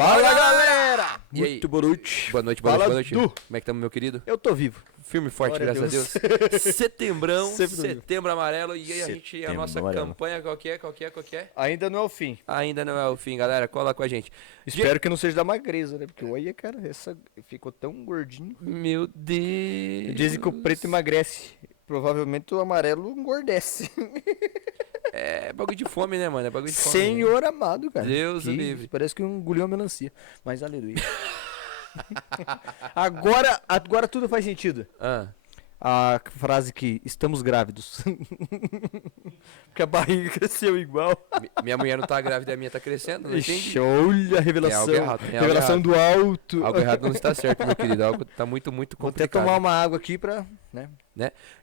Fala, galera! E aí? Muito boa noite. Boa noite, Fala, boa noite. Du. Como é que estamos, meu querido? Eu tô vivo. Firme e forte, Glória a graças a Deus. Setembrão, Sempre tô vivo. setembro amarelo. E aí a Setembro nossa amarelo. campanha, qual que é? Ainda não é o fim. Ainda não é o fim, galera. Cola com a gente. Espero que não seja da magreza, né? Porque olha, cara, essa ficou tão gordinho. Meu Deus. Dizem que o preto emagrece. Provavelmente o amarelo engordece. É bagulho de fome, né, mano? É bagulho de fome. Senhor amado, cara. Deus o Que livre. Parece que engoliu uma melancia. Mas aleluia. agora tudo faz sentido. Ah, A frase que estamos grávidos. Porque a barriga cresceu igual. minha mulher não tá grávida, a minha tá crescendo, não entendi. Ixi, olha a revelação. Tem algo errado, tem algo Revelação errado. do alto. Algo errado não está certo, meu querido. Algo tá muito, muito Vou até complicado. tomar uma água aqui pra, né?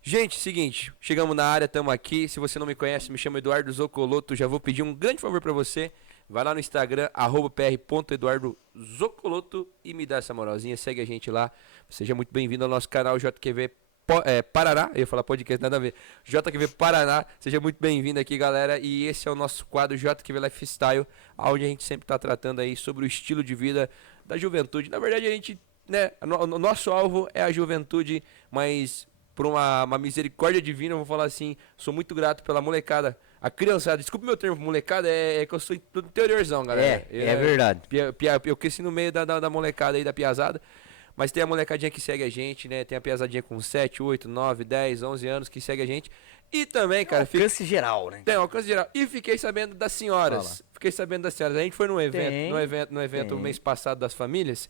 Gente, seguinte, chegamos na área, estamos aqui. Se você não me conhece, me chamo Eduardo Zoccoloto. Já vou pedir um grande favor pra você. Vai lá no Instagram, @pr.eduardozocoloto e me dá essa moralzinha. Segue a gente lá. Seja muito bem-vindo ao nosso canal JQV Paraná. Eu ia falar podcast, nada a ver. JQV Paraná. Seja muito bem-vindo aqui, galera. E esse é o nosso quadro JQV Lifestyle, onde a gente sempre está tratando aí sobre o estilo de vida da juventude. Na verdade, a gente, né, o nosso alvo é a juventude, mas por uma misericórdia divina, eu vou falar assim, sou muito grato pela molecada. A criançada, desculpa meu termo, molecada, é que eu sou do interiorzão, galera. É verdade. Eu cresci no meio da molecada aí, da piazada. Mas tem a molecadinha que segue a gente, né? Tem a piazadinha com 7, 8, 9, 10, 11 anos que segue a gente. E também, cara... Alcance geral, né? Tem alcance geral. E fiquei sabendo das senhoras. Fiquei sabendo das senhoras. A gente foi num evento Tem. mês passado das famílias.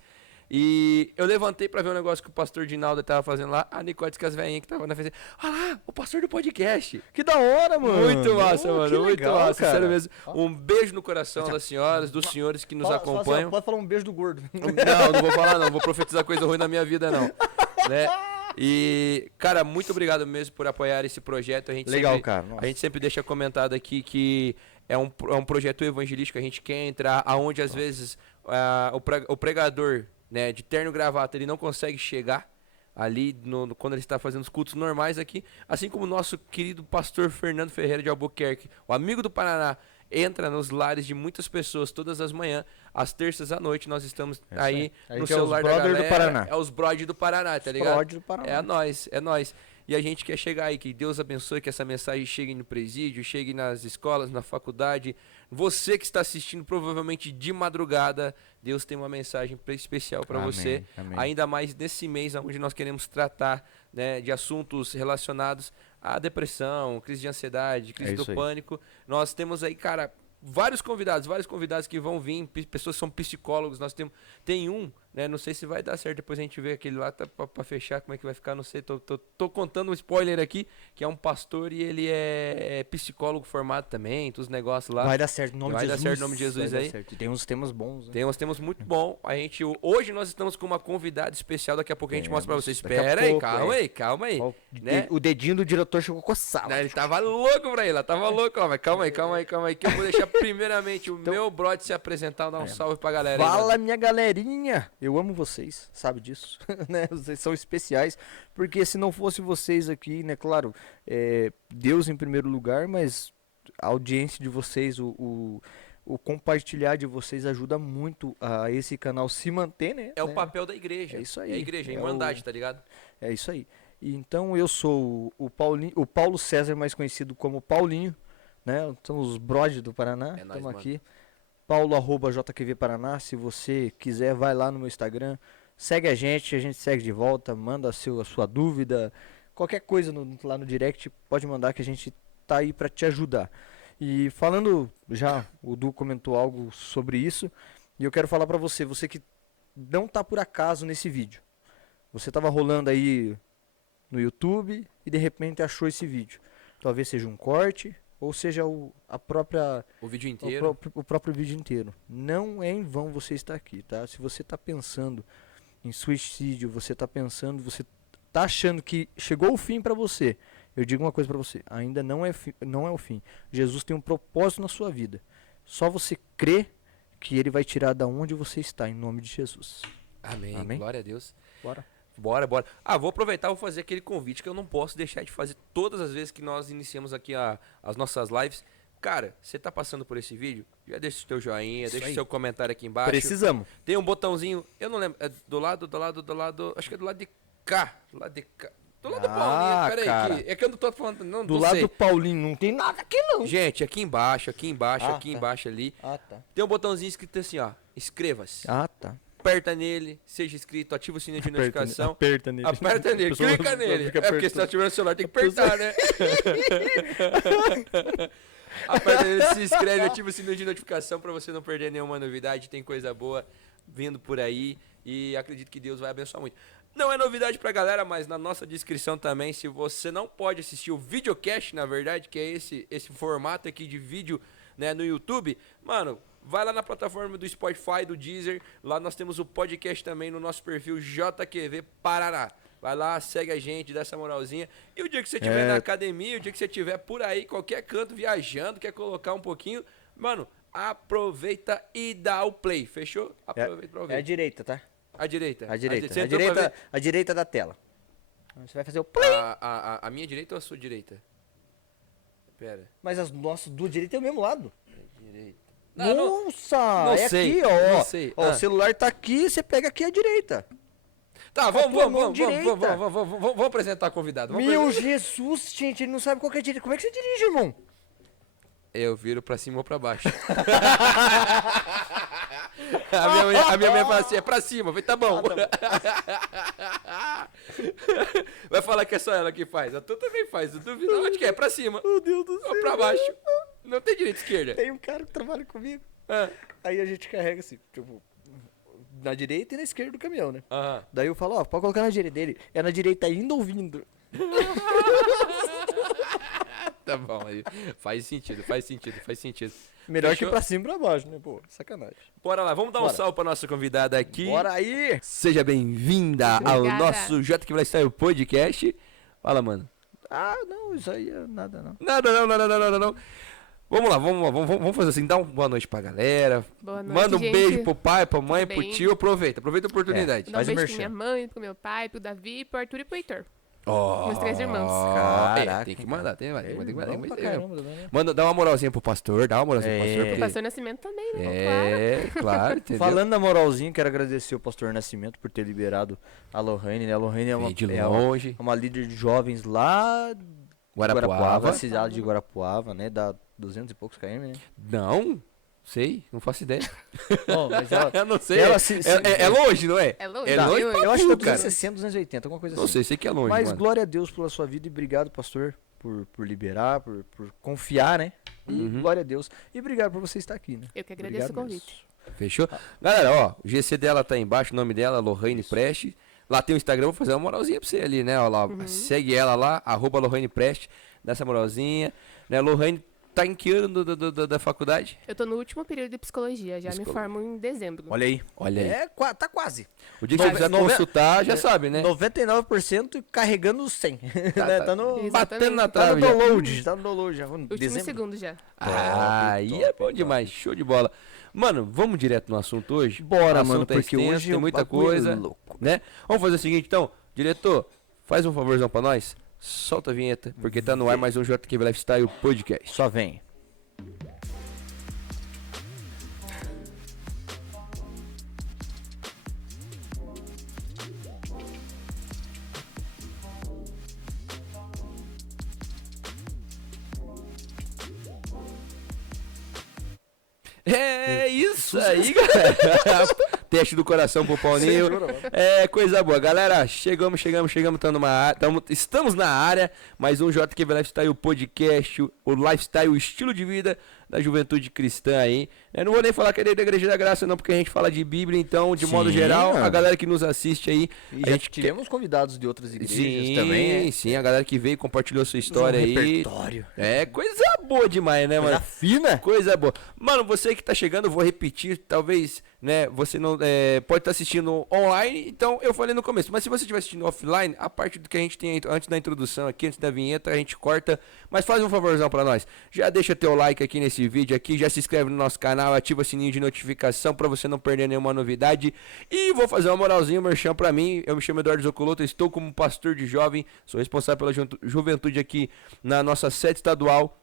E eu levantei pra ver um negócio que o pastor Dinaldo tava fazendo lá. A Nicole disse que as velhinhas que tava na frente. Olha lá, o pastor do podcast. Que da hora, mano. Muito massa, Oh, mano. que Muito legal, massa. cara. Sério mesmo. Um beijo no coração das senhoras, dos senhores que nos Fala assim, ó, acompanham. pode falar um beijo do gordo. Não vou falar não, vou profetizar coisa ruim na minha vida não, né? E, cara, muito obrigado mesmo por apoiar esse projeto. Legal, sempre, cara. Nossa. A gente sempre deixa comentado aqui que é um projeto evangelístico, a gente quer entrar aonde às vezes o pregador, né, de terno e gravata, ele não consegue chegar ali quando ele está fazendo os cultos normais aqui, assim como o nosso querido pastor Fernando Ferreira de Albuquerque, o amigo do Paraná, entra nos lares de muitas pessoas todas as manhãs, às terças à noite, nós estamos aí no que é celular os da brother galera. do Paraná. É os brode do Paraná, tá ligado? Brode do Paraná. É nós, é nós. E a gente quer chegar aí, que Deus abençoe, que essa mensagem chegue no presídio, chegue nas escolas, na faculdade. Você que está assistindo provavelmente de madrugada, Deus tem uma mensagem especial para Amém, você. amém. Ainda mais nesse mês onde nós queremos tratar, né, de assuntos relacionados à depressão, crise de ansiedade, crise do isso aí. pânico. Nós temos aí, cara, vários convidados que vão vir, pessoas que são psicólogos. Nós tem um, né, não sei se vai dar certo, depois a gente vê aquele lá tá pra fechar, como é que vai ficar, não sei, tô contando um spoiler aqui, que é um pastor e ele é psicólogo formado também, todos os negócios lá. Vai dar certo em nome de Vai Jesus. dar certo em nome de Jesus Vai dar aí. certo. Tem uns temas bons, né? Temos muito bom. Hoje nós estamos com uma convidada especial, daqui a pouco a gente mostra pra vocês. Daqui a Espera aí, pouco, calma aí. Ó, né? O dedinho do diretor chegou coçado. Ele tava louco pra ele, tava louco, ó, mas calma aí, que eu vou deixar primeiramente o meu brother se apresentar, dar um salve pra galera aí, Fala, mano. minha galerinha! Eu amo vocês, sabe disso? Né? Vocês são especiais, porque se não fosse vocês aqui, né, claro, Deus em primeiro lugar, mas a audiência de vocês, o compartilhar de vocês ajuda muito a esse canal se manter, né? É o papel da igreja. É isso aí. É a igreja, a É irmandade, tá ligado? É isso aí. E então eu sou o Paulo César, mais conhecido como Paulinho, né? São os brodes do Paraná. É nóis, Estamos mano. aqui. Paulo@JQV Paraná. Se você quiser, vai lá no meu Instagram. Segue a gente segue de volta. Manda a sua dúvida. Qualquer coisa lá no direct, pode mandar que a gente tá aí para te ajudar. E falando já, o Du comentou algo sobre isso. E eu quero falar para você que não tá por acaso nesse vídeo. Você tava rolando aí no YouTube e de repente achou esse vídeo. Talvez seja um corte ou seja o O vídeo inteiro. próprio vídeo inteiro. Não é em vão você estar aqui, tá? Se você está pensando em suicídio, você está achando que chegou o fim para você, eu digo uma coisa para você, ainda não é o fim. Jesus tem um propósito na sua vida. Só você crê que ele vai tirar da onde você está, em nome de Jesus. Amém. Amém? Glória a Deus. Bora. Bora. Vou aproveitar e vou fazer aquele convite que eu não posso deixar de fazer todas as vezes que nós iniciamos aqui as nossas lives. Cara, você tá passando por esse vídeo? Já deixa o teu joinha, Isso deixa o aí. seu comentário aqui embaixo. Precisamos. Tem um botãozinho, eu não lembro, é do lado, acho que é do lado de cá. Do lado de cá. Do lado do Paulinho, pera aí, cara. é que eu não tô falando, não, Do não lado sei. do Paulinho não tem nada aqui não. Gente, aqui embaixo, Ah, aqui tá. embaixo ali, Ah, tá. tem um botãozinho escrito assim, ó, inscreva-se. Ah, tá. Aperta nele, seja inscrito, ativa o sininho de notificação. Aperta nele. Aperta nele, A pessoa clica nele. fica É porque se tá apertando. ativando o celular, tem que apertar, né? Aperta nele, se inscreve, ativa o sininho de notificação pra você não perder nenhuma novidade. Tem coisa boa vindo por aí e acredito que Deus vai abençoar muito. Não é novidade pra galera, mas na nossa descrição também, se você não pode assistir o videocast, na verdade, que é esse formato aqui de vídeo, né, no YouTube, mano, vai lá na plataforma do Spotify, do Deezer, lá nós temos o podcast também no nosso perfil JQV Paraná. Vai lá, segue a gente, dá essa moralzinha. E o dia que você estiver na academia, o dia que você estiver por aí, qualquer canto, viajando, quer colocar um pouquinho, mano, aproveita e dá o play, fechou? Aproveita pra ouvir. É a direita, tá? A direita. A direita. Você A entrou pra direita, ver? a direita da tela. Você vai fazer o play. A minha direita ou a sua direita? Pera. Mas as nossas duas direitas é o mesmo lado. Direita. Não, Nossa! não é sei, aqui, ó. não sei. Ó, Ah. o celular tá aqui, você pega aqui a direita. Tá, tua mão vamos direita. apresentar a convidada. Meu Jesus, gente, ele não sabe qual que é a direita. Como é que você dirige, irmão? Eu viro pra cima ou pra baixo. a minha mãe fala assim, é pra cima. Eu falei, tá bom. Vai falar que é só ela que faz. A tua também faz. Eu duvido onde que é, pra cima. Meu Deus do céu. Ou pra baixo. Não tem direita e esquerda. Tem um cara que trabalha comigo. Ah, Aí a gente carrega assim, tipo, na direita e na esquerda do caminhão, né? aham. Daí eu falo, ó, pode colocar na direita dele. É na direita indo ou vindo. Tá bom, aí. Faz sentido. Melhor Fechou? que pra cima e pra baixo, né? Pô, sacanagem. Bora lá, vamos dar um Bora. salve pra nossa convidada aqui. Bora aí! Seja bem-vinda ao Obrigada. nosso J que vai estar o podcast. Fala, mano. Ah, não, isso aí é nada não. Não. Vamos lá, vamos fazer assim, dá uma boa noite pra galera. Boa noite, Manda um gente. beijo pro pai, pra mãe, Tudo pro bem? tio, aproveita a oportunidade. Dá um Faz o beijo pra merchan. minha mãe, pro meu pai, pro Davi, pro Arthur e pro Heitor. Ó, Meus 3 irmãos. Caraca, tem que mandar, tem que mandar. Vamos pra caramba também, né? Manda, dá uma moralzinha pro pastor, dá uma moralzinha pro pastor. O porque- pastor Nascimento também, né? É, claro, entendeu? Falando na moralzinha, quero agradecer o pastor Nascimento por ter liberado a Lohane, né? A Lohane é uma, Veio de é longe. uma líder de jovens lá de Guarapuava. cidade de Guarapuava, né? Dá 200 e poucos km, né? Não, sei, não faço ideia. Bom, mas ela, Eu não sei. ela É longe, não é? É longe. É Tá, longe eu- pra eu acho que é tu, cara. 260, 280, alguma coisa Não assim. sei que é longe, Mas mano. glória a Deus pela sua vida e obrigado, pastor, por liberar, por confiar, né? E Uhum. glória a Deus. E obrigado por você estar aqui, né? Eu que agradeço Obrigado o mesmo. convite. Fechou? Galera, ó, o GC dela tá aí embaixo, o nome dela, Lohane Preste. Lá tem o Instagram, vou fazer uma moralzinha pra você ali, né? Ó, lá, segue ela lá, @Lohane Preste, dá essa moralzinha. Né? Lohane tá em que ano da faculdade? Eu tô no último período de psicologia, já me Psicologia. formo em dezembro. Olha aí. Olha aí. Tá quase. O dia que você quiser consultar, já sabe, né? 99% carregando 100. Né? Tá no... Exatamente. Batendo na Tá trave no já. download, tá no download já. Último segundo já. Aí é bom demais, show de bola. Mano, vamos direto no assunto hoje? Bora, O assunto mano, é porque extenso, hoje tem o muita bagulho é coisa, louco. né? Vamos fazer o seguinte, então, diretor, faz um favorzão pra nós, solta a vinheta, porque tá no ar mais um JQV Lifestyle Podcast. Só vem. É isso aí, galera. Teste do coração pro Paulinho. É, coisa boa. Galera, chegamos, estamos na área. Mais um JQV Lifestyle Podcast, o lifestyle, o estilo de vida da juventude cristã aí. Eu não vou nem falar que é da Igreja da Graça, não, porque a gente fala de Bíblia, então, de modo Sim, geral, a mano. galera que nos assiste aí. E a já gente tivemos convidados de outras igrejas sim, também, sim, a galera que veio e compartilhou sua história Um aí. repertório. É, coisa boa demais, né, Coisa mano? fina. Coisa boa. Mano, você que tá chegando, eu vou repetir, talvez, né, você não pode estar assistindo online, então eu falei no começo, mas se você estiver assistindo offline, a parte do que a gente tem antes da introdução aqui, antes da vinheta, a gente corta, mas faz um favorzão pra nós. Já deixa teu like aqui nesse vídeo aqui, já se inscreve no nosso canal, ativa o sininho de notificação pra você não perder nenhuma novidade. E vou fazer uma moralzinha, um merchan pra mim. Eu me chamo Eduardo Zocoloto, estou como pastor de jovem, sou responsável pela juventude aqui na nossa sede estadual.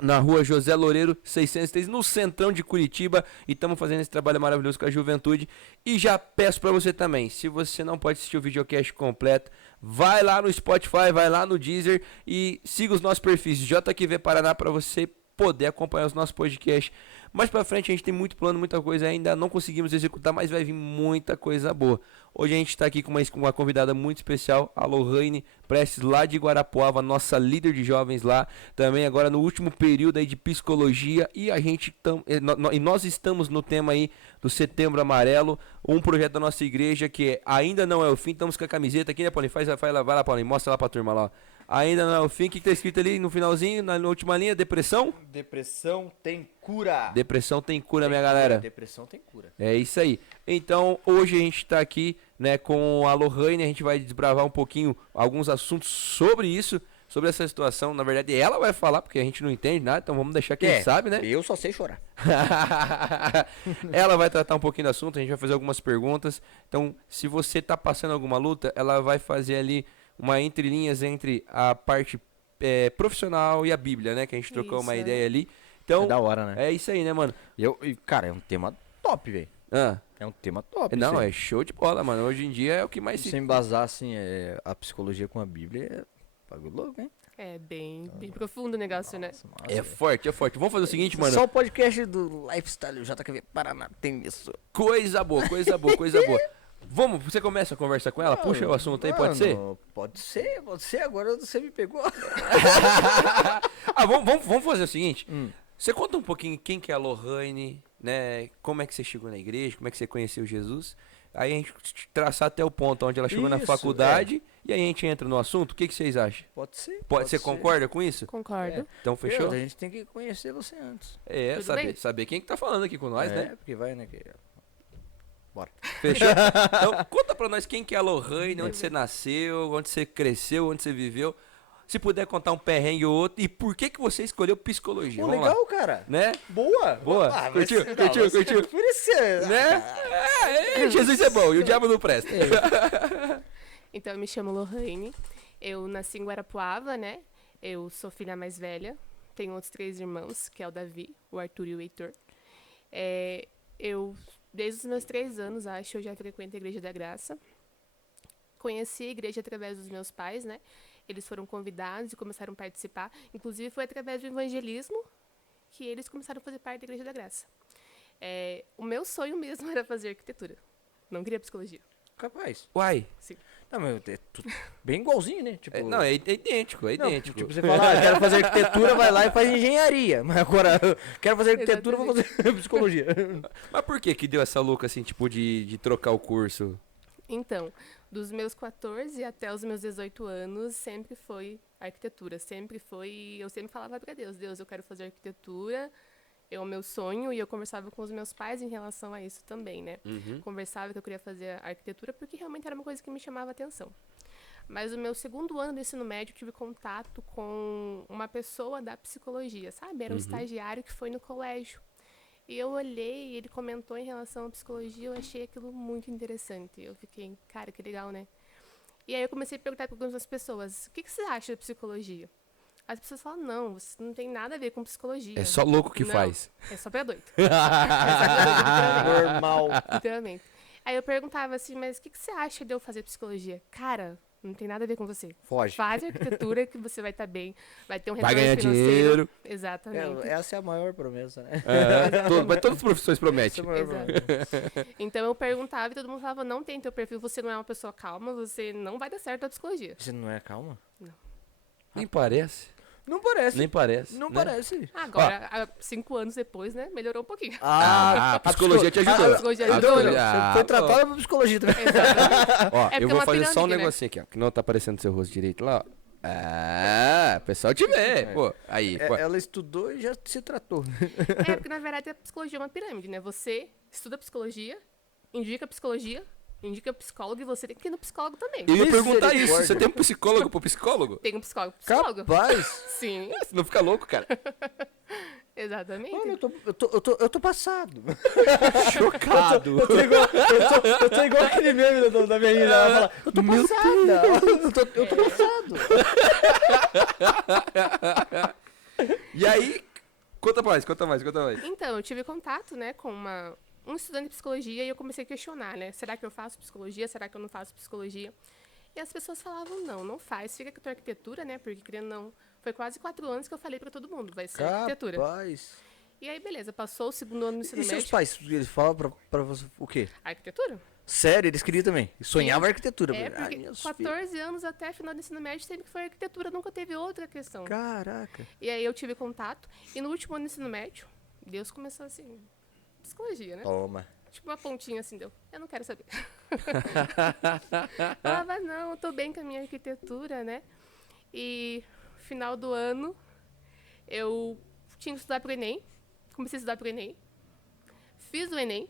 na rua José Loureiro, 603, no centrão de Curitiba. E estamos fazendo esse trabalho maravilhoso com a juventude. E já peço para você também, se você não pode assistir o videocast completo, vai lá no Spotify, vai lá no Deezer e siga os nossos perfis JQV Paraná para você poder acompanhar os nossos podcasts. Mais pra frente a gente tem muito plano, muita coisa ainda não conseguimos executar, mas vai vir muita coisa boa. Hoje a gente tá aqui com uma convidada muito especial, a Lohane Prestes, lá de Guarapuava, nossa líder de jovens lá, também agora no último período aí de psicologia, e nós estamos no tema aí do Setembro Amarelo, um projeto da nossa igreja que ainda não é o fim. Estamos com a camiseta aqui, né, Paulinho? Vai lá, Paulinho, mostra lá pra turma lá, ó. Ainda não é o fim. O que tá escrito ali no finalzinho, na última linha? Depressão? Depressão tem cura. Depressão tem cura, minha galera. Depressão tem cura. É isso aí. Então, hoje a gente tá aqui, né, com a Lohane. A gente vai desbravar um pouquinho alguns assuntos sobre isso, sobre essa situação. Na verdade, ela vai falar, porque a gente não entende nada, então vamos deixar quem sabe, né? Eu só sei chorar. Ela vai tratar um pouquinho do assunto, a gente vai fazer algumas perguntas. Então, se você tá passando alguma luta, ela vai fazer ali uma entrelinhas entre a parte profissional e a Bíblia, né? Que a gente trocou uma ideia ali. Então, É da hora, né? é isso aí, né, mano? Cara, é um tema top, velho. Ah, É um tema top. não, isso aí. é show de bola, mano. Hoje em dia é o que mais se... Sem embasar, assim, a psicologia com a Bíblia é bagulho louco, hein? É bem profundo o negócio, né? Nossa, massa, É velho. forte, é forte. Vamos fazer o seguinte, mano. Só o podcast do Lifestyle JQV Paraná tem isso. Coisa boa, coisa boa, coisa boa. Vamos, você começa a conversar com ela? Puxa o assunto aí, pode ser? Pode ser. Agora você me pegou. Vamos fazer o seguinte. Você conta um pouquinho quem que é a Lohane, né? Como é que você chegou na igreja, como é que você conheceu Jesus. Aí a gente traçar até o ponto onde ela chegou na Isso, faculdade. E aí a gente entra no assunto. O que que vocês acham? Pode ser. Você concorda com isso? Concordo. Então fechou? A gente tem que conhecer você antes. Tudo bem? Saber quem que tá falando aqui com nós, né? Porque vai, né? Bora. Fechou? Então conta pra nós quem que é a Lohane, onde você nasceu, onde você cresceu, onde você viveu. Se puder contar um perrengue ou outro. E por que que você escolheu psicologia? Pô, Vamos legal, lá. cara. Né? Boa. Boa. Curtiu? Curtiu? Por isso que você... Né? Jesus é bom e o diabo não presta. Então, eu me chamo Lohane. Eu nasci em Guarapuava, né? Eu sou filha mais velha. Tenho outros 3 irmãos, que é o Davi, o Arthur e o Heitor. Desde os meus 3 anos, eu já frequento a Igreja da Graça. Conheci a igreja através dos meus pais, né? Eles foram convidados e começaram a participar. Inclusive, foi através do evangelismo que eles começaram a fazer parte da Igreja da Graça. O meu sonho mesmo era fazer arquitetura. Não queria psicologia. Capaz. Uai. Sim. Não, mas é tudo bem igualzinho, né? Tipo, Não, é idêntico, é não, idêntico. tipo, você fala, quero fazer arquitetura, vai lá e faz engenharia. Mas agora, quero fazer arquitetura, vou fazer psicologia. Mas por que que deu essa louca, assim, tipo, de trocar o curso? Então, dos meus 14 até os meus 18 anos, sempre foi arquitetura. Eu sempre falava para Deus, eu quero fazer arquitetura, é o meu sonho, e eu conversava com os meus pais em relação a isso também, né? Conversava que eu queria fazer arquitetura porque realmente era uma coisa que me chamava a atenção. Mas no meu segundo ano do ensino médio, eu tive contato com uma pessoa da psicologia, sabe? Era um estagiário que foi no colégio. E eu olhei, ele comentou em relação à psicologia, eu achei aquilo muito interessante. Eu fiquei, cara, que legal, né? E aí eu comecei a perguntar para algumas pessoas, o que você acha de psicologia? As pessoas falam, não, isso não tem nada a ver com psicologia. É só louco que Não, faz. É só pra doido. É só pra doido, Normal. literalmente. Aí eu perguntava assim, mas o que você acha de eu fazer psicologia? Cara, não tem nada a ver com você. Foge. Faz arquitetura que você vai estar bem, vai ter um Vai retorno ganhar financeiro. dinheiro. Exatamente. Essa é a maior promessa, né? Mas todas as profissões prometem. Essa é a maior promessa. Exato. Então eu perguntava e todo mundo falava, não tem teu perfil, você não é uma pessoa calma, você não vai dar certo a psicologia. Você não é calma? Nem parece. Não parece. Nem parece. Não né? parece. Agora, 5 anos depois, né, melhorou um pouquinho. A psicologia te ajudou. A psicologia ajudou, né? Você foi tratada por psicologia também. Exatamente. Ó, porque eu é vou uma fazer só um pirâmide, né? negocinho aqui, ó. Que não tá aparecendo seu rosto direito lá, ó. Ah, o pessoal te vê. Pô, aí. Pô. Ela estudou e já se tratou. Porque na verdade a psicologia é uma pirâmide, né? Você estuda psicologia, indica psicólogo e você tem que ir no psicólogo também. Eu ia perguntar isso. Misericórdia. Você tem um psicólogo pro psicólogo? Tem um psicólogo pro psicólogo. Capaz. Sim, Você não fica louco, cara? exatamente. Mano, eu tô passado. Chocado. Eu tô igual aquele meme da minha menina. Ela fala, eu tô passada. Eu tô passado. E aí, conta mais. Então, eu tive contato, né, com um estudante de psicologia e eu comecei a questionar, né? Será que eu faço psicologia? Será que eu não faço psicologia? E as pessoas falavam, não faz, fica com a tua arquitetura, né? Porque, querendo ou não, foi quase 4 anos que eu falei pra todo mundo, vai ser arquitetura. Rapaz. E aí, beleza, passou o 2º ano do ensino E seus médio. pais, eles falam pra você o quê? Arquitetura? Sério, eles queriam também. Sonhavam arquitetura. É, Ai, porque meus 14 anos até final do ensino médio sempre foi arquitetura, nunca teve outra questão. Caraca. E aí eu tive contato, e no último ano do ensino médio, Deus começou assim, psicologia, né? Toma. Tipo uma pontinha assim, deu, eu não quero saber. Falava, não, eu tô bem com a minha arquitetura, né? E final do ano, eu tinha que estudar pro Enem, comecei a estudar pro Enem, fiz o Enem,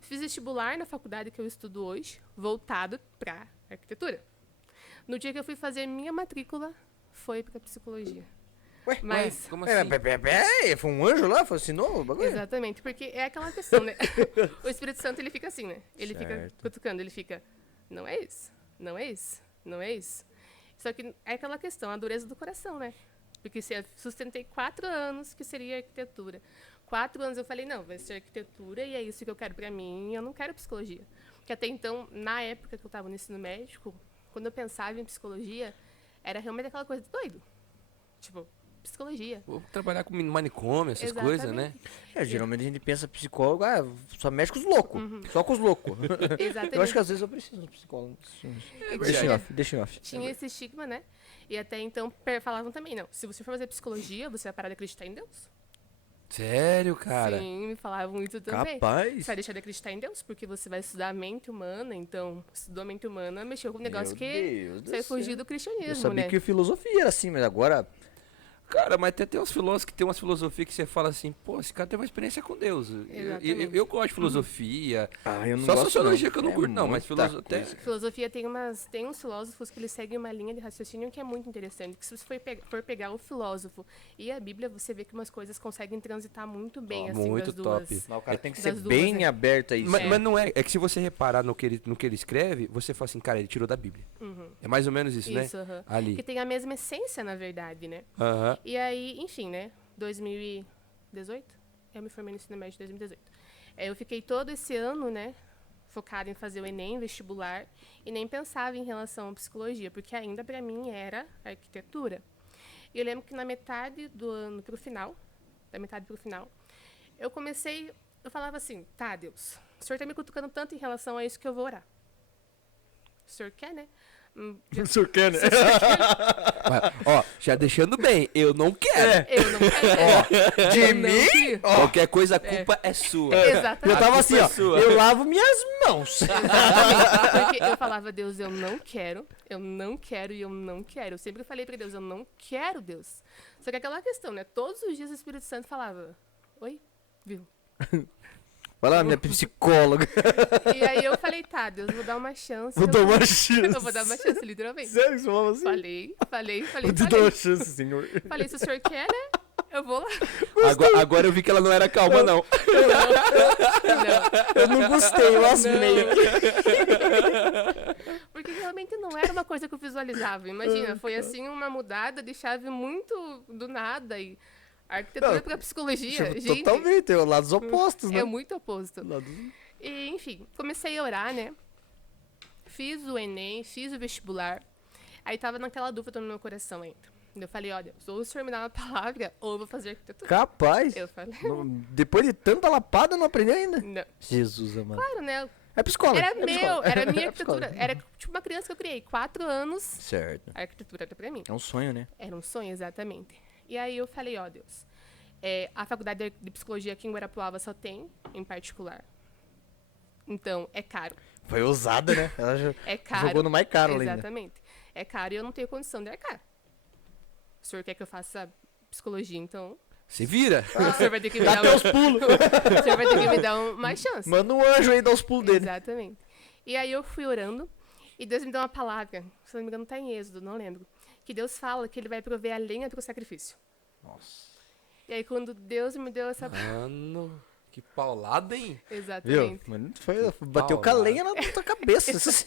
fiz vestibular na faculdade que eu estudo hoje, voltado pra arquitetura. No dia que eu fui fazer minha matrícula, foi pra psicologia. Ué, Mas, Como É, assim? foi um anjo lá? Fascinou o bagulho? exatamente, porque é aquela questão, né? O Espírito Santo, ele fica assim, né? Ele fica Certo. cutucando, ele fica, não é isso, não é isso, não é isso. Só que é aquela questão, a dureza do coração, né? Porque se eu sustentei 4 anos que seria arquitetura. 4 anos eu falei, não, vai ser arquitetura e é isso que eu quero pra mim, eu não quero psicologia. Porque até então, na época que eu tava no ensino médico, quando eu pensava em psicologia, era realmente aquela coisa de doido. Tipo, psicologia. Vou trabalhar com manicômio, essas coisas, né? Geralmente a gente pensa psicólogo, só mexe com os loucos. Só com os loucos. Exatamente. Eu acho que às vezes eu preciso de um psicólogo. Deixa em off, deixa em off. Tinha esse estigma, né? E até então falavam também, não, se você for fazer psicologia, você vai parar de acreditar em Deus. Sério, cara? Sim, me falavam isso também. Capaz. Você vai deixar de acreditar em Deus, porque você vai estudar a mente humana, então, estudou a mente humana, mexeu com um negócio Meu que Deus do você vai fugir céu. do Eu cristianismo, sabia né? que filosofia era assim, mas agora. Cara, mas tem uns filósofos que tem umas filosofias que você fala assim, pô, esse cara tem uma experiência com Deus. Exatamente. Eu gosto de filosofia. Ah, eu não Só gosto, sociologia não. que eu não É curto, não, mas muita filosofia. coisa. Filosofia tem uns filósofos que eles seguem uma linha de raciocínio que é muito interessante. Que se você for pegar o filósofo e a Bíblia, você vê que umas coisas conseguem transitar muito bem, assim, muito das duas. top. Mas o cara tem que Das ser duas, bem né? aberto a isso. Mas não é. É que se você reparar no que ele escreve, você fala assim, cara, ele tirou da Bíblia. É mais ou menos isso, né? Isso, aham. Ali. Que tem a mesma essência, na verdade, né? Aham. E aí, enfim, né? 2018? Eu me formei no ensino médio em 2018. Eu fiquei todo esse ano, né? Focada em fazer o Enem, vestibular, e nem pensava em relação à psicologia, porque ainda para mim era arquitetura. E eu lembro que na metade do ano pro final, da metade pro final, eu falava assim, tá, Deus, o senhor tá me cutucando tanto em relação a isso que eu vou orar. O senhor quer, né? O senhor quer, né? Mas, ó, já deixando bem, eu não quero. Eu não quero. De Eu não mim? queria. Qualquer coisa, a culpa é sua. Exatamente. Eu tava assim, ó. sua. Eu lavo minhas mãos. Exatamente. Porque eu falava, Deus, eu não quero e eu não quero. Eu sempre falei pra Deus, eu não quero, Deus. Só que aquela questão, né? Todos os dias o Espírito Santo falava, oi, viu? Vai lá, minha psicóloga. E aí eu falei, tá, Deus, eu vou dar uma chance. Vou eu dar vou- uma chance. Eu vou dar uma chance, literalmente. Sério, você falava assim? Falei. Vou te dar uma chance, senhor. Falei, se o senhor quer, né? Eu vou lá. Agora eu vi que ela não era calma, não. Não, Eu não gostei, eu assinei. porque realmente não era uma coisa que eu visualizava. Imagina, foi assim uma mudada de chave muito do nada. E a arquitetura Não, pra psicologia, Tipo, gente, totalmente, é lados opostos, né? é muito oposto. Lados- E, enfim, comecei a orar, né? Fiz o Enem, fiz o vestibular. Aí tava naquela dúvida no meu coração ainda. Eu falei, olha, ou o senhor me dá uma palavra, ou eu vou fazer arquitetura. Capaz. Eu falei, Depois de tanta lapada, não aprendeu ainda? não. Jesus, amado. Claro, né? É psicóloga. Era é meu, psicóloga. era minha É psicóloga. arquitetura. Era tipo uma criança que eu criei, 4 anos, Certo. a arquitetura era pra mim. É um sonho, né? Era um sonho, exatamente. E aí eu falei, ó Deus, a faculdade de psicologia aqui em Guarapuava só tem em particular. Então, é caro. Foi ousada, né? Ela É caro. jogou no mais caro ainda. Exatamente. É caro e eu não tenho condição de arcar. O senhor quer que eu faça psicologia, então Se vira. o senhor vai ter que me Dá dar até os pulos. o senhor vai ter que me dar uma chance. Manda um anjo aí dar os pulos dele. Exatamente. E aí eu fui orando e Deus me deu uma palavra, se não me engano tá em Êxodo, não lembro, que Deus fala que ele vai prover a lenha para o sacrifício. Nossa. E aí quando Deus me deu essa Mano, que paulada, hein? Viu? Exatamente. Mano, bateu com a lenha na tua cabeça. Isso assim.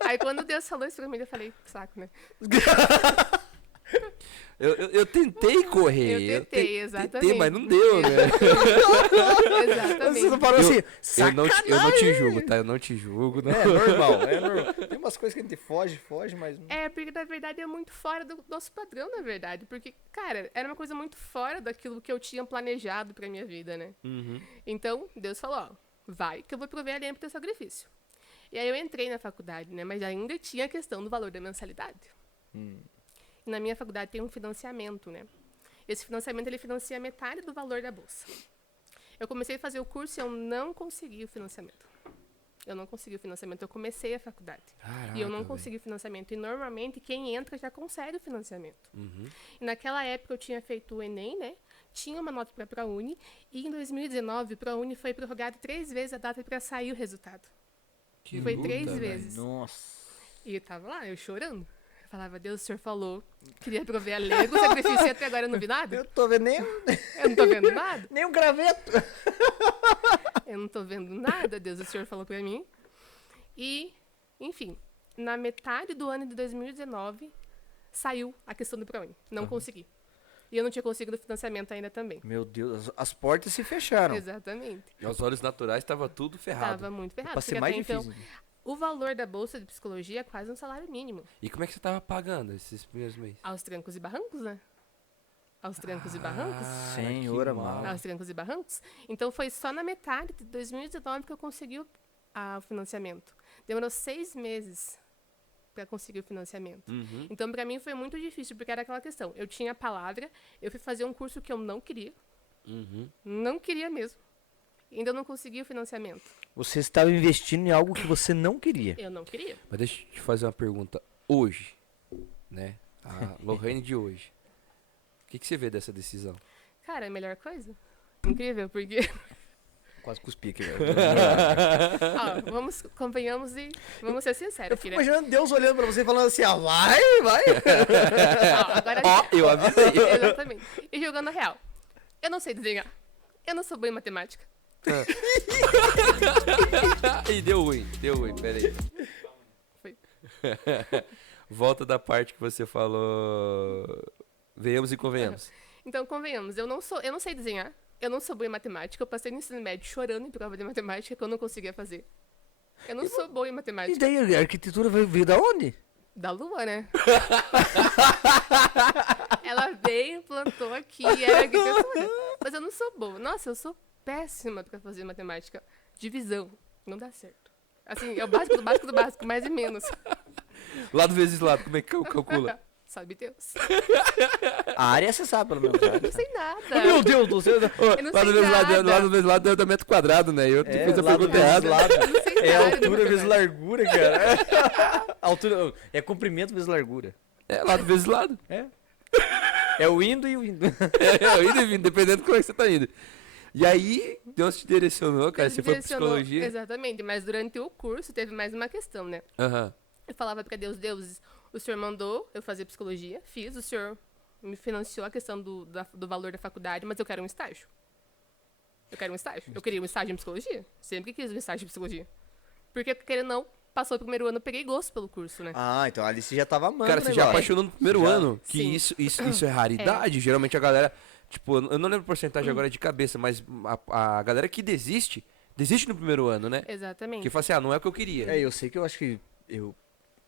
Aí quando Deus falou isso pra mim, eu falei, saco, né? Eu tentei correr. Eu tentei, exatamente. Tentei, mas não deu, né? Exatamente. Você não parou assim, Eu não te julgo, tá? Eu não te julgo. Não. É normal, é normal. Tem umas coisas que a gente foge, mas... É, porque na verdade é muito fora do nosso padrão, na verdade. Porque, cara, era uma coisa muito fora daquilo que eu tinha planejado pra minha vida, né? Uhum. Então, Deus falou, ó, vai que eu vou prover a lenha pro teu sacrifício. E aí eu entrei na faculdade, né? Mas ainda tinha a questão do valor da mensalidade. E na minha faculdade tem um financiamento, né? Esse financiamento, ele financia metade do valor da bolsa. Eu comecei a fazer o curso e eu não consegui o financiamento. Eu não consegui o financiamento, eu comecei a faculdade. Caraca, E eu não velho. consegui o financiamento. E normalmente quem entra já consegue o financiamento. Uhum. E naquela época eu tinha feito o Enem, né? Tinha uma nota para a ProUni. E em 2019 o ProUni foi prorrogado 3 vezes a data para sair o resultado. Que Foi luta, 3 velho. vezes. Nossa. E eu tava lá, eu chorando. Eu falava, Deus, o senhor falou, queria prover a lei do sacrifício e até agora eu não vi nada? Eu tô vendo nem, Eu não tô vendo nada? nem um graveto. Eu não tô vendo nada, Deus, o senhor falou pra mim. E, enfim, na metade do ano de 2019, saiu a questão do ProUni. Não consegui. E eu não tinha conseguido o financiamento ainda também. Meu Deus, as portas se fecharam. Exatamente. Aos olhos naturais tava tudo ferrado. Tava muito ferrado. Pra ser porque mais até difícil. então, o valor da bolsa de psicologia é quase um salário mínimo. E como é que você tava pagando esses primeiros meses? Aos trancos e barrancos, né? Aos trancos e barrancos. Senhor que amado. mal. Aos trancos e barrancos. Então foi só na metade de 2019 que eu consegui o financiamento. Demorou 6 meses para conseguir o financiamento. Uhum. Então para mim foi muito difícil, porque era aquela questão. Eu tinha a palavra, eu fui fazer um curso que eu não queria. Uhum. Não queria mesmo. Ainda não consegui o financiamento. Você estava investindo em algo que você não queria. Eu não queria. Mas deixa eu te fazer uma pergunta. Hoje, né? A Lorraine de hoje. O que você vê dessa decisão? Cara, é a melhor coisa. Incrível, porque Quase cuspi aqui, velho. ó, convenhamos e vamos ser sinceros Eu aqui, fico né? imaginando Deus olhando pra você e falando assim, vai. Ó, agora Ó, eu avisei. exatamente. E jogando a real. Eu não sei desenhar. Eu não sou boa em matemática. Ih, deu ruim, pera aí. Foi. Volta da parte que você falou. Venhamos e convenhamos. Então, convenhamos, eu não sei desenhar. Eu não sou boa em matemática. Eu passei no ensino médio chorando em prova de matemática que eu não conseguia fazer. Eu não sou boa em E matemática. daí, a arquitetura veio da onde? Da lua, né? Ela veio, plantou aqui, era arquitetura. Mas eu não sou boa. Nossa, eu sou péssima pra fazer matemática. Divisão. Não dá certo. Assim, é o básico do básico do básico, mais e menos. Lado vezes lado, como é que calcula? Sabe Deus. A área você sabe, pelo menos. Eu não sei nada. Meu Deus do céu. Eu não Lado sei vezes nada. lado vezes lado deu metro quadrado, né? Eu É, fiz a lado pergunta vezes errada. lado. Eu não sei É nada de altura vezes matemática. largura, cara. Altura, é comprimento vezes largura. É, lado vezes lado. É. É o indo e o indo. Eu indo e vindo, dependendo de como é que você tá indo. E aí, Deus te direcionou, cara. Deus Você foi pra direcionou- psicologia. Exatamente, mas durante o curso teve mais uma questão, né? Aham. Eu falava pra Deus, Deus, o senhor mandou eu fazer psicologia, fiz, o senhor me financiou a questão do valor da faculdade, mas eu quero um estágio. Eu quero um estágio. Eu queria um estágio em psicologia. Sempre quis um estágio em psicologia. Porque, querendo ou não, passou o primeiro ano, eu peguei gosto pelo curso, né? Ah, então ali você já tava amando. Cara, o você já negócio. apaixonou no primeiro Já. ano. Que Sim. isso é raridade. Geralmente a galera. Tipo, eu não lembro a porcentagem agora de cabeça, mas a galera que desiste no primeiro ano, né? Exatamente. Que fala assim, não é o que eu queria. É, eu sei que eu acho que.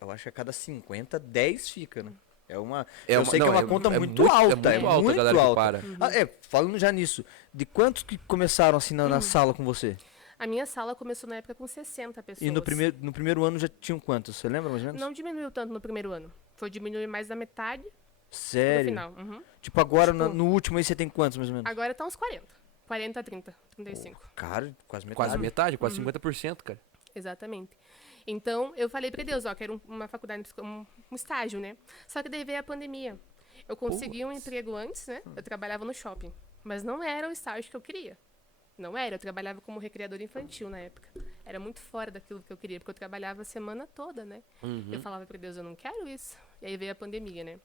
Eu acho que a cada 50, 10 fica, né? É uma. É eu uma- sei não, que é uma é conta mu- é muito muito- é alta. muito alta a galera que alta. para. Falando já nisso, de quantos que começaram assim na sala com você? A minha sala começou na época com 60 pessoas. E no primeiro ano já tinham quantos? Você lembra mais ou menos? Não diminuiu tanto no primeiro ano. Foi diminuir mais da metade Sério? no final. Uhum. Tipo, agora Tipo- no último aí você tem quantos mais ou menos? Agora tá uns 40. 40, 30, 35. Cara, quase metade. Quase metade, quase 50%, cara. Exatamente. Então, eu falei pra Deus, ó, quero uma faculdade, um estágio, né? Só que daí veio a pandemia. Eu consegui um emprego antes, né? Eu trabalhava no shopping. Mas não era o estágio que eu queria. Não era, eu trabalhava como recreadora infantil na época. Era muito fora daquilo que eu queria, porque eu trabalhava a semana toda, né? Eu falava pra Deus, eu não quero isso. E aí veio a pandemia, né?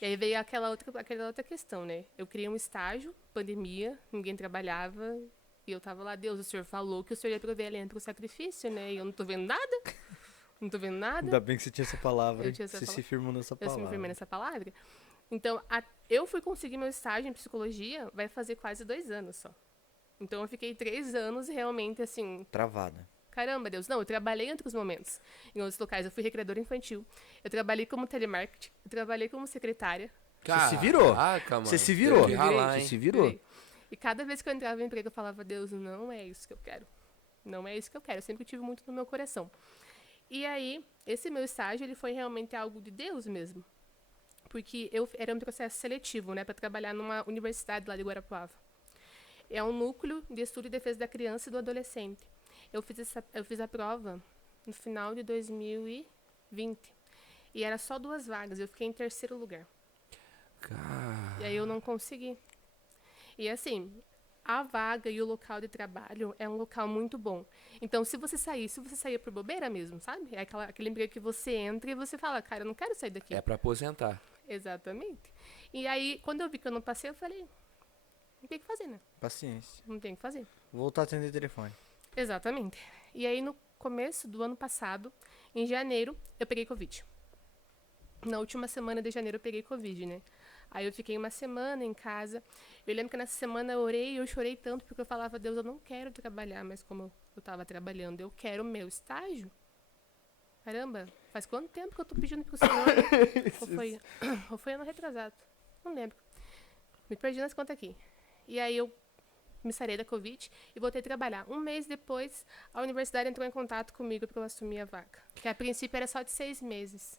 E aí veio aquela outra questão, né? Eu queria um estágio, pandemia, ninguém trabalhava. E eu tava lá, Deus, o senhor falou que o senhor ia prover além pro sacrifício, né? E eu não tô vendo nada. Não tô vendo nada. Ainda bem que você tinha essa palavra. Eu tinha essa Você palavra. se firmou nessa Eu palavra. me firmei nessa palavra. Então, eu fui conseguir meu estágio em psicologia, vai fazer quase 2 anos só. Então, eu fiquei 3 anos realmente, assim, Travada. caramba, Deus. Não, eu trabalhei em outros momentos, em outros locais. Eu fui recreadora infantil, eu trabalhei como telemarketing, eu trabalhei como secretária. Você se virou. Caraca, mano. Você se virou. Teve que ralar, Você hein? se virou. Virei. E cada vez que eu entrava em emprego, eu falava, Deus, não é isso que eu quero. Não é isso que eu quero. Eu sempre tive muito no meu coração. E aí, esse meu estágio, ele foi realmente algo de Deus mesmo. Porque era um processo seletivo, né, para trabalhar numa universidade lá de Guarapuava. É um núcleo de estudo e defesa da criança e do adolescente. Eu fiz a prova no final de 2020. E era só 2 vagas. Eu fiquei em 3º lugar. E aí eu não consegui. E assim, a vaga e o local de trabalho é um local muito bom. Então, se você sair por bobeira mesmo, sabe? É aquele emprego que você entra e você fala, cara, eu não quero sair daqui. É pra aposentar. Exatamente. E aí, quando eu vi que eu não passei, eu falei, não tem o que fazer, né? Paciência. Não tem o que fazer. Voltar a atender telefone. Exatamente. E aí, no começo do ano passado, em janeiro, eu peguei Covid. Na última semana de janeiro, eu peguei Covid, né? Aí eu fiquei uma semana em casa. Eu lembro que nessa semana eu orei e eu chorei tanto porque eu falava, Deus, eu não quero trabalhar mais como eu estava trabalhando. Eu quero o meu estágio. Caramba, faz quanto tempo que eu tô pedindo pro Senhor? ou foi ano retrasado? Não lembro. Me perdi nas contas aqui. E aí eu me sarei da Covid e voltei a trabalhar. Um mês depois, a universidade entrou em contato comigo para eu assumir a vaga. Que a princípio era só de 6 meses.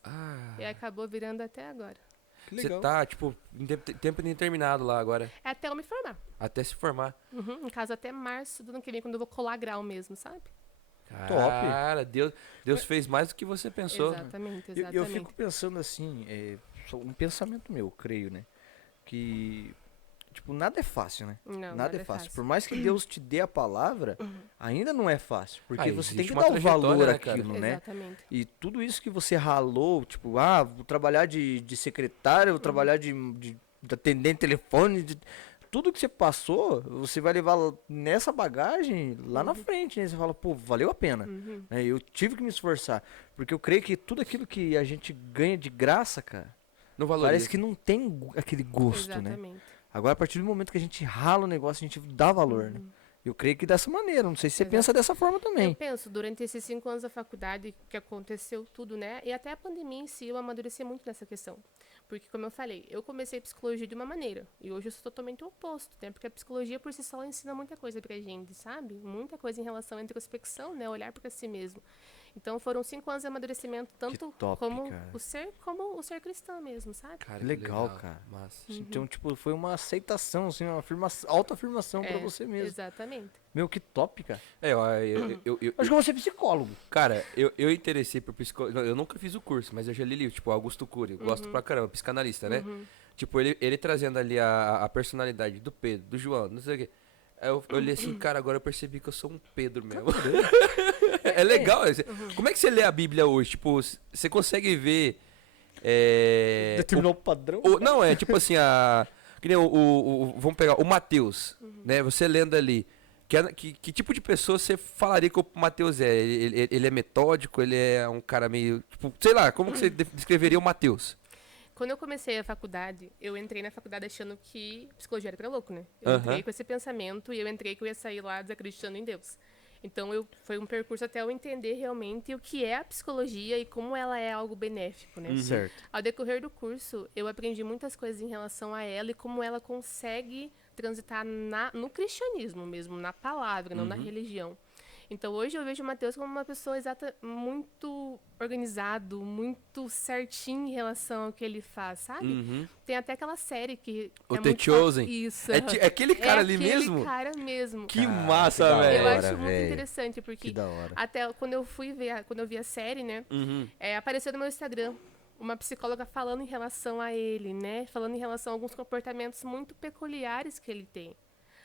E acabou virando até agora. Você tá, tipo, em tempo indeterminado lá agora. É até eu me formar. Até se formar. Em caso, até março do ano que vem, quando eu vou colar grau mesmo, sabe? Cara, Deus fez mais do que você pensou. Exatamente, Eu exatamente. fico pensando assim, só um pensamento meu, creio, né? Que, tipo, nada é fácil, né? Não, Nada é fácil. Por mais que Deus te dê a palavra, ainda não é fácil. Porque você tem existe que uma dar o valor trajetória, né, cara? àquilo, né? Exatamente. E tudo isso que você ralou, tipo, vou trabalhar de secretário, vou trabalhar de atendente telefone, tudo que você passou, você vai levar nessa bagagem lá na frente, né? Você fala, pô, valeu a pena. Né? Eu tive que me esforçar. Porque eu creio que tudo aquilo que a gente ganha de graça, cara, Não valoriza. parece que não tem aquele gosto, né? Exatamente. Agora, a partir do momento que a gente rala o negócio, a gente dá valor, né? Eu creio que dessa maneira. Não sei se você pensa dessa forma Eu também. penso, durante esses 5 anos da faculdade, que aconteceu tudo, né? E até a pandemia em si, eu amadureci muito nessa questão. Porque, como eu falei, eu comecei psicologia de uma maneira. E hoje eu sou totalmente o oposto, né? Porque a psicologia, por si só, ensina muita coisa pra gente, sabe? Muita coisa em relação à introspecção, né? Olhar pra si mesmo. Então, foram 5 anos de amadurecimento, tanto top, como cara. o ser cristão mesmo, sabe? Cara, que Legal, cara. Massa. Então, tipo, foi uma aceitação, assim, uma autoafirmação pra você mesmo. Exatamente. Meu, que top, cara. Eu Acho que eu vou ser psicólogo. cara, eu interessei por psicologia. Eu nunca fiz o curso, mas eu já li livro, tipo, Augusto Cury. Eu gosto pra caramba, psicanalista, né? Tipo, ele trazendo ali a personalidade do Pedro, do João, não sei o quê. Aí eu olhei assim, cara, agora eu percebi que eu sou um Pedro mesmo. É legal. Como é que você lê a Bíblia hoje? Tipo, você consegue ver. Determinar o padrão. Não, é tipo assim, que nem vamos pegar o Mateus, né? Você lendo ali. Que tipo de pessoa você falaria que o Mateus é? Ele é metódico? Ele é um cara meio. Tipo, sei lá, como que você descreveria o Mateus? Quando eu comecei a faculdade, eu entrei na faculdade achando que psicologia era pra louco, né? Eu entrei com esse pensamento e eu entrei que eu ia sair lá desacreditando em Deus. Então, foi um percurso até eu entender realmente o que é a psicologia e como ela é algo benéfico, né? Certo. Ao decorrer do curso, eu aprendi muitas coisas em relação a ela e como ela consegue transitar no cristianismo mesmo, na palavra, não na religião. Então, hoje eu vejo o Mateus como uma pessoa muito organizado, muito certinho em relação ao que ele faz, sabe? Tem até aquela série que O The Chosen. Isso. É aquele cara ali mesmo? Aquele cara mesmo. Que Cara, massa, que da velho. Eu hora, acho muito velho. interessante, porque Que da hora. até quando eu vi a série, né, apareceu no meu Instagram uma psicóloga falando em relação a ele, né, falando em relação a alguns comportamentos muito peculiares que ele tem.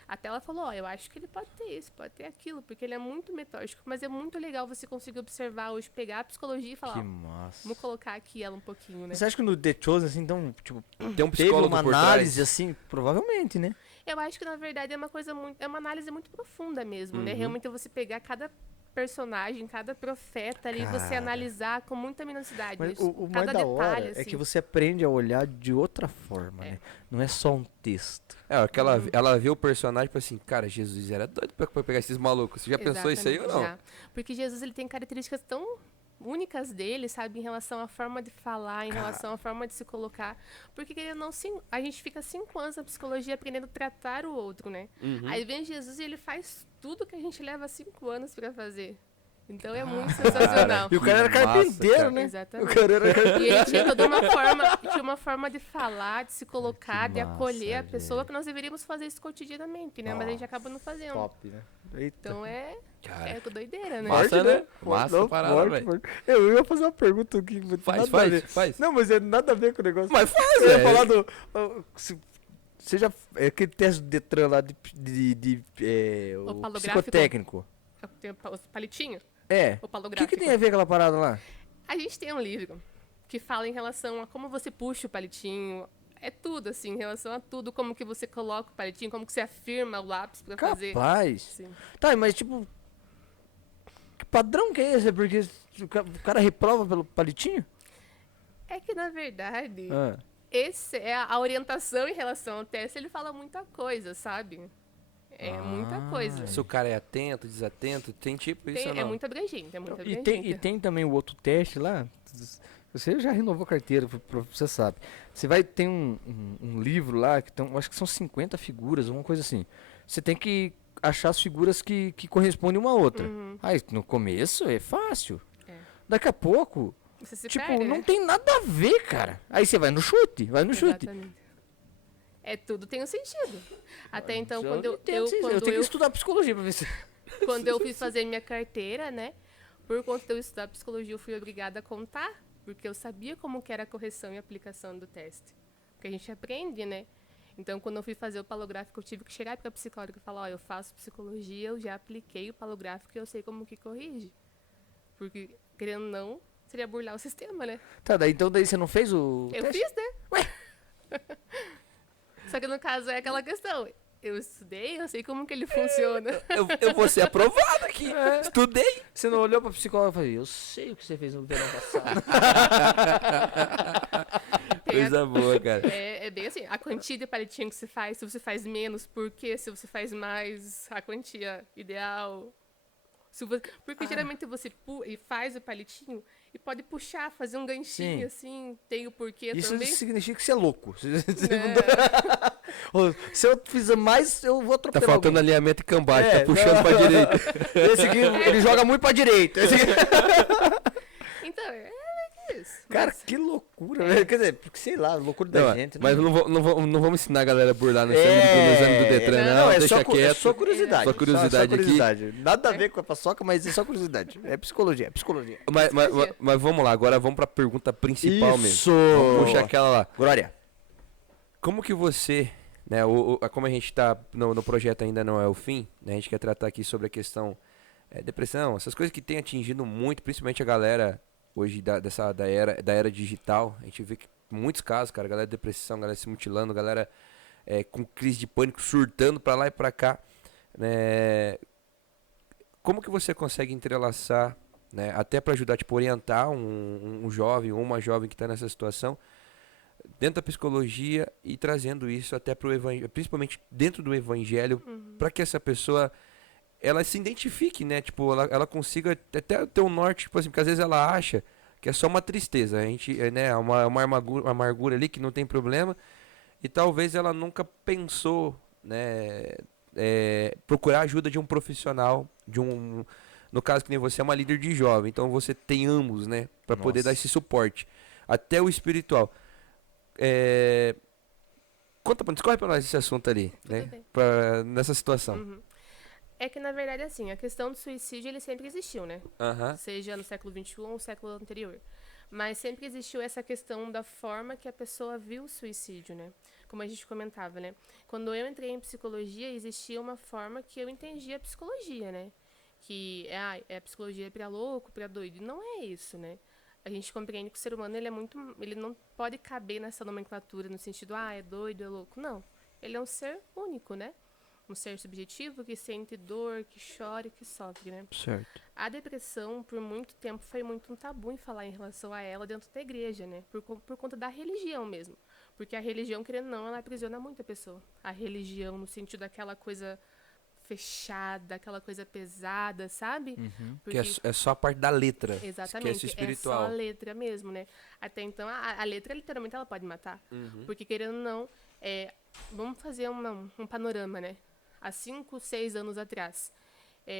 Até ela falou, eu acho que ele pode ter isso, pode ter aquilo, porque ele é muito metódico, mas é muito legal você conseguir observar hoje, pegar a psicologia e falar, Que massa. vamos colocar aqui ela um pouquinho, né? Você acha que no The Chosen, assim, então, tipo, Tem um teve psicólogo uma por análise, trás. assim, provavelmente, né? Eu acho que, na verdade, é uma análise muito profunda mesmo, né? Realmente você pegar personagem, cada profeta ali, você Cara. analisar com muita minuciosidade. Mas né? o mais Cada da hora detalhe, é assim. que você aprende a olhar de outra forma, né? Não é só um texto. Ela vê o personagem e fala assim, cara, Jesus era doido pra pegar esses malucos. Você já pensou isso aí ou não? Já. Porque Jesus ele tem características tão únicas dele, sabe, em relação à forma de falar, em relação à forma de se colocar. Porque querendo ou não, a gente fica 5 anos na psicologia aprendendo a tratar o outro, né? Aí vem Jesus e ele faz tudo que a gente leva 5 anos pra fazer. Então é muito sensacional. E o cara era Que massa, carpinteiro, cara. né? Exatamente. O cara era carpinteiro. E ele tinha tinha uma forma de falar, de se colocar, de acolher a massa, pessoa, velho. que nós deveríamos fazer isso cotidianamente, né? Mas a gente acaba não fazendo. Top, né? Eita. Então é Cara, doideira, né? Massa, Forte, né? Forte, Massa não, parada, forte, velho. forte. Eu ia fazer uma pergunta aqui. Faz. Não, mas é nada a ver com o negócio. Mas faz, Eu ia velho. falar do... Você já... É aquele teste do Detran lá de o palográfico? psicotécnico. Tem os palitinhos, É. o O palográfico. que tem a ver aquela parada lá? A gente tem um livro que fala em relação a como você puxa o palitinho. É tudo, assim, em relação a tudo. Como que você coloca o palitinho, como que você afirma o lápis pra fazer. Capaz. Sim. Tá, mas tipo... Que padrão que é esse? É porque o cara reprova pelo palitinho? É que, na verdade, Ah. esse é a orientação em relação ao teste. Ele fala muita coisa, sabe? É muita coisa. Se o cara é atento, desatento, tem tipo isso ou não? É muito abrangente, é muito E abrangente. tem também o outro teste lá. Você já renovou a carteira, você sabe. Você vai ter um livro lá, acho que são 50 figuras, alguma coisa assim. Você tem que achar as figuras que correspondem uma à outra. Aí no começo é fácil. É. Daqui a pouco, Você se tipo, perde, não né? tem nada a ver, cara. Aí você vai no chute. Exatamente. É, tudo tem um sentido. Até então, quando eu tenho que estudar psicologia pra ver se... quando eu fui fazer minha carteira, né? Por conta de eu estudar psicologia, eu fui obrigada a contar, porque eu sabia como que era a correção e aplicação do teste. Porque a gente aprende, né? Então, quando eu fui fazer o palográfico, eu tive que chegar para a psicóloga e falar, ó, eu faço psicologia, eu já apliquei o palográfico e eu sei como que corrige. Porque, querendo ou não, seria burlar o sistema, né? Tá, então daí você não fez o Eu teste? fiz, né? Só que no caso é aquela questão. Eu estudei, eu sei como que ele funciona. Eu vou ser aprovado aqui. Estudei. Você não olhou pra psicóloga e falou, eu sei o que você fez no verão passado. Coisa boa, cara. É bem assim, a quantia de palitinho que você faz, se você faz menos, por quê? Se você faz mais, a quantia ideal. Porque geralmente você faz o palitinho e pode puxar, fazer um ganchinho Sim. assim, tem o porquê Isso também. significa que você é louco. É, Ô, se eu fizer mais, eu vou Tá atropelar faltando alguém. alinhamento e cambagem, É, tá puxando não. pra direita. Esse aqui, ele joga muito pra direita. Esse aqui... então, é isso. Cara, Mas que loucura, velho. Quer dizer, porque sei lá, loucura da Não, gente. mas né? não vamos ensinar a galera a burlar no exame do Detran, não, não, é deixa só, quieto. é só curiosidade. Só curiosidade aqui. curiosidade. Nada a ver com a paçoca, mas é só curiosidade. É psicologia, é psicologia. Mas vamos lá, agora vamos pra pergunta principal mesmo. Isso! Vamos puxar aquela lá. Glória. Como que você, né, como a gente tá no projeto ainda não é o fim, né, a gente quer tratar aqui sobre a questão depressão, essas coisas que tem atingido muito, principalmente a galera hoje da era digital. A gente vê que muitos casos, cara, galera de depressão, galera se mutilando, galera com crise de pânico, surtando pra lá e pra cá, né? Como que você consegue entrelaçar, né, até pra ajudar, tipo, orientar um jovem ou uma jovem que tá nessa situação, dentro da psicologia e trazendo isso até pro evangelho, principalmente dentro do evangelho, pra que essa pessoa ela se identifique, né? Tipo, ela consiga até ter um norte, tipo assim, porque às vezes ela acha que é só uma tristeza, a gente, né, uma amargura ali que não tem problema, e talvez ela nunca pensou, né, procurar ajuda de um profissional, no caso que nem você é uma líder de jovem, então você tem ambos, né, para poder Nossa. dar esse suporte, até o espiritual. Discorre pra nós esse assunto ali, né, bem. nessa situação. é que, na verdade, assim, a questão do suicídio, ele sempre existiu, né? Aham. Seja no século XXI ou no século anterior. Mas sempre existiu essa questão da forma que a pessoa viu o suicídio, né? Como a gente comentava, né? Quando eu entrei em psicologia, existia uma forma que eu entendia a psicologia, né? Que é a psicologia para louco, para doido. E não é isso, né? A gente compreende que o ser humano, ele não pode caber nessa nomenclatura no sentido, é doido, é louco. Não. Ele é um ser único, né? um ser subjetivo que sente dor, que chora e que sofre, né? Certo. A depressão, por muito tempo, foi muito um tabu em falar em relação a ela dentro da igreja, né? Por conta da religião mesmo. Porque a religião, querendo ou não, ela aprisiona muito a pessoa. A religião, no sentido daquela coisa fechada, aquela coisa pesada, sabe? Que é só a parte da letra. Exatamente, Esquece o é só a espiritual. letra mesmo, né? Até então, a letra, literalmente, ela pode matar. Porque, querendo ou não, vamos fazer um panorama, né? Há 5, 6 anos atrás.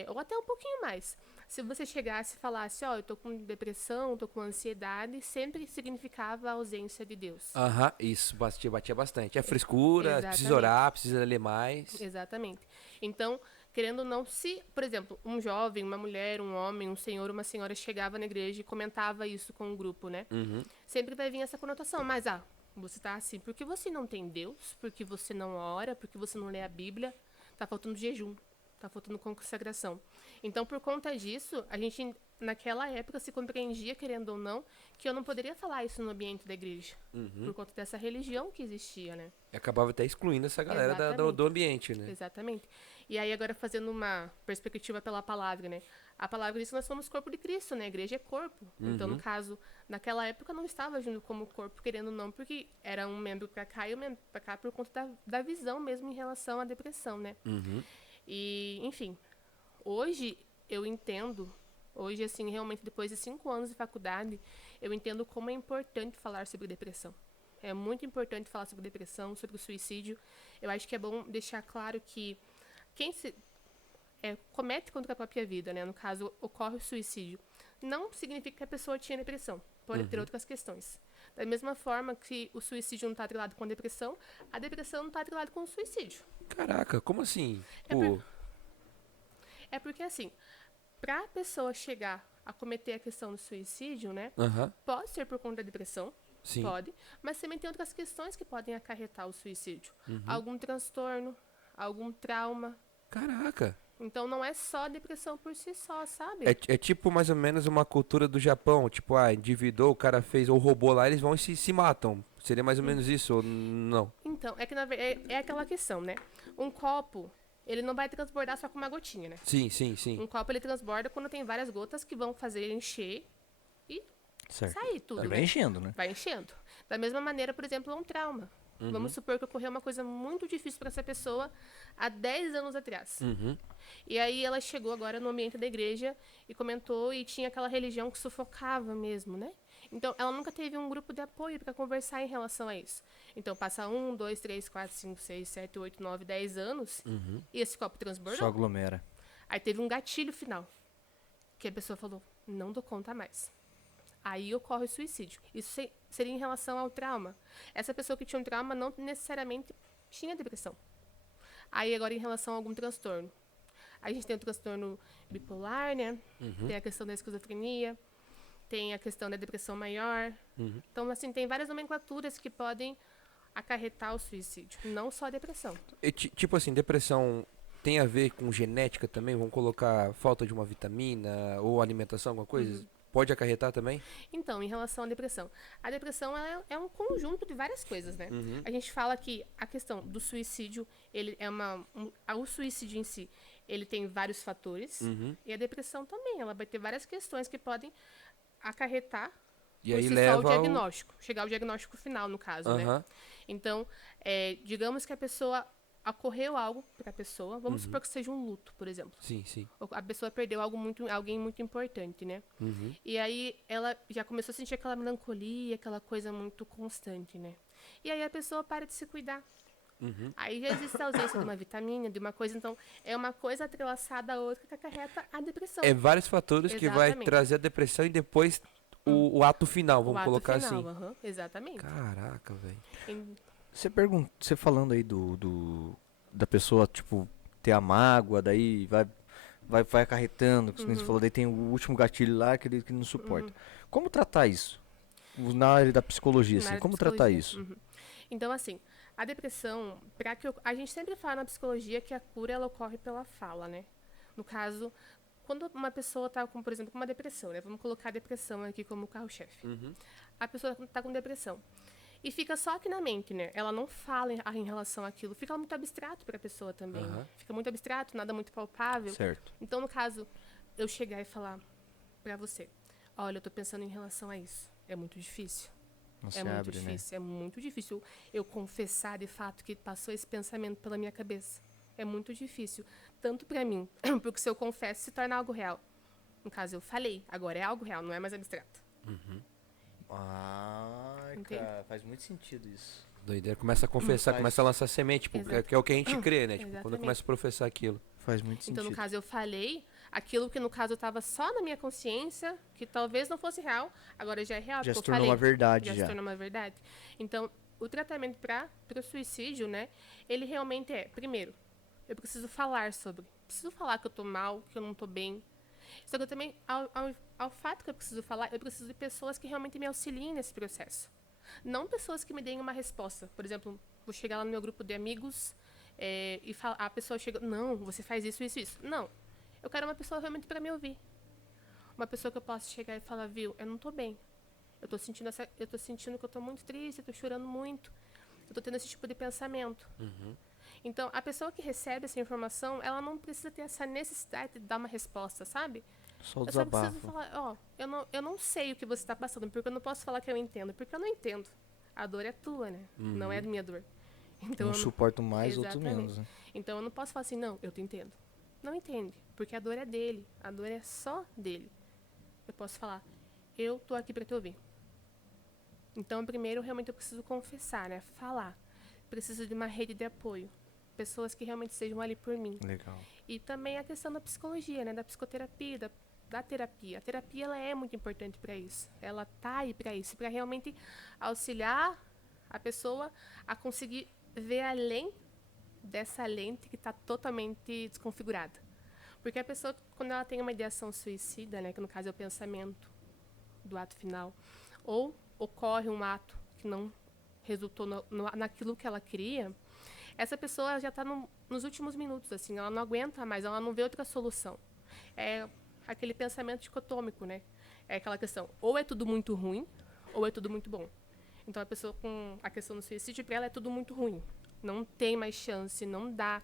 Ou até um pouquinho mais. Se você chegasse e falasse, ó, eu tô com depressão, tô com ansiedade, sempre significava a ausência de Deus. Aham, isso, batia bastante. É frescura, Exatamente. precisa orar, precisa ler mais. Exatamente. Então, querendo ou não, se, por exemplo, um jovem, uma mulher, um homem, um senhor, uma senhora chegava na igreja e comentava isso com o grupo, né? Sempre vai vir essa conotação, mas, você tá assim, porque você não tem Deus, porque você não ora, porque você não lê a Bíblia, tá faltando jejum, tá faltando consagração. Então, por conta disso, a gente, naquela época, se compreendia, querendo ou não, que eu não poderia falar isso no ambiente da igreja, por conta dessa religião que existia, né? E acabava até excluindo essa galera do ambiente, né? Exatamente. E aí, agora, fazendo uma perspectiva pela palavra, né? A palavra diz que nós somos corpo de Cristo, né? A igreja é corpo. Então, no caso, naquela época, não estava agindo como corpo, querendo ou não, porque era um membro para cá e um membro para cá por conta da visão mesmo em relação à depressão, né? E, enfim, hoje eu entendo, hoje, assim, realmente, depois de 5 anos de faculdade, eu entendo como é importante falar sobre depressão. É muito importante falar sobre depressão, sobre o suicídio. Eu acho que é bom deixar claro que quem comete contra a própria vida, né? No caso, ocorre o suicídio, não significa que a pessoa tinha depressão. Pode ter outras questões. Da mesma forma que o suicídio não está atrelado com a depressão não está atrelada com o suicídio. Caraca, como assim? É porque, assim, para a pessoa chegar a cometer a questão do suicídio, né? Aham, Pode ser por conta da depressão, sim. pode, mas também tem outras questões que podem acarretar o suicídio. Algum transtorno, algum trauma. Caraca. Então, não é só a depressão por si só, sabe? É tipo mais ou menos uma cultura do Japão. Tipo, endividou, o cara fez ou roubou lá, eles vão e se matam. Seria mais ou menos isso ou não? Então, é que é aquela questão, né? Um copo, ele não vai transbordar só com uma gotinha, né? Sim, sim, sim. Um copo, ele transborda quando tem várias gotas que vão fazer ele encher e Certo. sair tudo, Aí né? vai enchendo, né? Vai enchendo. Da mesma maneira, por exemplo, um trauma. Vamos supor que ocorreu uma coisa muito difícil para essa pessoa há 10 anos atrás. E aí ela chegou agora no ambiente da igreja e comentou e tinha aquela religião que sufocava mesmo, né? Então, ela nunca teve um grupo de apoio para conversar em relação a isso. Então, passa 1, 2, 3, 4, 5, 6, 7, 8, 9, 10 anos e esse copo transbordou. Só aglomera. Aí teve um gatilho final, que a pessoa falou, não dou conta mais. Aí ocorre o suicídio. Isso seria em relação ao trauma. Essa pessoa que tinha um trauma não necessariamente tinha depressão. Aí agora em relação a algum transtorno. A gente tem o transtorno bipolar, né? Tem a questão da esquizofrenia, tem a questão da depressão maior. Então, assim, tem várias nomenclaturas que podem acarretar o suicídio, não só a depressão. E, tipo assim, depressão tem a ver com genética também? Vamos colocar falta de uma vitamina ou alimentação, alguma coisa? Pode acarretar também? Então, em relação à depressão. A depressão é um conjunto de várias coisas, né? A gente fala que a questão do suicídio, ele é o suicídio em si, ele tem vários fatores. E a depressão também, ela vai ter várias questões que podem acarretar E por aí si leva só o diagnóstico. Chegar ao diagnóstico final, no caso, né? Aham. Então, digamos que a pessoa ocorreu algo para a pessoa, vamos supor que seja um luto, por exemplo. Sim, sim. A pessoa perdeu alguém muito importante, né? E aí ela já começou a sentir aquela melancolia, aquela coisa muito constante, né? E aí a pessoa para de se cuidar. Aí já existe a ausência de uma vitamina, de uma coisa, então é uma coisa atrelaçada à outra que acarreta a depressão. É vários fatores que vai Exatamente. trazer a depressão e depois o ato final, vamos o ato colocar final, assim. Exatamente. Caraca, velho. Em- Você falando aí da pessoa, tipo, ter a mágoa, daí vai acarretando, que nem você falou, daí tem o último gatilho lá que ele que não suporta. Como tratar isso? Na área da psicologia, na assim, área de como tratar psicologia. isso? Então, assim, a depressão, a gente sempre fala na psicologia que a cura ela ocorre pela fala, né? No caso, quando uma pessoa está com, por exemplo, com uma depressão, né? Vamos colocar a depressão aqui como carro-chefe. A pessoa está com depressão. E fica só aqui na mente, né? Ela não fala em relação àquilo. Fica muito abstrato para a pessoa também. Aham. Fica muito abstrato, nada muito palpável. Certo. Então, no caso, eu chegar e falar para você, olha, eu tô pensando em relação a isso. É muito difícil. Não se É muito abre, né? difícil. É muito difícil eu confessar de fato que passou esse pensamento pela minha cabeça. É muito difícil. Tanto para mim, porque se eu confesso, se torna algo real. No caso, eu falei. Agora é algo real, não é mais abstrato. Ah, Entende? cara, faz muito sentido isso. Doideira. Começa a confessar, Faz- começa a lançar semente, tipo, Exato. que é o que a gente crê, né? Tipo, quando Exatamente. começa a professar aquilo. Faz muito Então, sentido. no caso, eu falei aquilo que, no caso, estava só na minha consciência, que talvez não fosse real, agora já é real. Já porque se eu tornou falei, uma verdade já já. se tornou uma verdade. Então, o tratamento para o suicídio, né, ele realmente é, primeiro, eu preciso falar sobre. Preciso falar que eu tô mal, que eu não tô bem. Só que eu também, ao fato que eu preciso falar, eu preciso de pessoas que realmente me auxiliem nesse processo. Não pessoas que me deem uma resposta. Por exemplo, vou chegar lá no meu grupo de amigos e a pessoa chega, não, você faz isso, isso, isso. Não. Eu quero uma pessoa realmente para me ouvir. Uma pessoa que eu possa chegar e falar, viu, eu não tô bem. Eu tô sentindo que eu tô muito triste, eu tô chorando muito. Eu tô tendo esse tipo de pensamento. Então, a pessoa que recebe essa informação, ela não precisa ter essa necessidade de dar uma resposta, sabe? Só o Eu só preciso desabafo. falar, ó, eu não sei o que você está passando, porque eu não posso falar que eu entendo, porque eu não entendo. A dor é tua, né? Não é a minha dor. Então, Um eu não- suporto mais, outro Exatamente. menos. Né? Então eu não posso falar assim, não, eu te entendo. Não entende, porque a dor é dele, a dor é só dele. Eu posso falar, eu tô aqui para te ouvir. Então, primeiro, realmente eu preciso confessar, né? Falar. Preciso de uma rede de apoio. Pessoas que realmente sejam ali por mim. Legal. E também a questão da psicologia, né? Da psicoterapia, da terapia. A terapia, ela é muito importante para isso. Ela tá aí para isso, para realmente auxiliar a pessoa a conseguir ver além dessa lente que está totalmente desconfigurada. Porque a pessoa, quando ela tem uma ideação suicida, né? Que no caso é o pensamento do ato final, ou ocorre um ato que não resultou naquilo que ela queria, essa pessoa já está nos últimos minutos, assim, ela não aguenta mais, ela não vê outra solução. É aquele pensamento dicotômico, né? É aquela questão, ou é tudo muito ruim, ou é tudo muito bom. Então, a pessoa com a questão do suicídio, para ela é tudo muito ruim. Não tem mais chance, não dá.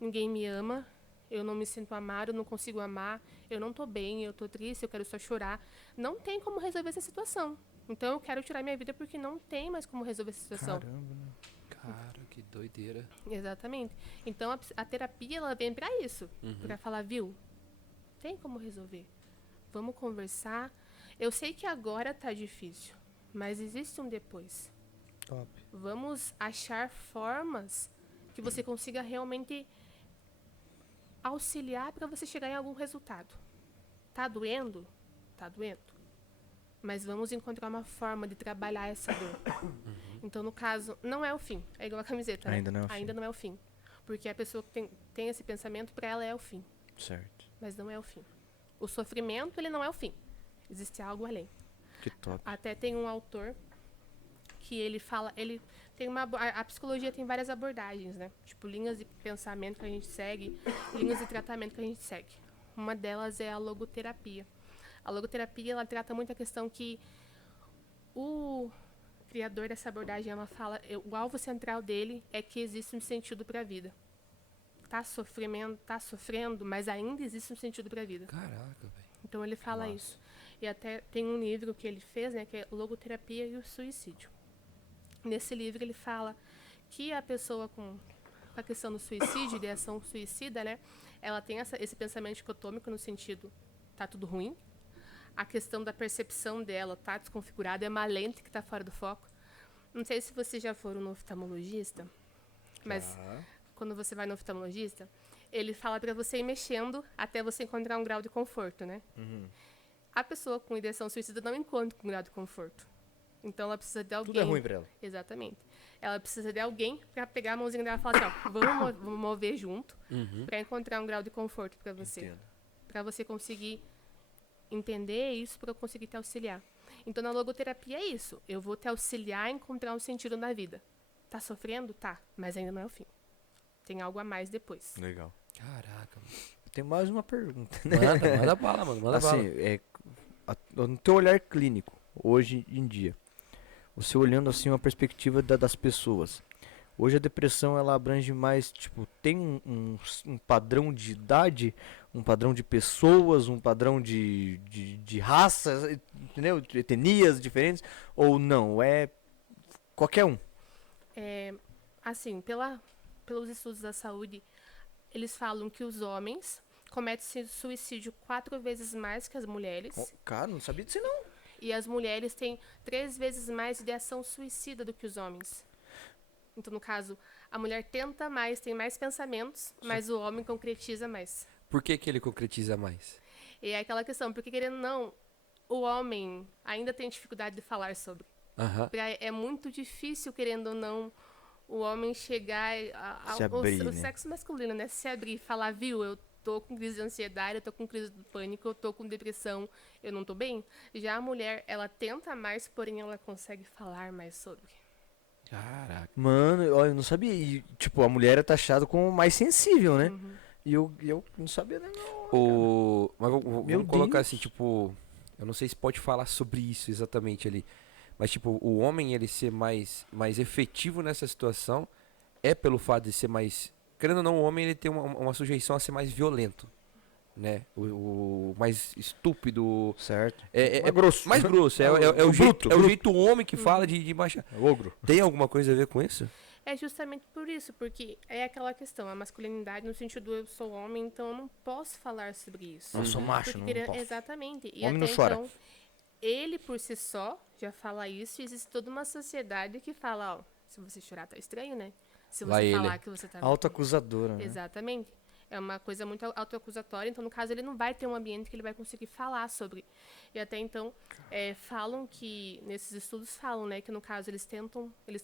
Ninguém me ama, eu não me sinto amado, eu não consigo amar, eu não estou bem, eu estou triste, eu quero só chorar. Não tem como resolver essa situação. Então, eu quero tirar minha vida porque não tem mais como resolver essa situação. Caramba, né? Cara, que doideira. Exatamente. Então a terapia ela vem para isso, para falar, viu? Tem como resolver? Vamos conversar. Eu sei que agora tá difícil, mas existe um depois. Top. Vamos achar formas que você consiga realmente auxiliar para você chegar em algum resultado. Tá doendo? Tá doendo. Mas vamos encontrar uma forma de trabalhar essa dor. Então, no caso, não é o fim. É igual a camiseta, né? Ainda não é o fim. Ainda não é o fim. Porque a pessoa que tem esse pensamento, para ela é o fim. Certo. Mas não é o fim. O sofrimento, ele não é o fim. Existe algo além. Que top. Até tem um autor que ele fala... Ele tem a psicologia tem várias abordagens, né? Tipo, linhas de pensamento que a gente segue, linhas de tratamento que a gente segue. Uma delas é a logoterapia. A logoterapia, ela trata muito a questão que o criador dessa abordagem, ela fala, o alvo central dele é que existe um sentido para a vida. Tá sofrendo, mas ainda existe um sentido para a vida. Caraca, velho. Então ele fala Massa. isso. E até tem um livro que ele fez, né, que é Logoterapia e o Suicídio. Nesse livro ele fala que a pessoa com a questão do suicídio, ideação suicida, né, ela tem esse pensamento dicotômico no sentido, tá tudo ruim. A questão da percepção dela tá desconfigurada, é uma lente que está fora do foco. Não sei se vocês já foram no oftalmologista, mas quando você vai no oftalmologista, ele fala para você ir mexendo até você encontrar um grau de conforto, né? A pessoa com ideação suicida não encontra um grau de conforto. Então ela precisa de alguém. Tudo é ruim pra ela. Exatamente. Ela precisa de alguém para pegar a mãozinha dela e falar assim, ó, vamos mover junto para encontrar um grau de conforto para você. Entendo. Para você conseguir entender isso, para eu conseguir te auxiliar. Então, na logoterapia é isso. Eu vou te auxiliar a encontrar um sentido na vida. Tá sofrendo? Tá. Mas ainda não é o fim. Tem algo a mais depois. Legal. Caraca, mano. Eu tenho mais uma pergunta. Manda bala, mano. Manda Assim, bala. no teu olhar clínico, hoje em dia, você olhando assim uma perspectiva das pessoas. Hoje a depressão ela abrange mais, tipo, tem um padrão de idade, um padrão de pessoas, um padrão de raças, entendeu? De etnias diferentes, ou não, é qualquer um. Assim, pelos estudos da saúde, eles falam que os homens cometem suicídio 4 vezes mais que as mulheres. Cara, não sabia disso não. E as mulheres têm 3 vezes mais ideação suicida do que os homens. Então, no caso, a mulher tenta mais, tem mais pensamentos, mas o homem concretiza mais. Por que que ele concretiza mais? E é aquela questão, porque querendo ou não, o homem ainda tem dificuldade de falar sobre. Aham. É muito difícil, querendo ou não, o homem chegar Se abrir, o né? sexo masculino, né? Se abrir e falar, viu, eu tô com crise de ansiedade, eu tô com crise de pânico, eu tô com depressão, eu não tô bem. Já a mulher, ela tenta mais, porém ela consegue falar mais sobre. Caraca. Mano, olha, eu não sabia. E, tipo, a mulher é taxada como mais sensível, né? Uhum. E eu não sabia, né? Mas Meu vamos colocar Deus. assim, tipo, eu não sei se pode falar sobre isso exatamente ali, mas tipo, o homem ele ser mais efetivo nessa situação é pelo fato de ser mais, querendo ou não, o homem ele tem uma sujeição a ser mais violento, né? O mais estúpido, Certo. é grosso. mais grosso, é O o jeito, bruto, é o bruto. jeito homem que fala de baixar. O ogro. Tem alguma coisa a ver com isso? É justamente por isso, porque é aquela questão, a masculinidade no sentido eu sou homem, então eu não posso falar sobre isso. Eu sou macho, Porque não querendo- posso. Exatamente. E Homem até não chora. então, ele por si só já fala isso, e existe toda uma sociedade que fala, ó, se você chorar tá estranho, né? Se Lá você ele. falar que você tá... Autoacusadora, né? Exatamente. É uma coisa muito autoacusatória, então no caso ele não vai ter um ambiente que ele vai conseguir falar sobre. E até então, falam que, nesses estudos falam, né, que no caso eles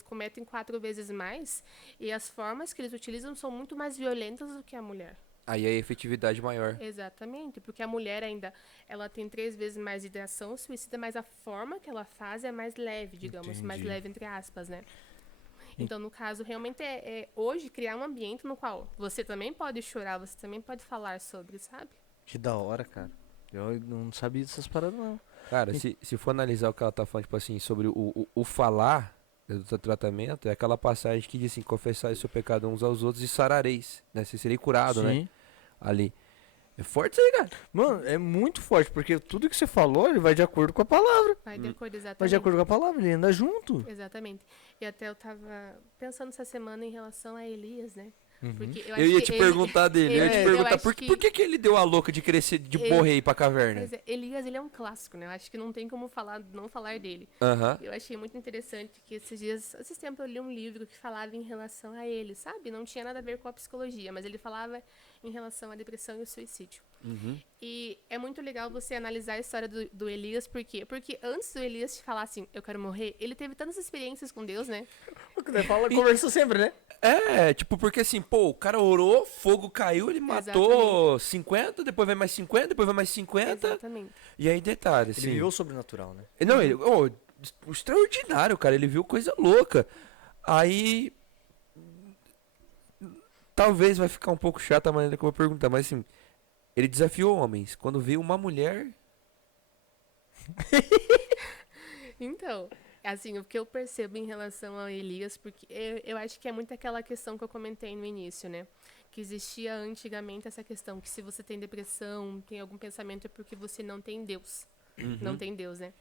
cometem 4 vezes mais, e as formas que eles utilizam são muito mais violentas do que a mulher. Aí é a efetividade maior. Exatamente, porque a mulher ainda, ela tem 3 vezes mais ideação suicida, mas a forma que ela faz é mais leve, digamos, mais Entendi. leve entre aspas, né? Então, no caso, realmente é hoje criar um ambiente no qual você também pode chorar, você também pode falar sobre, sabe? Que da hora, cara. Eu não sabia dessas paradas, não. Cara, se for analisar o que ela tá falando, tipo assim, sobre o falar do tratamento, é aquela passagem que diz assim, confessar o seu pecado uns aos outros e sarareis, né? Você serei curado, né? Ali. É forte isso aí, cara. Mano, é muito forte, porque tudo que você falou, ele vai de acordo com a palavra. Vai de acordo Vai exatamente. de acordo com a palavra, ele anda junto. Exatamente. E até eu tava pensando essa semana em relação a Elias, né? Porque Eu ia te perguntar dele, eu ia te eu perguntar acho por que que ele deu a louca de crescer, de morrer e ir pra caverna? Pois é, Elias, ele é um clássico, né? Eu acho que não tem como não falar dele. Aham. Eu achei muito interessante que esses tempos eu li um livro que falava em relação a ele, sabe? Não tinha nada a ver com a psicologia, mas ele falava em relação à depressão e o suicídio. Uhum. E é muito legal você analisar a história do Elias, por quê? Porque antes do Elias te falar assim, eu quero morrer, ele teve tantas experiências com Deus, né? Conversou sempre, né? É, tipo, porque assim, pô, o cara orou, fogo caiu, ele matou 50, depois vai mais 50, depois vai mais 50. Exatamente. E aí, detalhe, Ele assim. viveu o sobrenatural, né? Não, ele. Extraordinário, cara. Ele viu coisa louca. Aí. Talvez vai ficar um pouco chata a maneira que eu vou perguntar, mas assim. Ele desafiou homens. Quando veio uma mulher. Então, assim, o que eu percebo em relação a Elias, porque eu acho que é muito aquela questão que eu comentei no início, né? Que existia antigamente essa questão que se você tem depressão, tem algum pensamento, é porque você não tem Deus. Não tem Deus, né?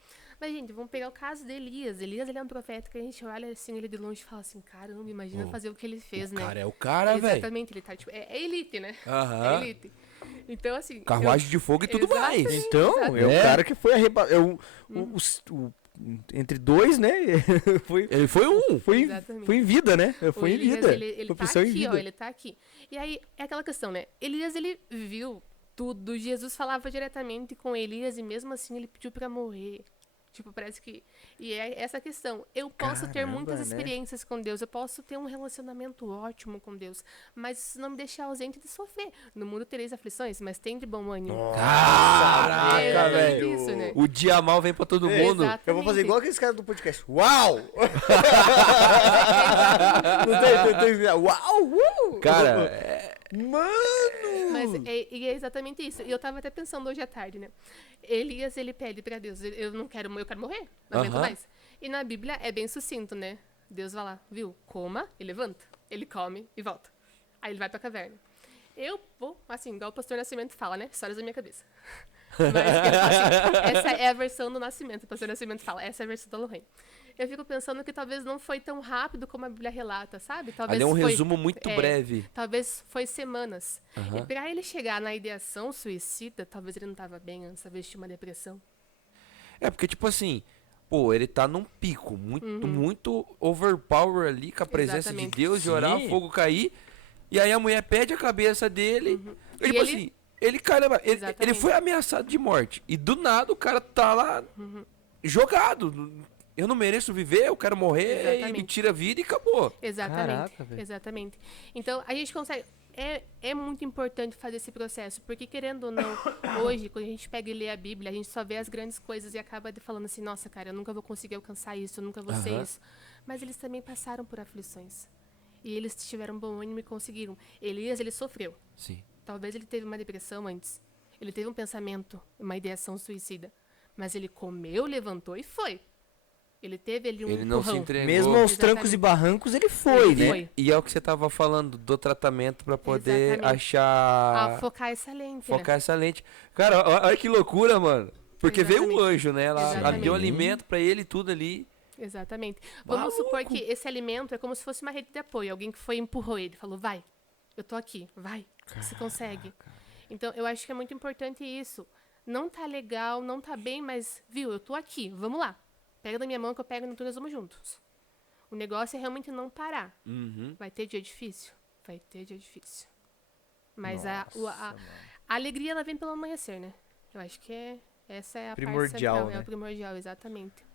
Mas, gente, vamos pegar o caso de Elias. Elias, ele é um profeta que a gente olha assim, ele de longe e fala assim, caramba, imagina fazer o que ele fez, né? Cara, é o cara, velho. Exatamente, ele tá, tipo, é elite, né? Aham. É elite. Então, assim... Carruagem de fogo e tudo mais. Exatamente. Então, é o É. cara que foi arrebatado. Entre dois, né? foi, Ele foi um. Exatamente. foi em vida, né? O Foi em Elias, vida. Ele Foi tá opção em aqui, ó, vida. ele tá aqui. E aí, é aquela questão, né? Elias, ele viu tudo. Jesus falava diretamente com Elias e mesmo assim ele pediu pra morrer. Tipo, parece que... E é essa questão. Eu posso ter Caramba, muitas né? experiências com Deus, eu posso ter um relacionamento ótimo com Deus, mas isso não me deixar ausente de sofrer. No mundo tereis aflições, mas tem de bom ânimo. Caraca, É exatamente velho. isso, né? O dia mal vem pra todo mundo. Exatamente. Eu vou fazer igual aqueles caras do podcast. Uau! Não tem, uau! Cara, Mano! Mas e é exatamente isso. E eu tava até pensando hoje à tarde, né? Elias, ele pede pra Deus, eu quero morrer, não aguento mais. E na Bíblia é bem sucinto, né? Deus vai lá, viu? Coma e levanta. Ele come e volta. Aí ele vai pra caverna. Eu vou, assim, igual o pastor Nascimento fala, né? Histórias da minha cabeça. Mas, assim, essa é a versão do Nascimento. O pastor Nascimento fala, essa é a versão da Lorraine. Eu fico pensando que talvez não foi tão rápido como a Bíblia relata, sabe? Talvez Ali é um foi, resumo muito breve. Talvez foi semanas. Aham. E pra ele chegar na ideação suicida, talvez ele não tava bem antes, talvez tinha uma depressão. É, porque, tipo assim, pô, ele tá num pico muito overpower ali, com a presença Exatamente. de Deus, de orar, o Sim. fogo cair. E aí a mulher pede a cabeça dele. E, E tipo ele- assim, ele cai ele Exatamente. foi ameaçado de morte. E do nada o cara tá lá jogado. Eu não mereço viver, eu quero morrer, e me Exatamente. tira a vida e acabou. Exatamente. Caraca, velho. Exatamente. Então, a gente consegue. É muito importante fazer esse processo, porque querendo ou não, hoje, quando a gente pega e lê a Bíblia, a gente só vê as grandes coisas e acaba falando assim, nossa, cara, eu nunca vou conseguir alcançar isso, eu nunca vou ser Aham. isso. Mas eles também passaram por aflições. E eles tiveram bom ânimo e conseguiram. Elias, ele sofreu. Sim. Talvez ele teve uma depressão antes. Ele teve um pensamento, uma ideação suicida. Mas ele comeu, levantou e foi. Ele teve ali um Ele não se empurrão. entregou. Mesmo aos Exatamente. trancos e barrancos, ele foi, Ele né? foi. E é o que você tava falando do tratamento pra poder Exatamente. achar. Focar essa lente, Focar essa lente. Cara, olha que loucura, mano. Porque veio um Exatamente. anjo, né? Ela Exatamente. deu alimento pra ele e tudo ali. Exatamente. Vamos supor que esse alimento é como se fosse uma rede de apoio. Alguém que foi e empurrou ele, falou, vai, eu tô aqui, vai, você consegue. Então, eu acho que é muito importante isso. Não tá legal, não tá bem, mas, viu, eu tô aqui, vamos lá. Pega na minha mão que eu pego e nós vamos juntos. O negócio é realmente não parar. Uhum. Vai ter dia difícil? Vai ter dia difícil. Mas Nossa, a alegria, ela vem pelo amanhecer, né? Eu acho que essa é a Primordial, parte central. né? É o primordial, exatamente.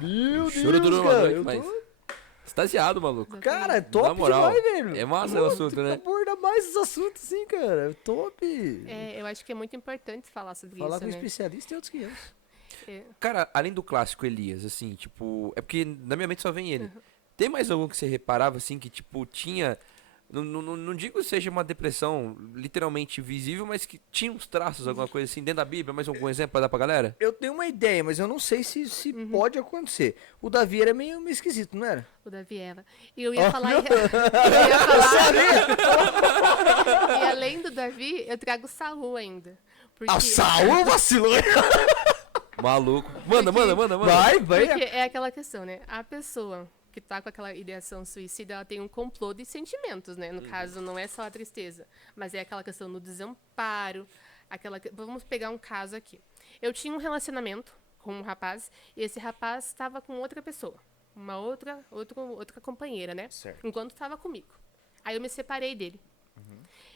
Meu O choro durou uma cara, noite, eu mas. tô- Extasiado, maluco. Cara, é Na top moral, demais, velho. é massa o Pô, assunto, tem que né? abordar mais esse assunto, sim, cara. É top. Eu acho que é muito importante falar sobre Falar isso, com um né? especialista e outros 500. É. Cara, além do clássico Elias, assim, tipo. É porque na minha mente só vem ele. Tem mais algum que você reparava, assim, que, tipo, tinha. Não digo que seja uma depressão literalmente visível, mas que tinha uns traços, alguma coisa assim, dentro da Bíblia. Mais algum exemplo pra dar pra galera? Eu tenho uma ideia, mas eu não sei se pode acontecer. O Davi era meio esquisito, não era? O da Viela. E eu ia Ó, falar. meu- Eu ia falar. E além do Davi, eu trago o Saul ainda. Porque, A Saul vacilou. Maluco. Manda. Vai. porque é aquela questão, né? A pessoa que tá com aquela ideação suicida, ela tem um complô de sentimentos, né? No caso, não é só a tristeza, mas é aquela questão do desamparo, Vamos pegar um caso aqui. Eu tinha um relacionamento com um rapaz, e esse rapaz estava com outra pessoa, uma outra companheira, né? Certo. Enquanto estava comigo. Aí eu me separei dele.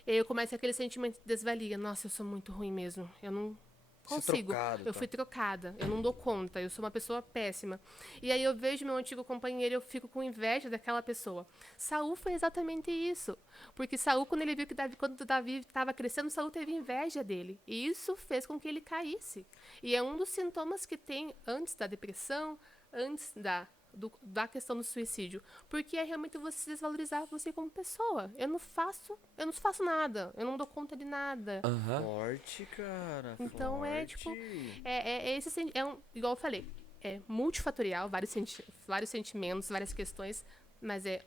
E aí eu começo aquele sentimento de desvalia. Nossa, eu sou muito ruim mesmo. Eu não consigo. trocado, Eu tá. fui trocada. Eu não dou conta. Eu sou uma pessoa péssima. E aí eu vejo meu antigo companheiro e eu fico com inveja daquela pessoa. Saul foi exatamente isso. Porque Saul, quando ele viu que quando Davi estava crescendo, Saul teve inveja dele. E isso fez com que ele caísse. E é um dos sintomas que tem antes da depressão, antes da questão do suicídio, porque é realmente você desvalorizar você como pessoa. Eu não faço nada, eu não dou conta de nada. Aham. Forte, cara. Então é forte. tipo, igual eu falei, é multifatorial, vários sentimentos, várias questões, mas é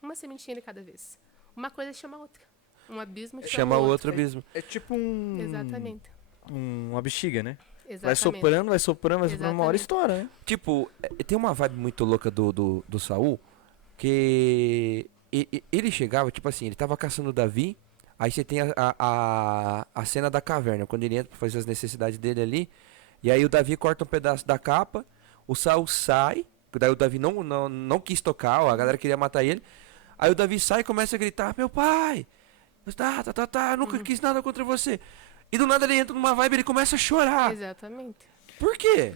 uma sementinha de cada vez. Uma coisa chama a outra. Um abismo Chama o o outro abismo. É tipo um. Exatamente. Uma bexiga, né? Vai Exatamente. soprando, uma hora Exatamente. estoura, né? Tipo, tem uma vibe muito louca do Saul, que ele chegava, tipo assim, ele tava caçando o Davi, aí você tem a cena da caverna, quando ele entra pra fazer as necessidades dele ali, e aí o Davi corta um pedaço da capa, o Saul sai, daí o Davi não quis tocar, ó, a galera queria matar ele, aí o Davi sai e começa a gritar, meu pai, nunca quis nada contra você. E do nada ele entra numa vibe, ele começa a chorar. Exatamente. Por quê?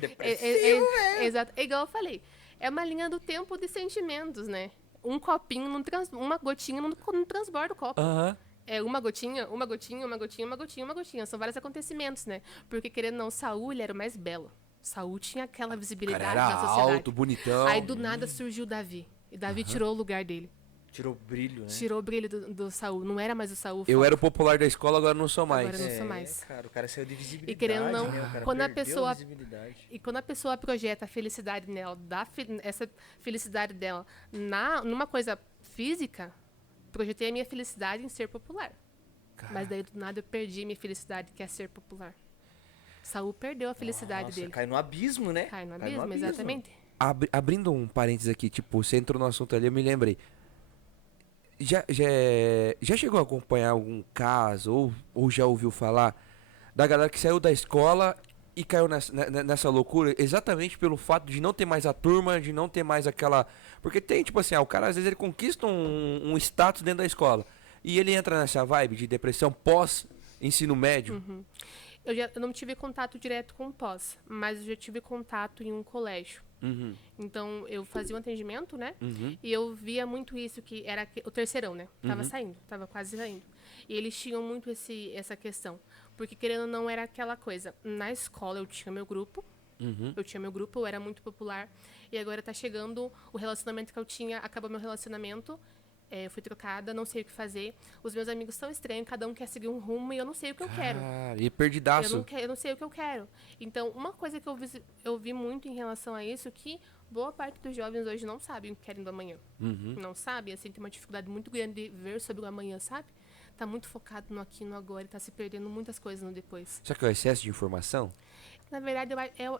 É igual eu falei. É uma linha do tempo de sentimentos, né? Um copinho, uma gotinha não transborda o copo. Aham. É uma gotinha. São vários acontecimentos, né? Porque, querendo ou não, Saul, ele era o mais belo. Saul tinha aquela O cara visibilidade era na sociedade. alto, bonitão. Aí, do nada, surgiu Davi. E Davi tirou o lugar dele. Tirou brilho, né? Tirou o brilho do Saul. Não era mais o Saul. Eu foco. era o popular da escola, agora não sou mais. Agora não sou mais. Cara, o cara saiu de visibilidade, E querendo ou não, né? O cara quando a perdeu pessoa- visibilidade. E quando a pessoa projeta a felicidade nela, essa felicidade dela numa coisa física, projetei a minha felicidade em ser popular. Mas daí do nada eu perdi a minha felicidade, que é ser popular. Saul perdeu a felicidade Nossa, dele. cai no abismo, né? Cai no abismo, exatamente. Abrindo um parênteses aqui, tipo, você entrou no assunto ali, eu me lembrei. Já chegou a acompanhar algum caso, ou já ouviu falar, da galera que saiu da escola e caiu nessa loucura exatamente pelo fato de não ter mais a turma, de não ter mais aquela... Porque tem, tipo assim, o cara às vezes ele conquista um status dentro da escola e ele entra nessa vibe de depressão pós-ensino médio. Eu não tive contato direto com o pós, mas eu já tive contato em um colégio. Uhum, Então, eu fazia um atendimento, né? uhum, E eu via muito isso, que era o terceirão, né? Tava saindo, tava quase saindo. E eles tinham muito essa questão. Porque, querendo ou não, era aquela coisa. Na escola, eu tinha meu grupo. uhum. Eu era muito popular. E agora tá chegando o relacionamento que eu tinha. Acabou meu relacionamento. Eu fui trocada, não sei o que fazer. Os meus amigos são estranhos, cada um quer seguir um rumo e eu não sei o que eu quero. Cara, e perdidaço. Eu não sei o que eu quero. Então, uma coisa que eu vi muito em relação a isso, que boa parte dos jovens hoje não sabem o que querem do amanhã. Uhum. Não sabem, assim, tem uma dificuldade muito grande de ver sobre o amanhã, sabe? Tá muito focado no aqui e no agora e tá se perdendo muitas coisas no depois. Só que é o excesso de informação? Na verdade,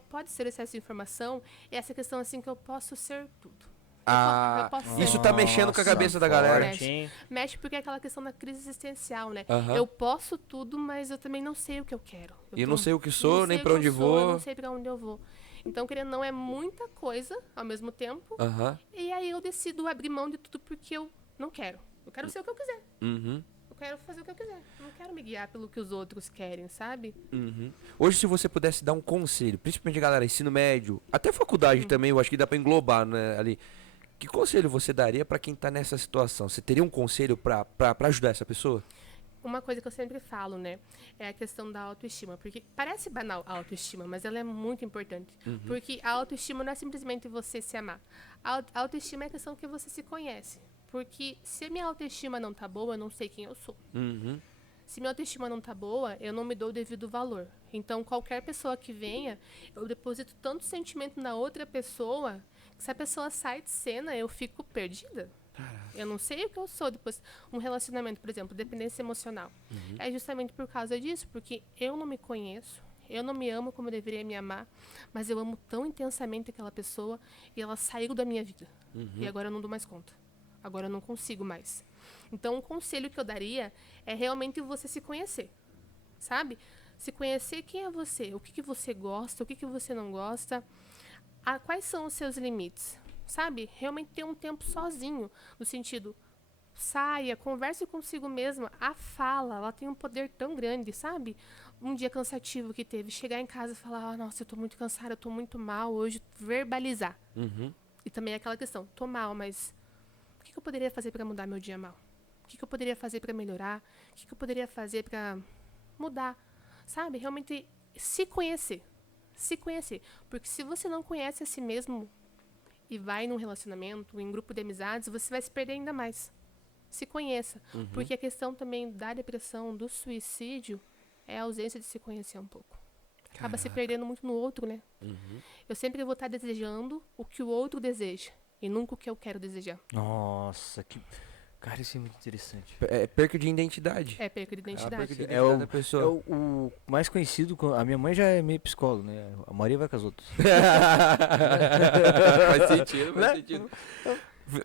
pode ser excesso de informação e essa questão, assim, que eu posso ser tudo. Ah, eu posso ser. isso tá mexendo com a cabeça da Nossa, galera. forte, hein? Mexe porque é aquela questão da crise existencial, né? Aham. Eu posso tudo, mas eu também não sei o que eu quero. E não sei o que sou, não nem sei o pra que onde eu sou, eu vou. não sei pra onde eu vou. Então, querendo ou não, é muita coisa ao mesmo tempo. Aham. E aí eu decido abrir mão de tudo porque eu não quero. Eu quero ser o que eu quiser. Uhum. Eu quero fazer o que eu quiser. Eu não quero me guiar pelo que os outros querem, sabe? Uhum. Hoje, se você pudesse dar um conselho, principalmente galera, ensino médio, até faculdade também, eu acho que dá pra englobar, né, ali. Que conselho você daria pra quem tá nessa situação? Você teria um conselho pra ajudar essa pessoa? Uma coisa que eu sempre falo, né, é a questão da autoestima. Porque parece banal a autoestima, mas ela é muito importante. Porque a autoestima não é simplesmente você se amar. A autoestima é a questão que você se conhece. Porque se a minha autoestima não tá boa, eu não sei quem eu sou. Uhum. Se minha autoestima não tá boa, eu não me dou o devido valor. Então, qualquer pessoa que venha, eu deposito tanto sentimento na outra pessoa, que se a pessoa sai de cena, eu fico perdida. Eu não sei o que eu sou depois. Um relacionamento, por exemplo, dependência emocional. É justamente por causa disso, porque eu não me conheço, eu não me amo como eu deveria me amar, mas eu amo tão intensamente aquela pessoa e ela saiu da minha vida. E agora eu não dou mais conta. Agora eu não consigo mais. Então, um conselho que eu daria é realmente você se conhecer, sabe? Se conhecer quem é você, o que você gosta, o que você não gosta, quais são os seus limites, sabe? Realmente ter um tempo sozinho, no sentido, saia, converse consigo mesma. A fala, ela tem um poder tão grande, sabe? Um dia cansativo que teve, chegar em casa e falar, nossa, eu tô muito cansada, eu tô muito mal hoje, verbalizar. Uhum. E também aquela questão, tô mal, mas o que eu poderia fazer para mudar meu dia mal? O que eu poderia fazer para melhorar? O que eu poderia fazer para mudar? Sabe? Realmente se conhecer. Se conhecer. Porque se você não conhece a si mesmo e vai num relacionamento, em grupo de amizades, você vai se perder ainda mais. Se conheça. Porque a questão também da depressão, do suicídio, é a ausência de se conhecer um pouco. Acaba se perdendo muito no outro, né? Eu sempre vou estar desejando o que o outro deseja. E nunca o que eu quero desejar. Nossa, que. Cara, isso é muito interessante. É perca de identidade. É perca de É a identidade. perca de É identidade o, da é pessoa. o mais conhecido. A minha mãe já é meio psicóloga, né? A Maria vai com as outras. Faz sentido, faz sentido.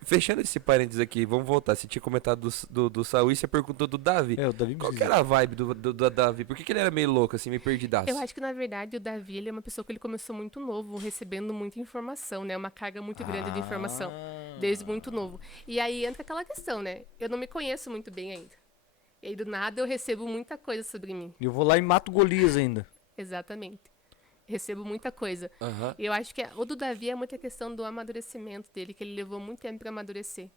Fechando esse parênteses aqui, vamos voltar. Você tinha comentado do Saul e você perguntou do Davi. É, o Davi Qual que precisa. era a vibe do Davi? Por que ele era meio louco, assim, meio perdidaço? Eu acho que, na verdade, o Davi ele é uma pessoa que ele começou muito novo, recebendo muita informação, né? Uma carga muito grande de informação, desde muito novo. E aí entra aquela questão, né? Eu não me conheço muito bem ainda. E aí, do nada, eu recebo muita coisa sobre mim. E eu vou lá e mato Golias ainda. Exatamente. Recebo muita coisa. Aham. E eu acho que o do Davi é muita questão do amadurecimento dele, que ele levou muito tempo para amadurecer.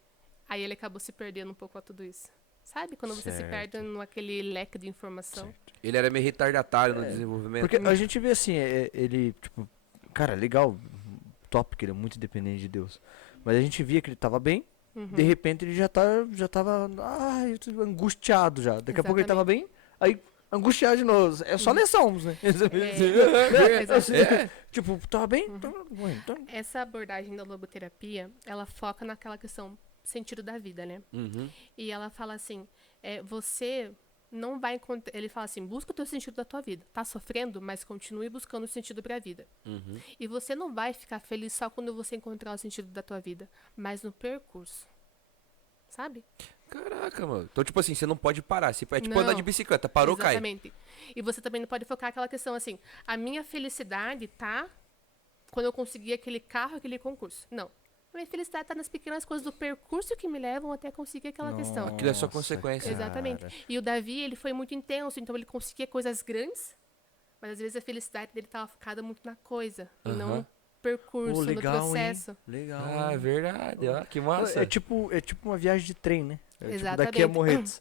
Aí ele acabou se perdendo um pouco a tudo isso. Sabe? Quando você se Certo. perde naquele leque de informação. Ele era meio retardatário no desenvolvimento. Porque a gente vê assim, ele, tipo, cara, legal, top, que ele é muito dependente de Deus. Mas a gente via que ele tava bem, de repente ele já tava angustiado já. Daqui a pouco ele tava bem, aí angustiado de novo. É só ler Salmos, né? Tipo, tava bem? Então. Essa abordagem da logoterapia, ela foca naquela questão sentido da vida, né? E ela fala assim, você não vai encontrar... Ele fala assim, busca o teu sentido da tua vida. Tá sofrendo, mas continue buscando o sentido pra vida. E você não vai ficar feliz só quando você encontrar o sentido da tua vida, mas no percurso. Sabe? Caraca, mano. Então, tipo assim, você não pode parar. É tipo Não. andar de bicicleta. Parou, cai. Exatamente. E você também não pode focar aquela questão assim, a minha felicidade tá quando eu conseguir aquele carro, aquele concurso. Não. A minha felicidade tá nas pequenas coisas do percurso que me levam até conseguir aquela questão. Aquilo é só consequência. Exatamente. E o Davi, ele foi muito intenso, então ele conseguia coisas grandes, mas às vezes a felicidade dele tava focada muito na coisa, e não no percurso, legal, no processo. Hein? Legal. Ah, é verdade. Ó, que massa. É tipo uma viagem de trem, né? Tipo, Exatamente. daqui a Morretes.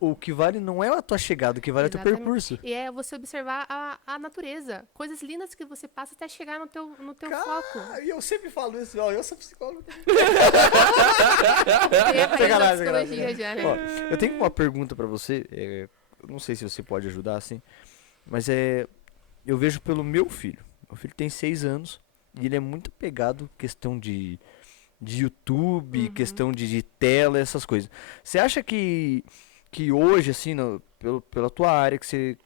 O que vale não é a tua chegada, o que vale é o teu Exatamente. percurso. E é você observar a natureza. Coisas lindas que você passa até chegar no teu foco. E eu sempre falo isso, ó, eu sou psicólogo. Tem a raiz da Sacanagem, psicologia já, né? Ó, eu tenho uma pergunta pra você, eu não sei se você pode ajudar, assim, mas eu vejo pelo meu filho. Meu filho tem 6 anos e ele é muito apegado à questão de YouTube, questão de tela, essas coisas. Você acha que hoje, assim, pela tua área que você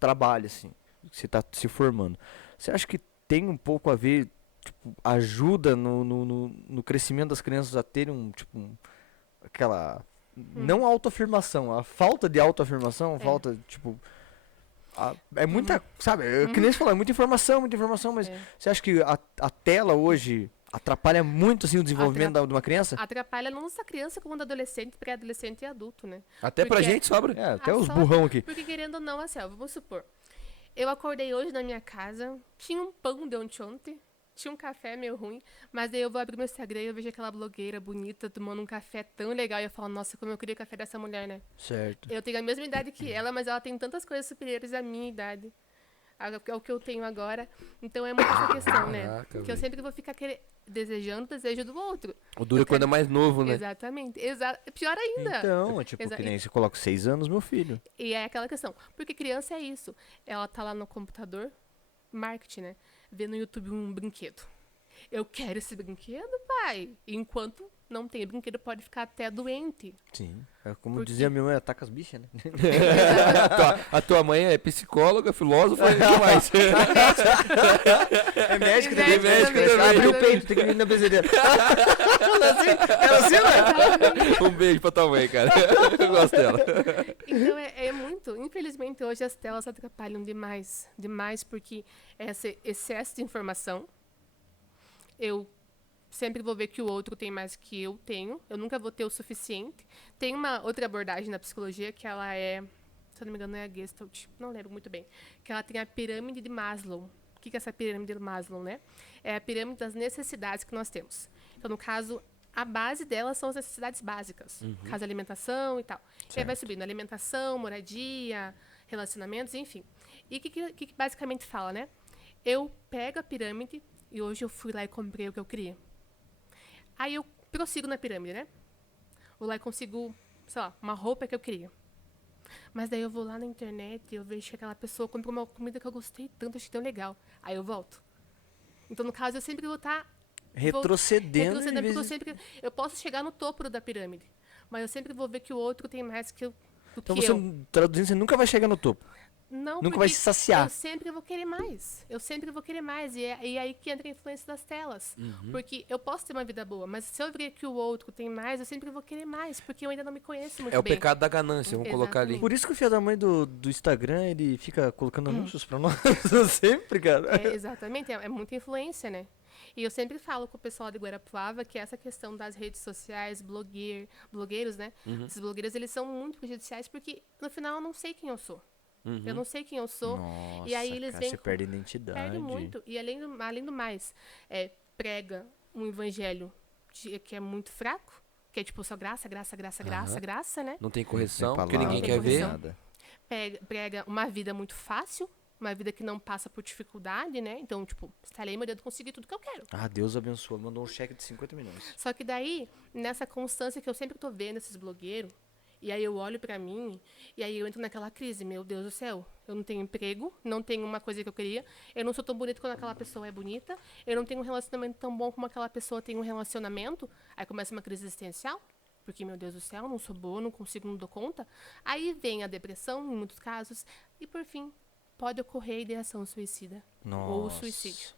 trabalha, assim, que você tá se formando, você acha que tem um pouco a ver, tipo, ajuda no crescimento das crianças a terem aquela, não autoafirmação, a falta de autoafirmação, falta, tipo, é muita, sabe, que nem você falou, é muita informação, mas você acha que a tela hoje atrapalha muito, assim, o desenvolvimento de uma criança? Atrapalha não só a criança, como o adolescente, pré-adolescente e adulto, né? Até pra Porque- gente sobra. Até os só- burrão aqui. Porque querendo ou não, assim, ó, vamos supor. Eu acordei hoje na minha casa, tinha um pão de ontem, tinha um café meio ruim, mas daí eu vou abrir meu Instagram e eu vejo aquela blogueira bonita tomando um café tão legal e eu falo, nossa, como eu queria o café dessa mulher, né? Certo. Eu tenho a mesma idade que ela, mas ela tem tantas coisas superiores à minha idade. Ao que eu tenho agora. Então é muito essa questão, né? Caraca, Que eu velho. sempre vou ficar desejando o desejo do outro. O duro é quando é mais novo, né? Exatamente. Pior ainda. Então, é tipo, que nem você coloca 6 anos, meu filho. E é aquela questão. Porque criança é isso. Ela tá lá no computador, marketing, né? Vê no YouTube um brinquedo. Eu quero esse brinquedo, pai. Enquanto não tem brinquedo, pode ficar até doente. Sim. É como Porque- dizia minha mãe, ataca as bichas, né? A tua mãe é psicóloga, filósofa e o que mais? É médico também, médico também. Abriu o peito, tem que vir na bezedeira. Era assim, né? Um beijo pra tua mãe, cara. Eu gosto dela. Então é muito. Infelizmente, hoje as telas atrapalham demais. Demais, porque esse excesso de informação. Eu sempre vou ver que o outro tem mais que eu tenho. Eu nunca vou ter o suficiente. Tem uma outra abordagem na psicologia que ela é, se eu não me engano, é a Gestalt, não lembro muito bem, que ela tem a pirâmide de Maslow. O que é essa pirâmide de Maslow, né? É a pirâmide das necessidades que nós temos. Então, no caso, a base dela são as necessidades básicas. No caso, alimentação e tal. E aí vai subindo alimentação, moradia, relacionamentos, enfim. E o que basicamente fala, né? Eu pego a pirâmide e hoje eu fui lá e comprei o que eu queria. Aí eu prossigo na pirâmide, né? Vou lá e consigo, sei lá, uma roupa que eu queria. Mas daí eu vou lá na internet e eu vejo que aquela pessoa comprou uma comida que eu gostei tanto, achei tão legal. Aí eu volto. Então, no caso, eu sempre vou estar Retrocedendo. em porque vez eu de- sempre... Eu posso chegar no topo da pirâmide, mas eu sempre vou ver que o outro tem mais do Então que você, eu. traduzindo, você nunca vai chegar no topo. Não, Nunca vai porque se saciar. Eu sempre vou querer mais. Eu sempre vou querer mais. E é aí que entra a influência das telas. Porque eu posso ter uma vida boa, mas se eu ver que o outro tem mais, eu sempre vou querer mais, porque eu ainda não me conheço muito É o bem. pecado da ganância, vamos colocar ali. Por isso que o filho da mãe do Instagram, ele fica colocando anúncios pra nós. Sempre, cara. Exatamente, é muita influência, né? E eu sempre falo com o pessoal de Guarapuava que essa questão das redes sociais, blogueiros, né? Esses blogueiros, eles são muito prejudiciais porque, no final, eu não sei quem eu sou. Eu não sei quem eu sou. Nossa, E aí eles cara, vêm você com- perde a identidade. Perde muito. E além do mais, prega um evangelho que é muito fraco, que é tipo só graça, graça, graça, graça, graça, né? Não tem Sem correção, palavra, porque ninguém tem quer sem ver. correção. nada. Prega uma vida muito fácil, uma vida que não passa por dificuldade, né? Então, tipo, estalei meu dedo, consegui tudo que eu quero. Ah, Deus abençoa. Mandou um cheque de 50 milhões. Só que daí, nessa constância que eu sempre tô vendo esses blogueiros, e aí eu olho pra mim, e aí eu entro naquela crise, meu Deus do céu, eu não tenho emprego, não tenho uma coisa que eu queria, eu não sou tão bonito quanto aquela pessoa é bonita, eu não tenho um relacionamento tão bom como aquela pessoa tem um relacionamento, aí começa uma crise existencial, porque, meu Deus do céu, não sou boa, não consigo, não dou conta. Aí vem a depressão, em muitos casos, e por fim, pode ocorrer a ideação suicida. Ou o suicídio.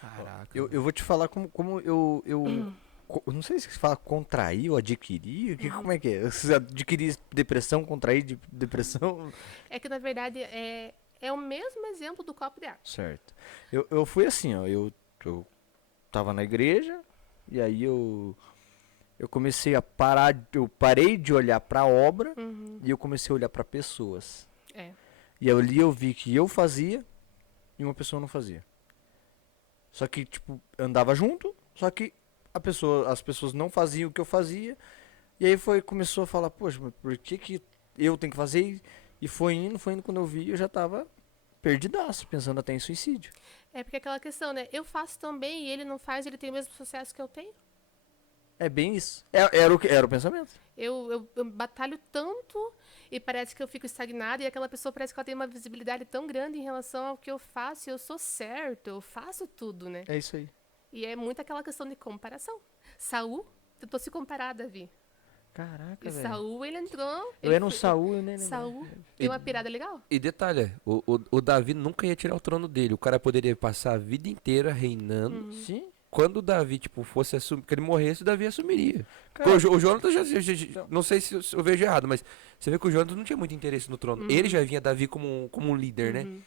Caraca. Eu vou te falar como eu não sei se se fala contrair ou adquirir. Como é que é? Você adquirir depressão, contrair depressão. É que, na verdade, é o mesmo exemplo do copo de água. Certo. Eu fui assim, ó. Eu tava na igreja e aí eu comecei a parar. Eu parei de olhar pra obra e eu comecei a olhar pra pessoas. É. E ali eu vi que eu fazia e uma pessoa não fazia. Só que, tipo, andava junto, só que as pessoas não faziam o que eu fazia. E aí começou a falar, poxa, mas por que eu tenho que fazer? E foi indo, quando eu vi, eu já tava perdidaço, pensando até em suicídio. É porque aquela questão, né? Eu faço também e ele não faz, ele tem o mesmo sucesso que eu tenho. É bem isso. Era o pensamento. Eu batalho tanto e parece que eu fico estagnada e aquela pessoa parece que ela tem uma visibilidade tão grande em relação ao que eu faço. Eu sou certo, eu faço tudo, né? É isso aí. E é muito aquela questão de comparação. Saul tentou se comparar a Davi. Caraca, E velho. Saul, ele entrou... Eu era um Saul, né? Saul tem uma pirada legal. E detalhe, o Davi nunca ia tirar o trono dele. O cara poderia passar a vida inteira reinando. Sim. Quando o Davi, tipo, fosse assumir, que ele morresse, o Davi assumiria. Cara, Porque o Jonathan não sei se eu vejo errado, mas você vê que o Jonathan não tinha muito interesse no trono. Ele já vinha Davi como um líder, né?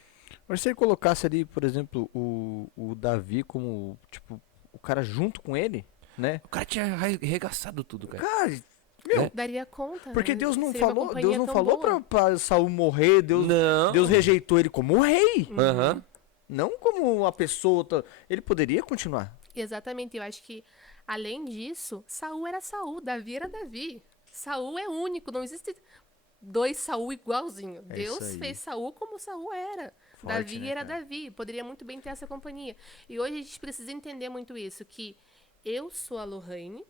mas se ele colocasse ali, por exemplo, o Davi como, tipo, o cara junto com ele, né? O cara tinha arregaçado tudo, cara. Cara, Daria conta. porque né? Deus não Seria uma falou, companhia Deus não tão falou boa. pra Saul morrer, Não. Deus rejeitou ele como rei, Aham. não como uma pessoa, ele poderia continuar. Exatamente, eu acho que, além disso, Saul era Saul, Davi era Davi. Saul é único, não existe dois Saul igualzinho. É Deus isso aí. fez Saul como Saul era. Forte, Davi né, era cara? Davi, poderia muito bem ter essa companhia. E hoje a gente precisa entender muito isso, que eu sou a Lohane,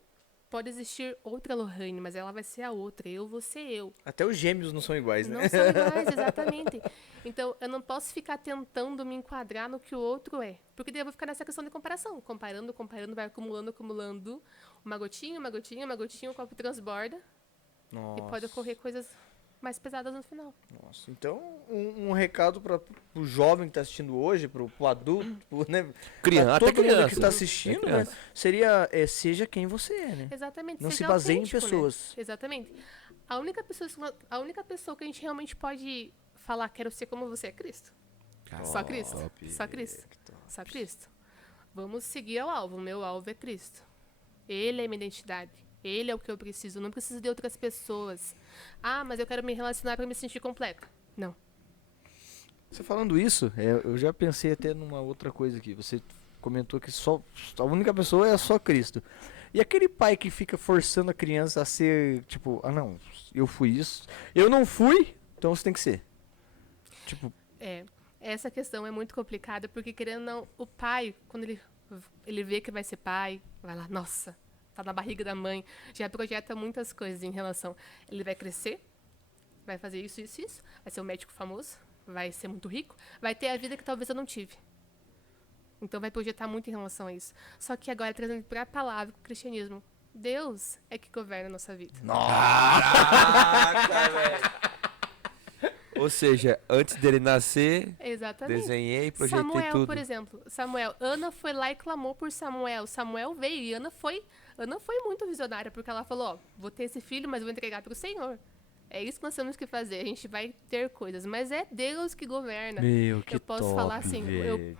pode existir outra Lohane, mas ela vai ser a outra, eu vou ser eu. Até os gêmeos não são iguais, né? Não são iguais, exatamente. Então, eu não posso ficar tentando me enquadrar no que o outro é. Porque daí eu vou ficar nessa questão de comparação. Comparando, vai acumulando. Uma gotinha, o copo transborda. Nossa. E pode ocorrer coisas mais pesadas no final. Nossa, então um recado para o jovem que tá assistindo hoje, pro adulto, né? Criança, pra até todo mundo criança. que tá assistindo, Até né? criança. Seria, seja quem você é, né? Exatamente. Não se seja baseie em autêntico, né? pessoas. Exatamente. A única pessoa que a gente realmente pode falar, quero ser como você, é Cristo. Só Cristo. Só Cristo. Só Cristo. Vamos seguir ao alvo. O meu alvo é Cristo. Ele é minha identidade. Ele é o que eu preciso. Eu não preciso de outras pessoas. Ah, mas eu quero me relacionar para me sentir completa. Não. Você falando isso, eu já pensei até numa outra coisa aqui. Você comentou que só a única pessoa é só Cristo. E aquele pai que fica forçando a criança a ser, tipo, não, eu fui isso. Eu não fui, então você tem que ser. Tipo, Essa questão é muito complicada, porque querendo ou não, o pai, quando ele vê que vai ser pai, vai lá, nossa, tá na barriga da mãe, já projeta muitas coisas em relação. Ele vai crescer, vai fazer isso, vai ser um médico famoso, vai ser muito rico, vai ter a vida que talvez eu não tive. Então vai projetar muito em relação a isso. Só que agora, trazendo para a palavra, o cristianismo, Deus é que governa a nossa vida. Caraca, velho. Ou seja, antes dele nascer, Exatamente. desenhei, projetei Samuel, tudo. por exemplo. Ana foi lá e clamou por Samuel. Samuel veio e Ana foi muito visionária, porque ela falou, ó, vou ter esse filho, mas vou entregar para o Senhor. É isso que nós temos que fazer. A gente vai ter coisas, mas é Deus que governa. meu, que Eu posso top, falar assim, velho.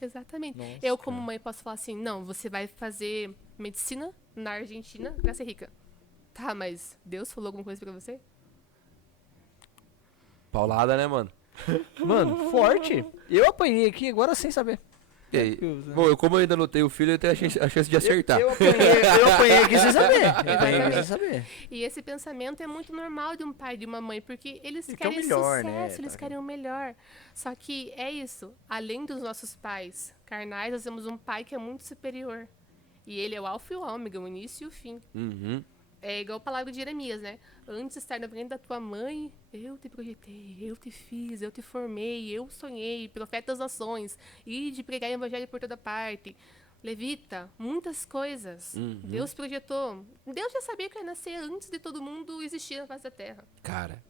Exatamente. Nossa, Eu, como mãe, posso falar assim, não, você vai fazer medicina na Argentina pra ser rica. Tá, mas Deus falou alguma coisa pra você? Paulada, né, mano? Mano, forte. Eu apanhei aqui agora sem saber. E aí? Bom, como eu ainda não tenho filho, eu tenho a chance de acertar. Eu apanhei aqui sem saber. Eu apanhei aqui sem saber. E esse pensamento é muito normal de um pai e de uma mãe, porque eles Ele quer o querem melhor, sucesso, né? eles Tá. querem o melhor. Só que é isso, além dos nossos pais carnais, nós temos um pai que é muito superior. E ele é o alfa e o ômega, o início e o fim. Uhum. É igual a palavra de Jeremias, né? Antes de estar na frente da tua mãe, eu te projetei, eu te fiz, eu te formei, eu sonhei, profeta das nações, e de pregar o evangelho por toda parte. Levita, muitas coisas. Deus projetou. Deus já sabia que ia nascer antes de todo mundo existir na face da terra. Cara.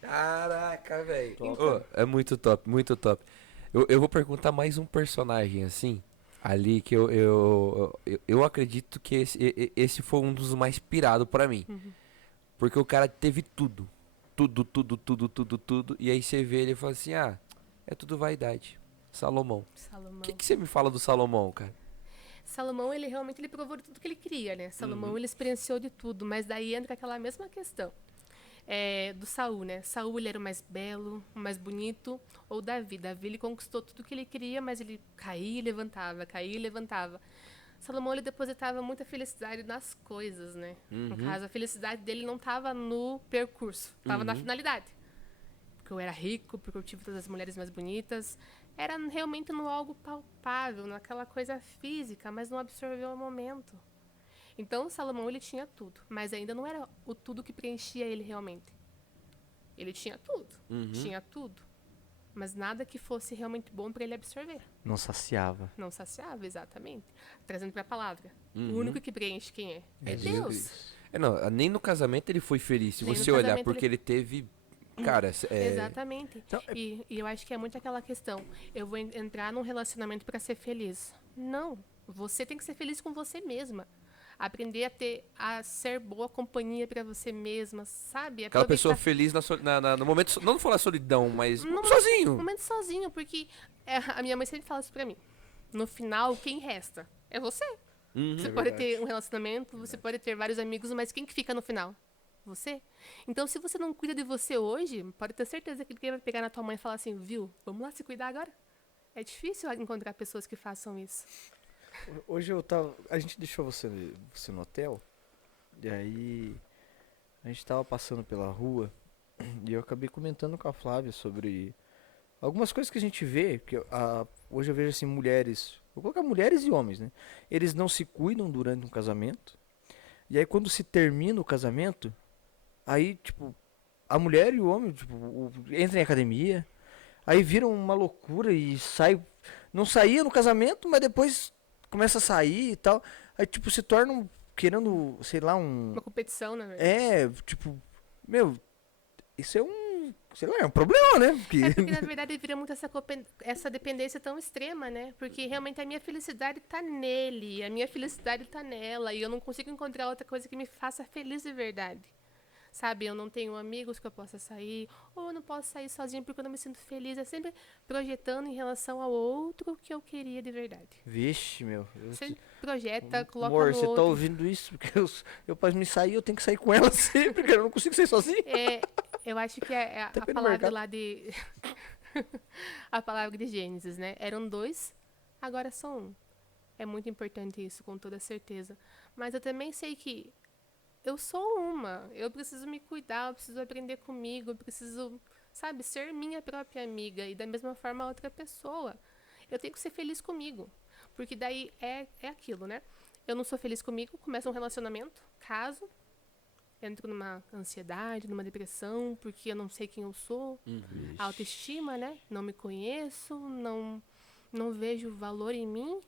Caraca, velho. É muito top, muito top. Eu vou perguntar mais um personagem, assim, ali que eu acredito que esse foi um dos mais pirados pra mim. Porque o cara teve tudo. Tudo. E aí você vê ele e fala assim, é tudo vaidade. Salomão. Salomão. O que você me fala do Salomão, cara? Salomão, ele realmente ele provou de tudo que ele queria, né? Salomão, ele experienciou de tudo, mas daí entra aquela mesma questão do Saul, né? Saul, ele era o mais belo, o mais bonito, ou Davi. Davi, ele conquistou tudo que ele queria, mas ele caía e levantava, caía e levantava. Salomão, ele depositava muita felicidade nas coisas, né? No caso, a felicidade dele não estava no percurso, estava na finalidade. Porque eu era rico, porque eu tive todas as mulheres mais bonitas. Era realmente no algo palpável, naquela coisa física, mas não absorveu o momento. Então, Salomão, ele tinha tudo, mas ainda não era o tudo que preenchia ele realmente. Ele tinha tudo, mas nada que fosse realmente bom para ele absorver. Não saciava. Não saciava, exatamente. Trazendo para a palavra. O único que preenche quem é? É Deus. Não, nem no casamento ele foi feliz. Se Nem no você olhar, casamento porque ele teve... Cara, Exatamente. Então, E eu acho que é muito aquela questão. Eu vou entrar num relacionamento para ser feliz. Não. Você tem que ser feliz com você mesma. Aprender a ser boa companhia para você mesma, sabe? aquela Aproveitar- pessoa feliz no momento... Não falar solidão, mas No sozinho. momento sozinho, porque a minha mãe sempre fala isso pra mim. No final, quem resta é você. Você pode ter um relacionamento, você pode ter vários amigos, mas quem que fica no final? Você. Então, se você não cuida de você hoje, pode ter certeza que alguém vai pegar na tua mãe e falar assim, viu, vamos lá se cuidar agora? É difícil encontrar pessoas que façam isso. Hoje a gente deixou você no hotel. E aí a gente tava passando pela rua e eu acabei comentando com a Flávia sobre algumas coisas que a gente vê, que hoje eu vejo assim, mulheres, vou colocar mulheres e homens, né? Eles não se cuidam durante um casamento. E aí quando se termina o casamento, aí tipo, a mulher e o homem, tipo, entram em academia, aí viram uma loucura e não saía no casamento, mas depois começa a sair e tal. Aí tipo, se tornam querendo, sei lá, Uma competição, na verdade. tipo, meu, isso é sei lá, é um problema, né? Porque É porque, na verdade, vira muito essa dependência tão extrema, né? Porque realmente a minha felicidade tá nele, a minha felicidade tá nela, e eu não consigo encontrar outra coisa que me faça feliz de verdade. Sabe, eu não tenho amigos que eu possa sair, ou eu não posso sair sozinha porque eu não me sinto feliz. É sempre projetando em relação ao outro que eu queria de verdade. Vixe, meu. Você projeta, coloca Amor, no você tá outro. ouvindo isso? Porque eu pra me sair, eu tenho que sair com ela sempre, cara. Eu não consigo sair sozinho. Eu acho que é Tá a pelo palavra mercado. lá de... a palavra de Gênesis, né? Eram 2, agora são 1. É muito importante isso, com toda certeza. Mas eu também sei que eu sou uma. Eu preciso me cuidar, eu preciso aprender comigo, eu preciso, sabe, ser minha própria amiga. E da mesma forma a outra pessoa. Eu tenho que ser feliz comigo. Porque daí é aquilo, né? Eu não sou feliz comigo, começa um relacionamento, caso, entro numa ansiedade, numa depressão, porque eu não sei quem eu sou. Autoestima, né? Não me conheço, não vejo valor em mim.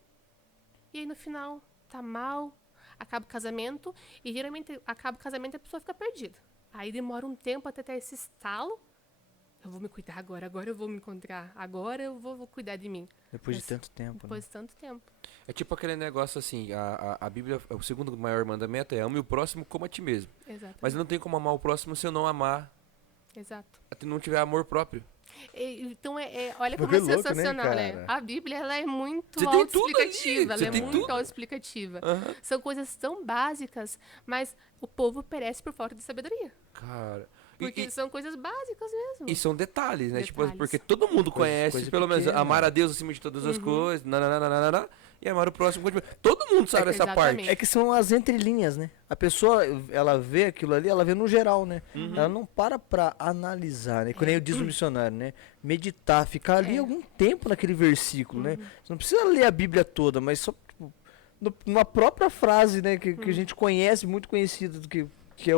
E aí no final, tá mal, acaba o casamento, e geralmente acaba o casamento e a pessoa fica perdida. Aí demora um tempo até ter esse estalo. Eu vou me cuidar agora eu vou me encontrar, agora eu vou cuidar de mim. Depois de Mas tanto tempo. Depois de tanto tempo. É tipo aquele negócio assim, a Bíblia, o segundo maior mandamento é ame o próximo como a ti mesmo. Exato. Mas não tem como amar o próximo se eu não amar, Exato. se não tiver amor próprio. Então, olha Pô, como que é louco, né, sensacional, né? cara? A Bíblia, ela é muito Você tem tudo ali, autoexplicativa. Ela você é tem muito tudo. autoexplicativa. Aham. São coisas tão básicas, mas o povo perece por falta de sabedoria. Cara, Porque E- são coisas básicas mesmo. E são detalhes, né? Tipo, Detalhes. porque todo mundo conhece, coisa pelo menos, pequena. amar a Deus acima de todas as coisas, nananana, e amar o próximo. Todo mundo sabe essa exatamente. parte. É que são as entrelinhas, né? A pessoa, ela vê aquilo ali, ela vê no geral, né? Ela não para pra analisar, né? Quando diz o missionário, né? Meditar, ficar ali É. algum tempo naquele versículo, né? Você não precisa ler a Bíblia toda, mas só tipo, numa própria frase, né? Que a gente conhece, muito conhecida, do que é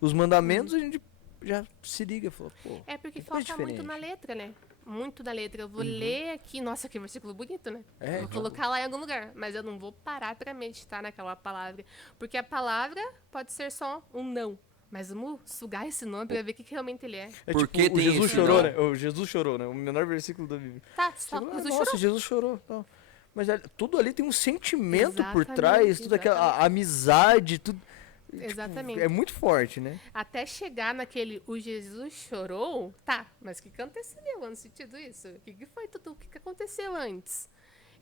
os mandamentos, a gente já se liga e fala, pô, É porque que coisa foca muito na diferente. letra, né? Muito na letra. Eu vou ler aqui, nossa, que versículo bonito, né? É, Vou colocar lá em algum lugar, mas eu não vou parar pra meditar naquela palavra. Porque a palavra pode ser só um não. Mas vamos sugar esse nome pra ver o que realmente ele é. É Por que tipo, o tem Jesus esse chorou, não? né? O Jesus chorou, né? O menor versículo da Bíblia. Tá, só Chegou lá, Jesus nossa, chorou. Jesus chorou. Tal. Mas tudo ali tem um sentimento por Exatamente, trás, tudo aquela a amizade, tudo. Exatamente. É muito forte, né? Até chegar naquele o Jesus chorou, tá, mas o que aconteceu antes de tudo isso? O que foi tudo? O que aconteceu antes?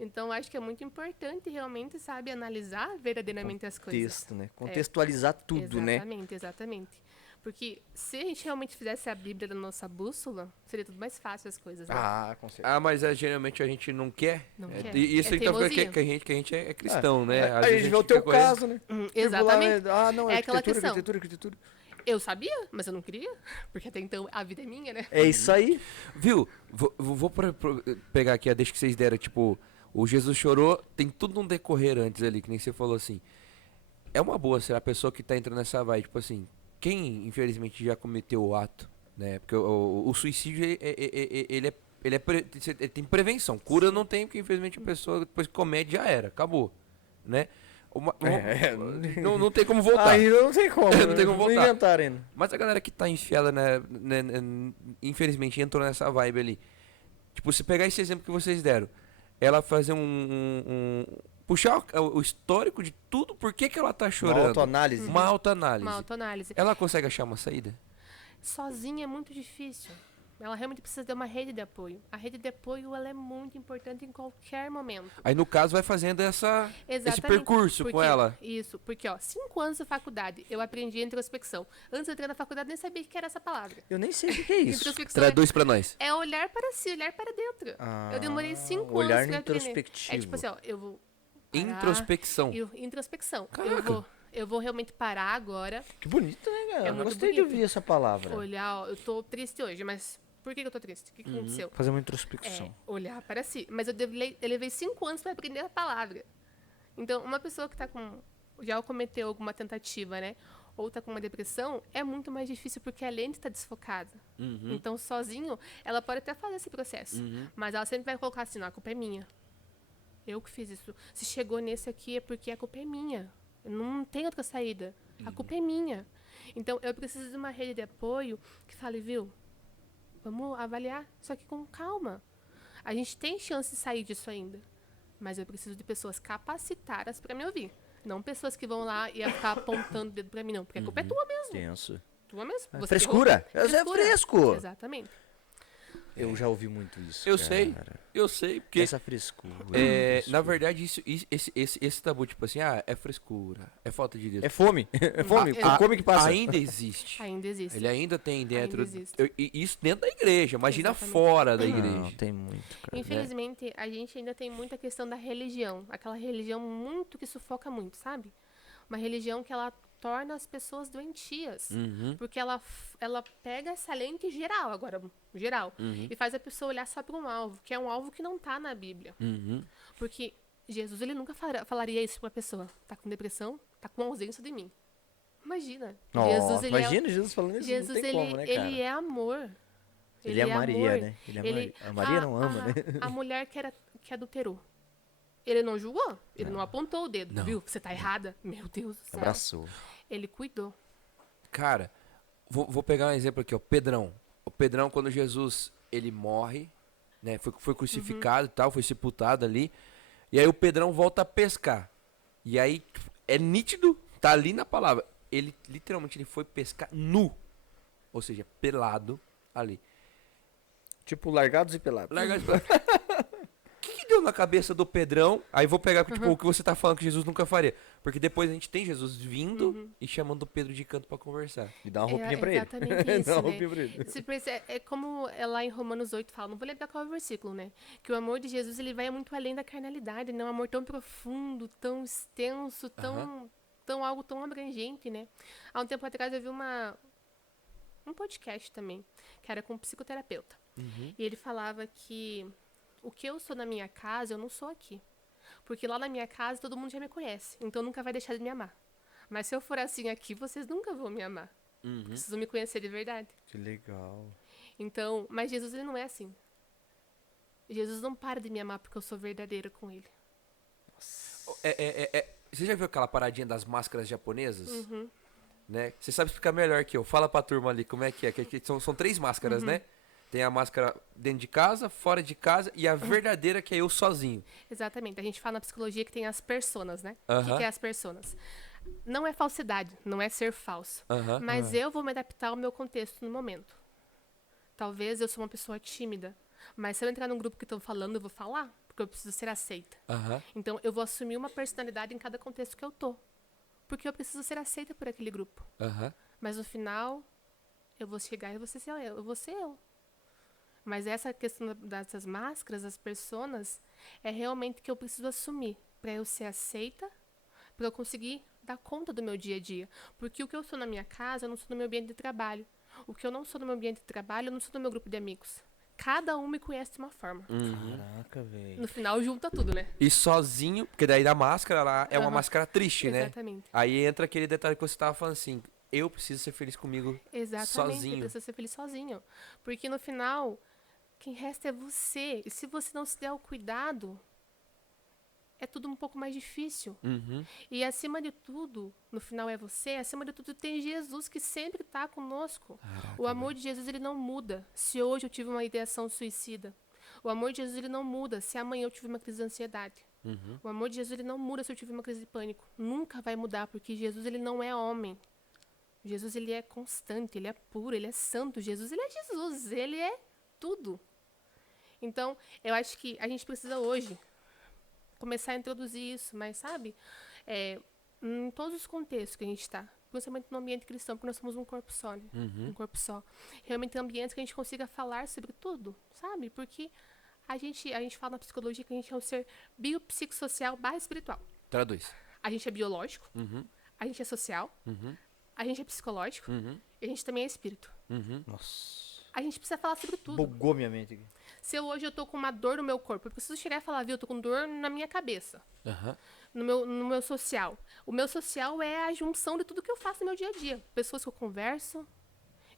Então, acho que é muito importante realmente, sabe, analisar verdadeiramente as coisas. Texto, né? Contextualizar tudo, né? Exatamente, exatamente. Porque se a gente realmente fizesse a Bíblia da nossa bússola, seria tudo mais fácil as coisas, né? Ah, com certeza. Mas geralmente a gente não quer. Não É, quer. E isso É então porque teimosia. que a gente é cristão, né? Às Aí a vezes gente vê o fica teu com essa- caso, né? Exatamente. Tipo lá, não, É aquela arquitetura, questão. arquitetura. Eu sabia, mas eu não queria. Porque até então a vida é minha, né? É isso aí. Viu? Vou pegar aqui a deixa que vocês deram. Tipo, o Jesus chorou, tem tudo um decorrer antes ali, que nem você falou assim. É uma boa ser a pessoa que tá entrando nessa vibe. Tipo assim, quem infelizmente já cometeu o ato, né? Porque o suicídio, ele tem prevenção. Cura não tem, porque infelizmente a pessoa depois que comete já era, acabou, né? Não tem como voltar. Ainda não tem como. Não né? tem como voltar. Não inventaram ainda. Mas a galera que tá enfiada, infelizmente entrou nessa vibe ali. Tipo, se pegar esse exemplo que vocês deram, ela fazer puxar o histórico de tudo, por que ela tá Uma chorando. autoanálise. Uma autoanálise. Uma autoanálise. Ela consegue achar uma saída? Sozinha é muito difícil. Ela realmente precisa ter uma rede de apoio. A rede de apoio ela é muito importante em qualquer momento. Aí no caso vai fazendo esse Exatamente. percurso com Porque- ela. Isso, porque 5 anos de faculdade eu aprendi introspecção. Antes de entrar na faculdade nem sabia o que era essa palavra. Eu nem sei o que é isso. Introspecção Traduz pra nós. é olhar para si, olhar para dentro. eu demorei 5 olhar anos pra aprender. introspectivo. É tipo assim, eu vou parar, Introspecção. introspecção. Caraca. Eu vou realmente parar agora, Que bonito, né, cara? É Eu muito gostei de bonito. ouvir essa palavra. olhar, eu tô triste hoje, mas por que eu tô triste? O que aconteceu? Fazer uma introspecção. É, olhar para si. Mas eu levei 5 anos para aprender a palavra. Então, uma pessoa que já cometeu alguma tentativa, né? Ou tá com uma depressão, é muito mais difícil porque a lente está desfocada. Então, sozinho, ela pode até fazer esse processo. Mas ela sempre vai colocar assim, não, a culpa é minha. Eu que fiz isso. Se chegou nesse aqui é porque a culpa é minha. Não tem outra saída. A culpa é minha. Então, eu preciso de uma rede de apoio que fale, viu? Vamos avaliar, só que com calma. A gente tem chance de sair disso ainda. Mas eu preciso de pessoas capacitadas para me ouvir. Não pessoas que vão lá e ficar apontando o dedo para mim, não. Porque a culpa é tua mesmo. Tenso. Tua mesmo. Você Frescura. errou. Isso é fresco. Exatamente. Eu já ouvi muito isso. Eu cara. sei, porque Essa frescura. na verdade esse tabu, tipo assim, é frescura, é falta de Deus. É fome. É fome. Ah, Come que passa. Ainda existe. Ainda existe. Ele ainda tem dentro. existe. E isso dentro da igreja. Imagina Exatamente. fora da Não, igreja. tem muito, cara. Infelizmente, a gente ainda tem muita questão da religião. Aquela religião muito que sufoca muito, sabe? Uma religião que ela torna as pessoas doentias. Porque ela pega essa lente geral, e faz a pessoa olhar só para um alvo, que é um alvo que não tá na Bíblia. Porque Jesus, ele nunca falaria isso pra uma pessoa. Tá com depressão, tá com ausência de mim. Imagina. Jesus, ele Imagina Jesus falando isso. Jesus, não tem como, né, cara? ele é amor. Ele é Maria, amor. né? Ele é Maria. A Maria não ama, né? A mulher que adulterou. Ele não julgou? Ele não apontou o dedo, Não. viu? Você tá errada. Meu Deus do céu. Abraçou. Ele cuidou. Cara, vou pegar um exemplo aqui, ó. Pedrão. O Pedrão, quando Jesus ele morre, né? Foi crucificado e tal, foi sepultado ali. E aí o Pedrão volta a pescar. E aí é nítido, tá ali na palavra. Ele literalmente ele foi pescar nu. Ou seja, pelado ali. Tipo, largados e pelados. Larga de O que deu na cabeça do Pedrão, aí vou pegar tipo, o que você tá falando que Jesus nunca faria. Porque depois a gente tem Jesus vindo e chamando o Pedro de canto pra conversar. E dá uma roupinha pra ele. Exatamente Dá isso, uma né? roupinha pra ele. Você percebe, é como lá em Romanos 8 fala, não vou lembrar qual é o versículo, né? Que o amor de Jesus, ele vai muito além da carnalidade, né? Um amor tão profundo, tão extenso, tão algo tão abrangente, né? Há um tempo atrás eu vi um podcast também, que era com um psicoterapeuta. E ele falava que o que eu sou na minha casa, eu não sou aqui. Porque lá na minha casa todo mundo já me conhece, então nunca vai deixar de me amar. Mas se eu for assim aqui, vocês nunca vão me amar. Precisam me conhecer de verdade. Que legal. Então, mas Jesus, ele não é assim. Jesus não para de me amar porque eu sou verdadeira com ele. Você já viu aquela paradinha das máscaras japonesas? Né? Você sabe explicar melhor que eu. Fala pra turma ali como é que é. Que são 3 máscaras, né? Tem a máscara dentro de casa, fora de casa e a verdadeira que é eu sozinho. Exatamente. A gente fala na psicologia que tem as personas, né? O Aham. que é as personas? Não é falsidade, não é ser falso. Aham. Mas eu vou me adaptar ao meu contexto no momento. Talvez eu sou uma pessoa tímida, mas se eu entrar num grupo que estão falando, eu vou falar, porque eu preciso ser aceita. Aham. Então eu vou assumir uma personalidade em cada contexto que eu tô. Porque eu preciso ser aceita por aquele grupo. Aham. Mas no final, eu vou chegar e eu vou ser eu. Mas essa questão dessas máscaras, as personas, é realmente que eu preciso assumir para eu ser aceita, para eu conseguir dar conta do meu dia a dia. Porque o que eu sou na minha casa, eu não sou no meu ambiente de trabalho. O que eu não sou no meu ambiente de trabalho, eu não sou no meu grupo de amigos. Cada um me conhece de uma forma. Caraca, velho. No final, junta tudo, né? E sozinho, porque daí da máscara lá é uma máscara triste, né? Exatamente. Aí entra aquele detalhe que você tava falando assim, eu preciso ser feliz comigo Exatamente. sozinho. Precisa ser feliz sozinho. Porque no final, quem resta é você. E se você não se der o cuidado, é tudo um pouco mais difícil. E acima de tudo, no final é você, acima de tudo tem Jesus que sempre está conosco. O amor de Jesus, ele não muda. Se hoje eu tive uma ideação suicida, o amor de Jesus, ele não muda se amanhã eu tive uma crise de ansiedade. O amor de Jesus, ele não muda se eu tive uma crise de pânico. Nunca vai mudar, porque Jesus, ele não é homem. Jesus, ele é constante, ele é puro, ele é santo. Jesus, ele é Jesus, ele é tudo. Então, eu acho que a gente precisa hoje começar a introduzir isso, mas sabe, em todos os contextos que a gente está, principalmente no ambiente cristão, porque nós somos um corpo só, né? Um corpo só. Realmente ambientes que a gente consiga falar sobre tudo, sabe? Porque a gente fala na psicologia que a gente é um ser biopsicossocial barra espiritual. Traduz. A gente é biológico, a gente é social, a gente é psicológico e a gente também é espírito. Nossa. A gente precisa falar sobre tudo. Bugou minha mente aqui. Se hoje eu tô com uma dor no meu corpo, eu preciso chegar e falar, viu, eu tô com dor na minha cabeça, Aham. no meu social. O meu social é a junção de tudo que eu faço no meu dia a dia. Pessoas que eu converso.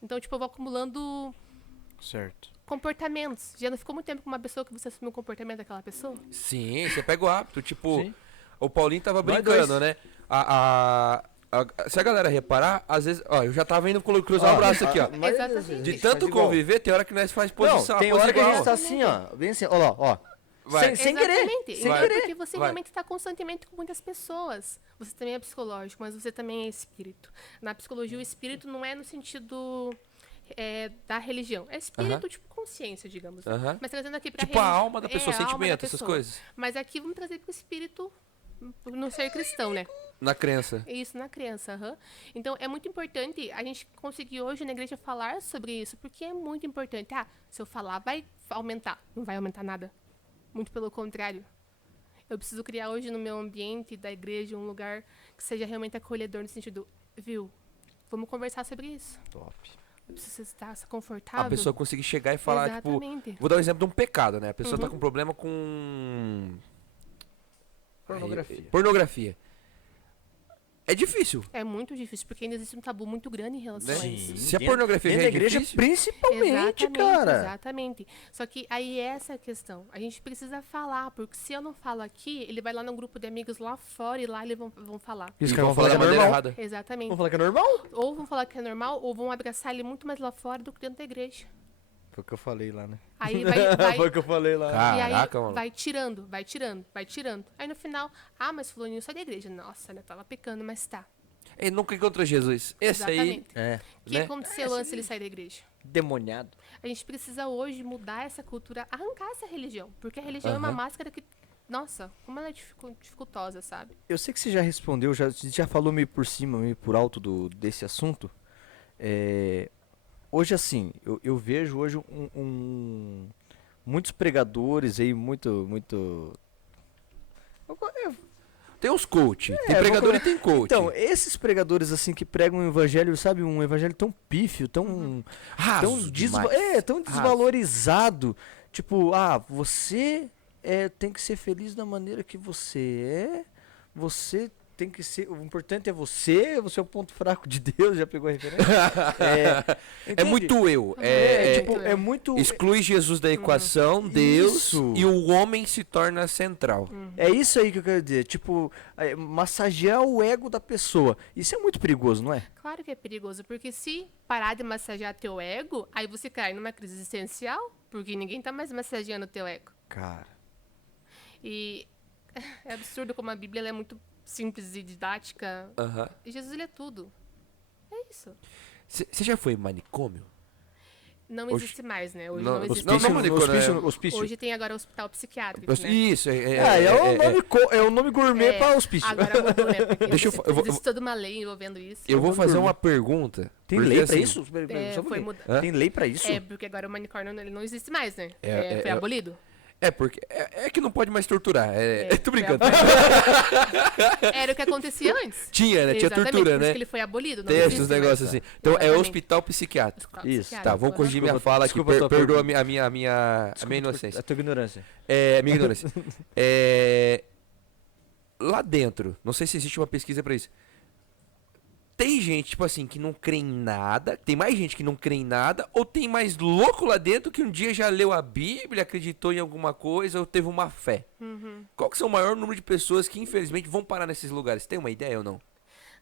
Então, tipo, eu vou acumulando Certo. comportamentos. Já não ficou muito tempo com uma pessoa que você assumiu o comportamento daquela pessoa? Sim, você pega o hábito. Tipo, Sim. o Paulinho tava Nós brincando, dois. né? Se a galera reparar, às vezes, ó, eu já tava indo cruzar o braço aqui, ó. Exatamente. De Faz tanto conviver, tem hora que nós faz posição. Não, tem pose hora que a igual. gente tá assim, ó. Bem assim, ó lá, ó. Vai. Sem querer. Exatamente. Sem Então, querer. porque você Vai. realmente está constantemente com muitas pessoas. Você também é psicológico, mas você também é espírito. Na psicologia, o espírito não é no sentido da religião. É espírito, tipo consciência, digamos. Né? Aham. Mas trazendo aqui pra Tipo a alma da pessoa, a alma da sentimento, essas pessoa. coisas. Mas aqui vamos trazer pro espírito no ser cristão, né? Na crença. Isso, na criança, aham. Então, é muito importante a gente conseguir hoje na igreja falar sobre isso, porque é muito importante. Ah, se eu falar, vai aumentar. Não vai aumentar nada. Muito pelo contrário. Eu preciso criar hoje no meu ambiente da igreja um lugar que seja realmente acolhedor no sentido, viu? Vamos conversar sobre isso. Top. Eu preciso estar confortável. A pessoa conseguir chegar e falar, Exatamente. tipo... Vou dar um exemplo de um pecado, né? A pessoa tá com problema com... Pornografia. Pornografia. É difícil. É muito difícil, porque ainda existe um tabu muito grande em relação a Sim. isso. Se a pornografia já é igreja, difícil... principalmente, cara. Exatamente. Só que aí é essa a questão. A gente precisa falar, porque se eu não falo aqui, ele vai lá num grupo de amigos lá fora e lá eles vão falar. Isso E que vão vão falar falar da que é maneira normal. errada. Exatamente. Vamos falar que é normal? Ou vão falar que é normal, ou vão abraçar ele muito mais lá fora do que dentro da igreja. Foi o que eu falei lá, né? Aí Foi o que eu falei lá. e aí Caraca, mano. vai tirando. Aí no final, mas fulaninho só da igreja. Nossa, né? Tava pecando, mas tá. Ele nunca encontrou Jesus. Esse aí... Exatamente. É. O que né? aconteceu antes ele sair da igreja? Demoniado. A gente precisa hoje mudar essa cultura, arrancar essa religião. Porque a religião é uma Aham. máscara que Nossa, como ela é dificultosa, sabe? Eu sei que você já respondeu, já falou meio por cima, meio por alto desse assunto. Hoje, assim, eu vejo hoje muitos pregadores aí, Tem os coach, tem vamos pregador e colocar- tem coach. Então, esses pregadores assim que pregam um evangelho, sabe, um evangelho tão pífio, tão raso demais. tão Raso. desvalorizado. Tipo, você tem que ser feliz da maneira que você é. Você tem que ser. O importante é você é o ponto fraco de Deus. Já pegou a referência? É Entende? muito eu. É muito. Exclui Jesus da equação, Deus, Isso. e o homem se torna central. É isso aí que eu quero dizer. Tipo, massagear o ego da pessoa. Isso é muito perigoso, não é? Claro que é perigoso, porque se parar de massagear teu ego, aí você cai numa crise existencial, porque ninguém tá mais massageando teu ego. Cara. E é absurdo como a Bíblia ela é muito simples e didática. Aham. E Jesus, ele é tudo. É isso. Você já foi em manicômio? Não Hoje- existe mais, né? Hoje Não, não, existe não, mais. não, manicômio, hospício. Hoje tem agora o hospital psiquiátrico, né? Isso, É o nome gourmet É, para hospício. Agora mudou, né? Porque Deixa eu existe, fa- eu vou- existe toda uma lei envolvendo isso. Eu vou Vamos fazer dormir. uma pergunta. Tem porque, lei pra assim, isso? Só um Foi pouquinho. mudado. Tem lei pra isso? É, porque agora o manicômio ele não existe mais, né? É, Foi abolido. É, porque é que não pode mais torturar. Tô foi brincando. Era o que acontecia antes. Tinha, né? Tinha Exatamente, tortura, por isso né? que ele foi abolido. Não Tem existe esses mais. negócios assim. Então é Exatamente. hospital psiquiátrico. Hospital Isso, psiquiátrico, Tá, vou aham. corrigir minha fala aqui. desculpa a tua Perdoa pergunta. a minha inocência. A tua ignorância. Minha ignorância. Lá dentro, não sei se existe uma pesquisa pra isso. Tem gente, tipo assim, que não crê em nada. Tem mais gente que não crê em nada. Ou tem mais louco lá dentro que um dia já leu a Bíblia, acreditou em alguma coisa ou teve uma fé. Uhum. Qual que é o maior número de pessoas que, infelizmente, vão parar nesses lugares? Tem uma ideia ou não?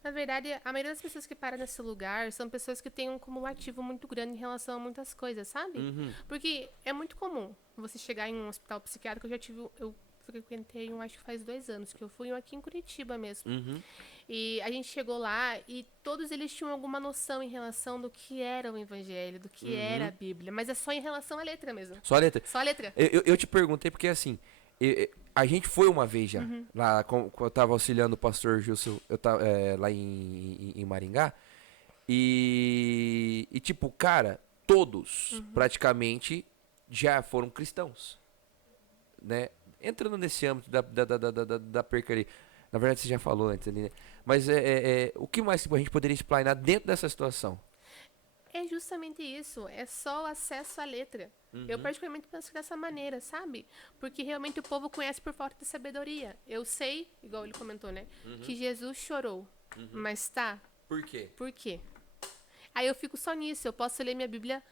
Na verdade, a maioria das pessoas que param nesse lugar são pessoas que têm um cumulativo muito grande em relação a muitas coisas, sabe? Uhum. Porque é muito comum você chegar em um hospital psiquiátrico. Eu frequentei acho que faz 2 anos, que eu fui aqui em Curitiba mesmo. Uhum. E a gente chegou lá e todos eles tinham alguma noção em relação do que era o evangelho, do que era a Bíblia. Mas é só em relação à letra mesmo. Só a letra. Só a letra. Eu te perguntei porque, assim, a gente foi uma vez já, lá, quando eu tava auxiliando o pastor Gilson, eu tava, lá em Maringá, e tipo, cara, todos, praticamente, já foram cristãos, né? Entrando nesse âmbito da perca ali. Na verdade, você já falou antes ali, né? Mas o que mais a gente poderia explanar dentro dessa situação? É justamente isso. É só o acesso à letra. Eu particularmente penso dessa maneira, sabe? Porque realmente o povo conhece por falta de sabedoria. Eu sei, igual ele comentou, né? Que Jesus chorou. Mas tá, Por quê? por quê? Aí eu fico só nisso. Eu posso ler minha Bíblia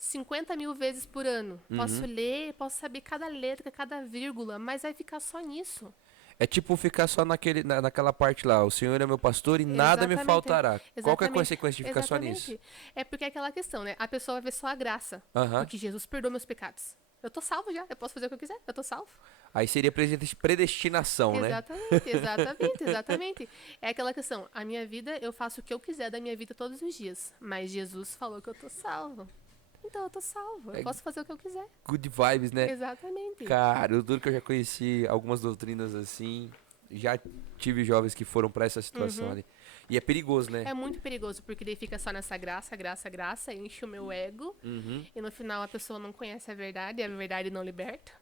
50.000 vezes por ano. Posso ler, posso saber cada letra, cada vírgula, mas vai ficar só nisso. É tipo ficar só naquela parte lá, o Senhor é meu pastor e nada me Exatamente. faltará. Qual que é a Exatamente. consequência de ficar só nisso? Exatamente. É porque é aquela questão, né? A pessoa vai ver só a graça. Aham. Porque Jesus perdoa meus pecados. Eu tô salvo já, eu posso fazer o que eu quiser, eu tô salvo. Aí seria predestinação, né? Exatamente. É aquela questão, a minha vida, eu faço o que eu quiser da minha vida todos os dias. Mas Jesus falou que eu tô salvo. Então eu tô salvo, eu posso fazer o que eu quiser. Good vibes, né? Exatamente. Cara, o duro que eu já conheci algumas doutrinas assim, já tive jovens que foram pra essa situação ali. E é perigoso, né? É muito perigoso, porque daí fica só nessa graça, enche o meu ego. Uhum. E no final a pessoa não conhece a verdade não liberta.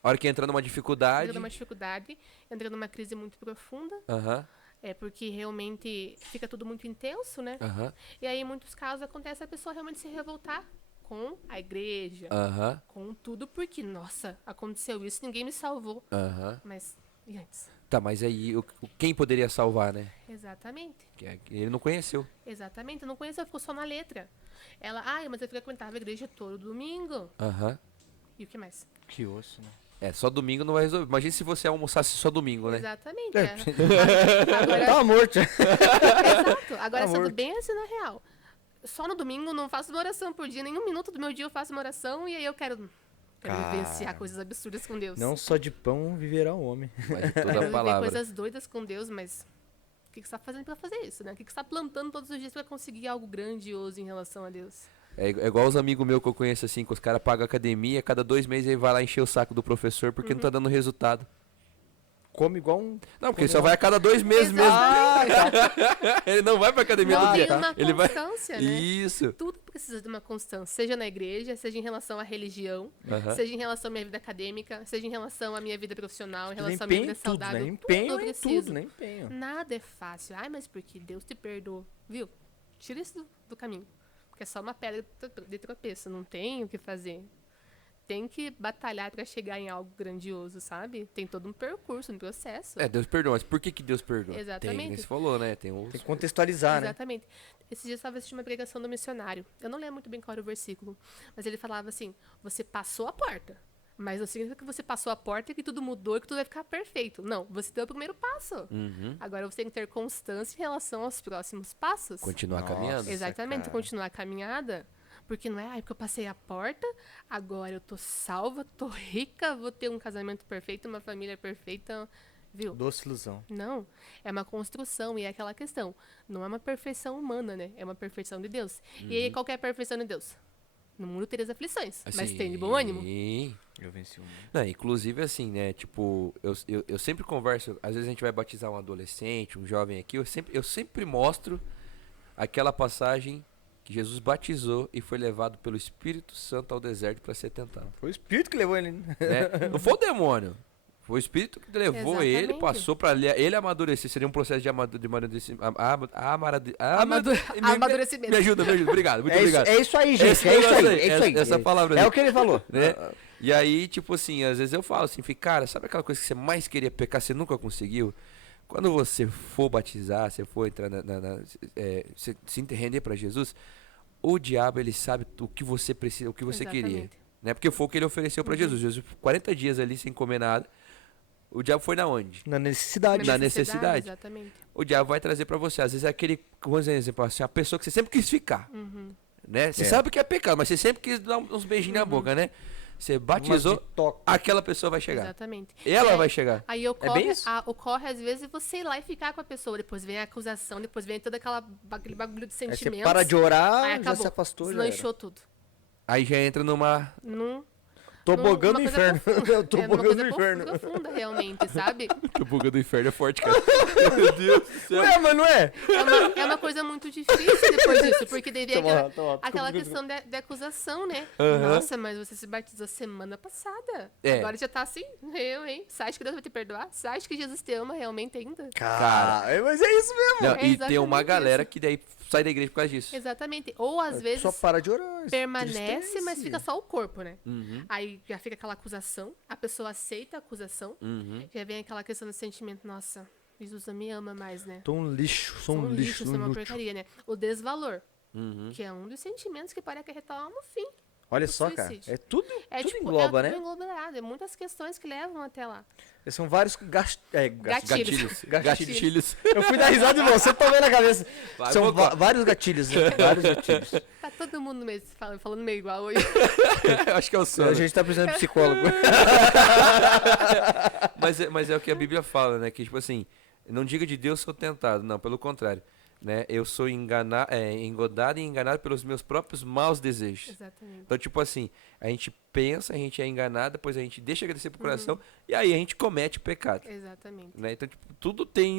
A hora que entra numa dificuldade. Entra numa dificuldade, entra numa crise muito profunda. Aham, É porque realmente fica tudo muito intenso, né? aham, E aí, em muitos casos, acontece a pessoa realmente se revoltar com a igreja, aham, com tudo, porque, nossa, aconteceu isso, ninguém me salvou. aham. Mas, e antes? Tá, mas aí quem poderia salvar, né? Exatamente. Ele não conheceu. Exatamente. Não conheceu, ficou só na letra. Ela, mas eu frequentava a igreja todo domingo. Aham. E o que mais? Que osso, né? Só domingo não vai resolver. Imagina se você almoçasse só domingo, né? Exatamente. É. Agora, Tava morto. exato. Agora, sendo Amor. bem assim, na real. Só no domingo não faço uma oração por dia. Nem um minuto do meu dia eu faço uma oração. E aí eu quero vivenciar coisas absurdas com Deus. Não só de pão viverá o homem. Mas Quero toda a viver palavra. coisas doidas com Deus, mas o que você está fazendo para fazer isso, né? O que você está plantando todos os dias para conseguir algo grandioso em relação a Deus? É igual os amigos meus que eu conheço assim, que os caras pagam academia, cada 2 meses ele vai lá encher o saco do professor porque não tá dando resultado. come igual um... Não, porque ele só vai a cada 2 meses mesmo. Ele não vai pra academia Não todo tem dia. uma Ele vai... constância, né? Isso. Tudo precisa de uma constância, seja na igreja, seja em relação à religião, Aham. seja em relação à minha vida acadêmica, seja em relação à minha vida profissional, em relação à Empenho minha vida em tudo, saudável. né? Empenho tudo eu em preciso. tudo, né? Empenho. Nada é fácil. Ai, mas porque Deus te perdoou. Viu? Tira isso do caminho. Porque é só uma pedra de tropeço. Não tem o que fazer. Tem que batalhar para chegar em algo grandioso, sabe? Tem todo um percurso, um processo. Deus perdoa, mas por que Deus perdoa? Exatamente. Tem, você falou, né? Tem os... Tem que contextualizar, né? Exatamente. Esses dias eu estava assistindo uma pregação do missionário. Eu não lembro muito bem qual era o versículo, mas ele falava assim: você passou a porta, mas não significa que você passou a porta e que tudo mudou e que tudo vai ficar perfeito. Não, você deu o primeiro passo. Uhum. Agora você tem que ter constância em relação aos próximos passos. Continuar Nossa. caminhando. Exatamente, cara. continuar a caminhada. Porque não é, porque eu passei a porta, agora eu tô salva, tô rica, vou ter um casamento perfeito, uma família perfeita, viu? Doce ilusão. Não, é uma construção e é aquela questão. Não é uma perfeição humana, né? É uma perfeição de Deus. E aí, qual que é a perfeição de Deus? No mundo tereis aflições, mas tem de bom ânimo. Sim. Eu venci o mundo. Não, inclusive assim, né, tipo, eu sempre converso, às vezes a gente vai batizar um adolescente, um jovem aqui, eu sempre mostro aquela passagem que Jesus batizou e foi levado pelo Espírito Santo ao deserto para ser tentado. Foi o Espírito que levou ele, né? Né? Não foi o demônio. Foi o Espírito que levou ele, Exatamente. passou para ele amadurecer. Seria um processo de amadurecimento. Amadurecimento. Me ajuda, obrigado, muito obrigado. É isso aí, gente. Esse É isso negócio aí. aí, É isso aí. essa palavra É aí. o que ele falou. Né? E aí, tipo assim, às vezes eu falo assim, cara, sabe aquela coisa que você mais queria pecar, você nunca conseguiu? Quando você for batizar, você for entrar se render para Jesus, o diabo, ele sabe o que você precisa, o que você queria. Exatamente. Né? Porque foi o que ele ofereceu para Jesus. Jesus, 40 dias ali sem comer nada. O diabo foi na onde? Na necessidade. Na necessidade. Exatamente. O diabo vai trazer para você. Às vezes é aquele, vamos dizer, exemplo, assim, a pessoa que você sempre quis ficar. Né? Você sabe que é pecado, mas você sempre quis dar uns beijinhos na boca, né? Você batizou, aquela pessoa vai chegar. Exatamente. Ela É, vai chegar. Aí bem ocorre, isso? ocorre, às vezes, você ir lá e ficar com a pessoa. Depois vem a acusação, depois vem todo aquele bagulho de Aí você sentimentos. para de orar, Aí já acabou. se afastou. Já era. Deslanchou tudo. Aí já entra numa... Tobogã do numa coisa inferno. profunda. Eu tô É uma bugando coisa do inferno. profunda, realmente, sabe? O buga do inferno é forte, cara. Meu Deus do céu. Ué, mas não é? É uma coisa muito difícil depois disso, porque daí vem Toma lá, aquela desculpa. questão de acusação, né? Aham. Nossa, mas você se batizou semana passada. É. Agora já tá assim, hein? Você acha que Deus vai te perdoar? Você acha que Jesus te ama realmente ainda? Cara, mas é isso mesmo. Não, É e tem uma exatamente galera isso. que daí sai da igreja por causa disso. Exatamente. Ou às vezes Só para de orar. permanece, Tristeza. mas fica só o corpo, né? Uhum, Aí já fica aquela acusação, a pessoa aceita a acusação, uhum. já vem aquela questão do sentimento, nossa, Jesus não me ama mais, né? Tô um lixo, sou um lixo, sou uma inútil. porcaria, né? O desvalor, Uhum. que é um dos sentimentos que pode acarretar lá no fim. Olha o só, cara. suicídio. É tudo, É tudo tipo, engloba, é né? tudo englobado, é muitas questões que levam até lá. São vários Gatilhos. Gatilhos. Eu fui dar risada de você, tô vendo a cabeça. Vai, São Bocó. vários gatilhos, né? Vários gatilhos. Tá todo mundo meio falando meio igual hoje. Eu acho que é o sono. A gente tá precisando de psicólogo. Mas é o que a Bíblia fala, né? Que, tipo assim, não diga de Deus sou tentado. Não, pelo contrário. Né? Eu sou engodado e enganado pelos meus próprios maus desejos. Exatamente. Então, tipo assim, a gente pensa, a gente é enganado, depois a gente deixa agradecer pro coração, e aí a gente comete o pecado. Exatamente. Né? Então, tipo, tudo tem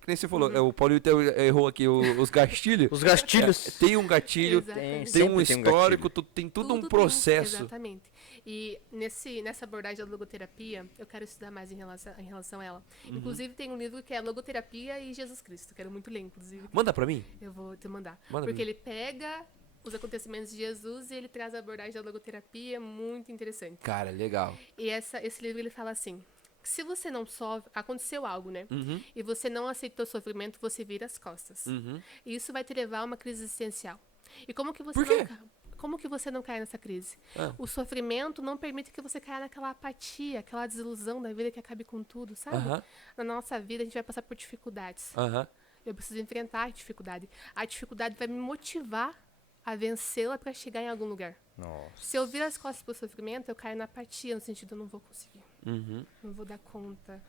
que nem você falou, o Paulito errou aqui os gatilhos. Os gatilhos. Tem um gatilho, Exatamente. tem um Sempre tem um histórico, tem tudo um Tudo processo. Exatamente. E nessa abordagem da logoterapia, eu quero estudar mais em relação a ela. Inclusive, tem um livro que é Logoterapia e Jesus Cristo. Quero muito ler, inclusive. Manda pra mim. Eu vou te mandar. Manda Porque pra mim. ele pega os acontecimentos de Jesus e ele traz a abordagem da logoterapia, muito interessante. Cara, legal. E esse livro, ele fala assim, que se você não sofre, aconteceu algo, né? Uhum, E você não aceitou o sofrimento, você vira as costas. uhum. E isso vai te levar a uma crise existencial. E como que você Por quê? como que você não cai nessa crise? Ah. O sofrimento não permite que você caia naquela apatia, aquela desilusão da vida que acabe com tudo, sabe? Aham, Na nossa vida, a gente vai passar por dificuldades. aham. Eu preciso enfrentar a dificuldade. A dificuldade vai me motivar a vencê-la para chegar em algum lugar. Nossa. Se eu virar as costas pro sofrimento, eu caio na apatia, no sentido, eu não vou conseguir, Uhum. não vou dar conta.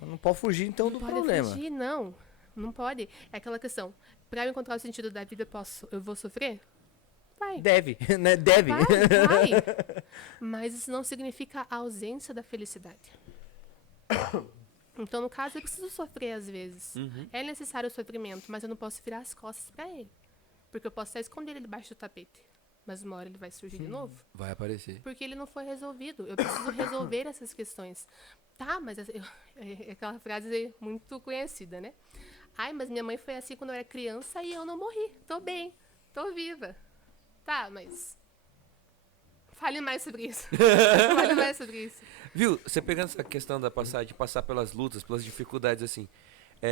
Não pode fugir, então, Não do pode problema. fugir, não. Não pode. É aquela questão. Para eu encontrar o sentido da vida, eu vou sofrer? Vai. Deve, né? Deve. Mas isso não significa a ausência da felicidade. Então, no caso, eu preciso sofrer às vezes. Uhum. É necessário o sofrimento, mas eu não posso virar as costas pra ele. Porque eu posso até esconder ele debaixo do tapete. Mas uma hora ele vai surgir de novo. Vai aparecer. Porque ele não foi resolvido. Eu preciso resolver essas questões. Tá, mas é aquela frase muito conhecida, né? Ai, mas minha mãe foi assim quando eu era criança e eu não morri. Tô bem, tô viva. Tá, mas... Fale mais sobre isso. Fale mais sobre isso. Viu, você pegando essa questão da de passar pelas lutas, pelas dificuldades, assim.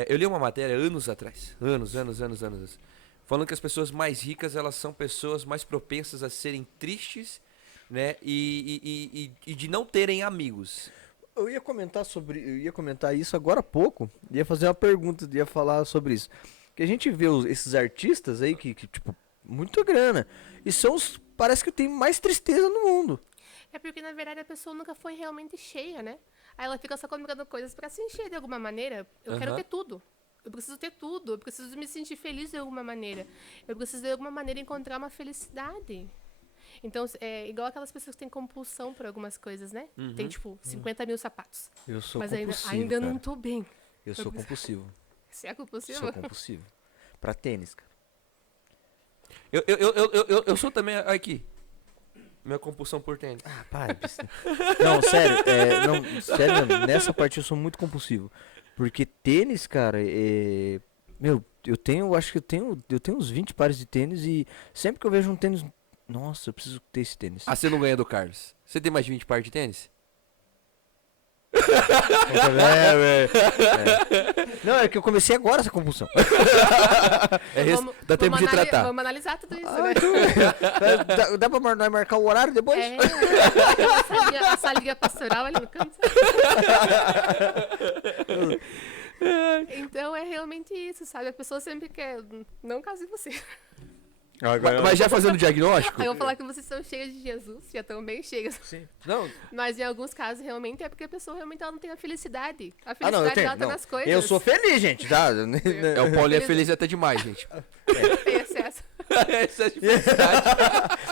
Eu li uma matéria anos atrás. Anos. Falando que as pessoas mais ricas, elas são pessoas mais propensas a serem tristes, né? E de não terem amigos. Eu ia comentar isso agora há pouco. Ia fazer uma pergunta, ia falar sobre isso. Que a gente vê esses artistas aí que, tipo, muito grana. E são os, parece que tem mais tristeza no mundo. É porque, na verdade, a pessoa nunca foi realmente cheia, né? Aí ela fica só comprando coisas pra se encher de alguma maneira. Eu quero ter tudo. Eu preciso ter tudo. Eu preciso me sentir feliz de alguma maneira. Eu preciso, de alguma maneira, encontrar uma felicidade. Então, é igual aquelas pessoas que têm compulsão por algumas coisas, né? Tem, tipo, 50 mil sapatos. Eu sou mas compulsivo, ainda cara. não tô bem. Eu sou compulsivo. Você é compulsivo? Sou compulsivo. Pra tênis, cara. Eu sou também aqui. Minha compulsão por tênis. Ah, para. Não, sério. Sério mesmo. Nessa parte eu sou muito compulsivo. Porque tênis, cara, meu, acho que eu tenho uns 20 pares de tênis e sempre que eu vejo um tênis, nossa, eu preciso ter esse tênis. Ah, você não ganha do Carlos. Você tem mais de 20 pares de tênis? Não, é que eu comecei agora essa compulsão. Dá tempo de tratar. Vamos analisar tudo isso, Ah, né? então, dá pra nós marcar o horário depois? A salinha pastoral ali no canto. Então é realmente isso, sabe? A pessoa sempre quer, não case você. Mas já fazendo diagnóstico? Aí eu vou falar que vocês são cheias de Jesus, já estão bem cheias. Sim. Não. Mas em alguns casos realmente é porque a pessoa realmente ela não tem a felicidade. A Ah, felicidade não, eu tenho. dela tá Não. nas coisas. Eu sou feliz, gente, tá? O Paulinho é feliz até demais, gente. Tem excesso. Excesso de felicidade.